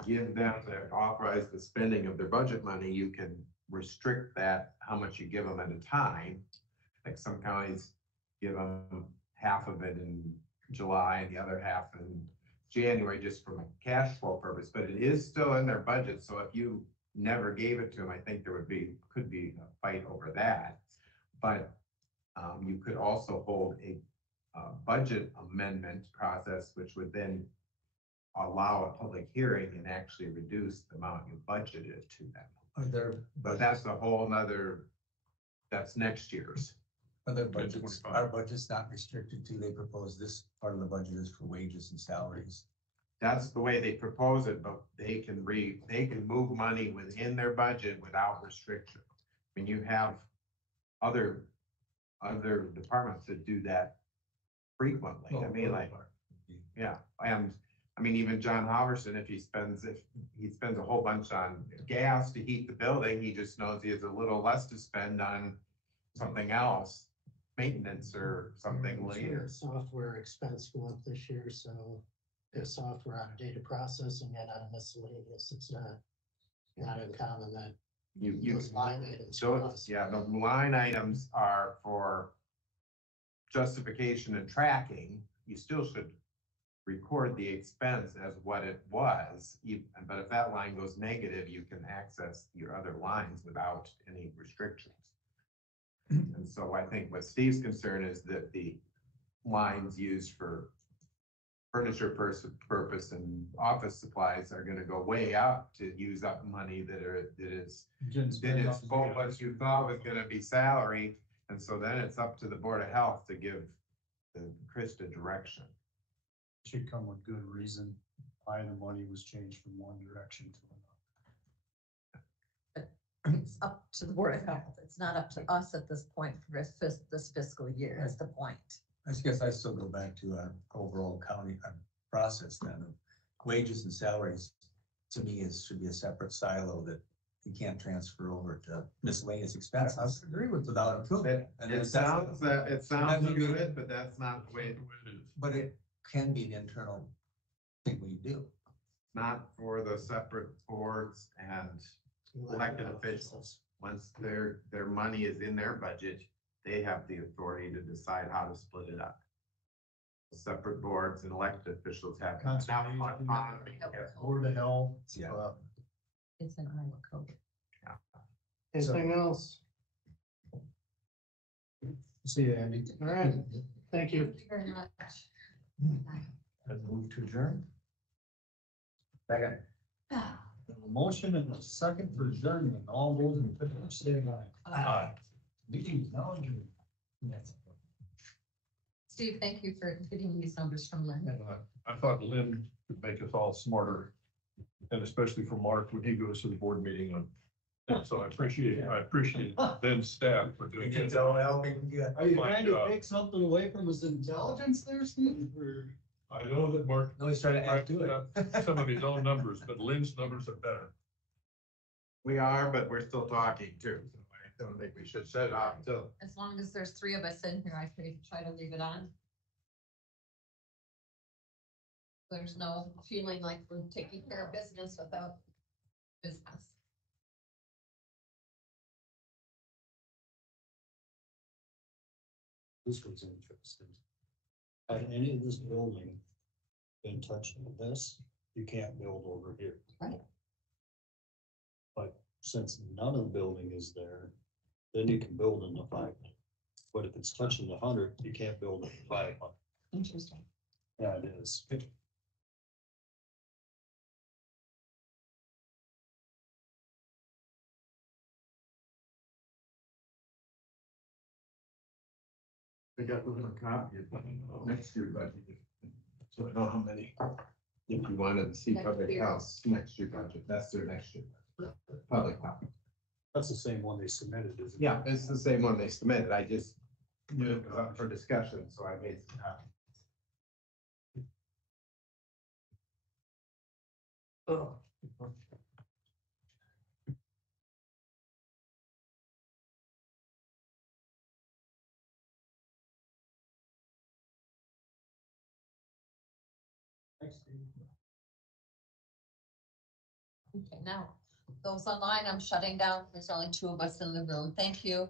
give them to authorize the spending of their budget money, you can restrict that, how much you give them at a time. Like some counties give them half of it in July and the other half in January, just from a cash flow purpose, but it is still in their budget. So if you never gave it to them, I think there could be a fight over that. But you could also hold a budget amendment process, which would then allow a public hearing and actually reduce the amount you budgeted to them. But that's a whole nother, that's next year's. Other budgets, our budget's not restricted to, they propose this part of the budget is for wages and salaries. That's the way they propose it, but they can move money within their budget without restriction. I mean, you have other departments that do that frequently. I mean, like, yeah, I mean, even John Halverson, if he spends a whole bunch on gas to heat the building, he just knows he has a little less to spend on something else, maintenance or something later. Software expense go up this year, so if software out of data processing and out of miscellaneous, it's not uncommon that those line items. Yeah, the line items are for justification and tracking. You still should record the expense as what it was, but if that line goes negative, you can access your other lines without any restrictions. And so I think what Steve's concern is that the lines used for furniture purpose and office supplies are going to go way up to use up money that is what you thought was going to be salary. And so then it's up to the Board of Health to give Krista direction. Should come with good reason. why the money was changed from one direction to another. It's up to the Board of Health. It's not up to us at this point for this fiscal year, is the point. I guess I still go back to our overall county process then of wages and salaries. To me, it should be a separate silo that you can't transfer over to miscellaneous expense. I would agree with without improvement. It sounds good, but that's not the way it is. But it can be an internal thing we do. Not for the separate boards and elected officials. Once their money is in their budget, they have the authority to decide how to split it up. Separate boards and elected officials have. Conservation, Board of Health. Yeah. It's an Iowa code. Anything else? See you, Andy. All right, thank you. Thank you very much. Move to adjourn. Second. A motion and a second for adjournment. All those in favor say aye. Aye. Meeting is now adjourned. Steve, thank you for getting these numbers from Lynn. I thought Lynn could make us all smarter, and especially for Mark when he goes to the board meeting on. And so I appreciate Lynn's staff for doing it. It's all help we can get. Are you My trying to job. take something away from his intelligence there, Steve? Or- I know that Mark No, he's trying to add to it. some of his own numbers, but Lynn's numbers are better. We are, but we're still talking too. So I don't think we should shut it off until. As long as there's 3 of us in here, I could try to leave it on. There's no feeling like we're taking care of business without business. This was interesting. Had any of this building been touching this, you can't build over here. Right. But since none of the building is there, then you can build in the 500. But if it's touching the 100, you can't build in the 500. Interesting. Yeah, it is. They got a copy of next year budget. So I know how many. If you wanted to see Next public year. health, next year budget, that's their next year. budget. Public health. That's the same one they submitted, isn't it? Yeah, it's the same one they submitted. I just, it was up for discussion, so I made some copies. Oh. Okay, now, those online, I'm shutting down. There's only 2 of us in the room. Thank you.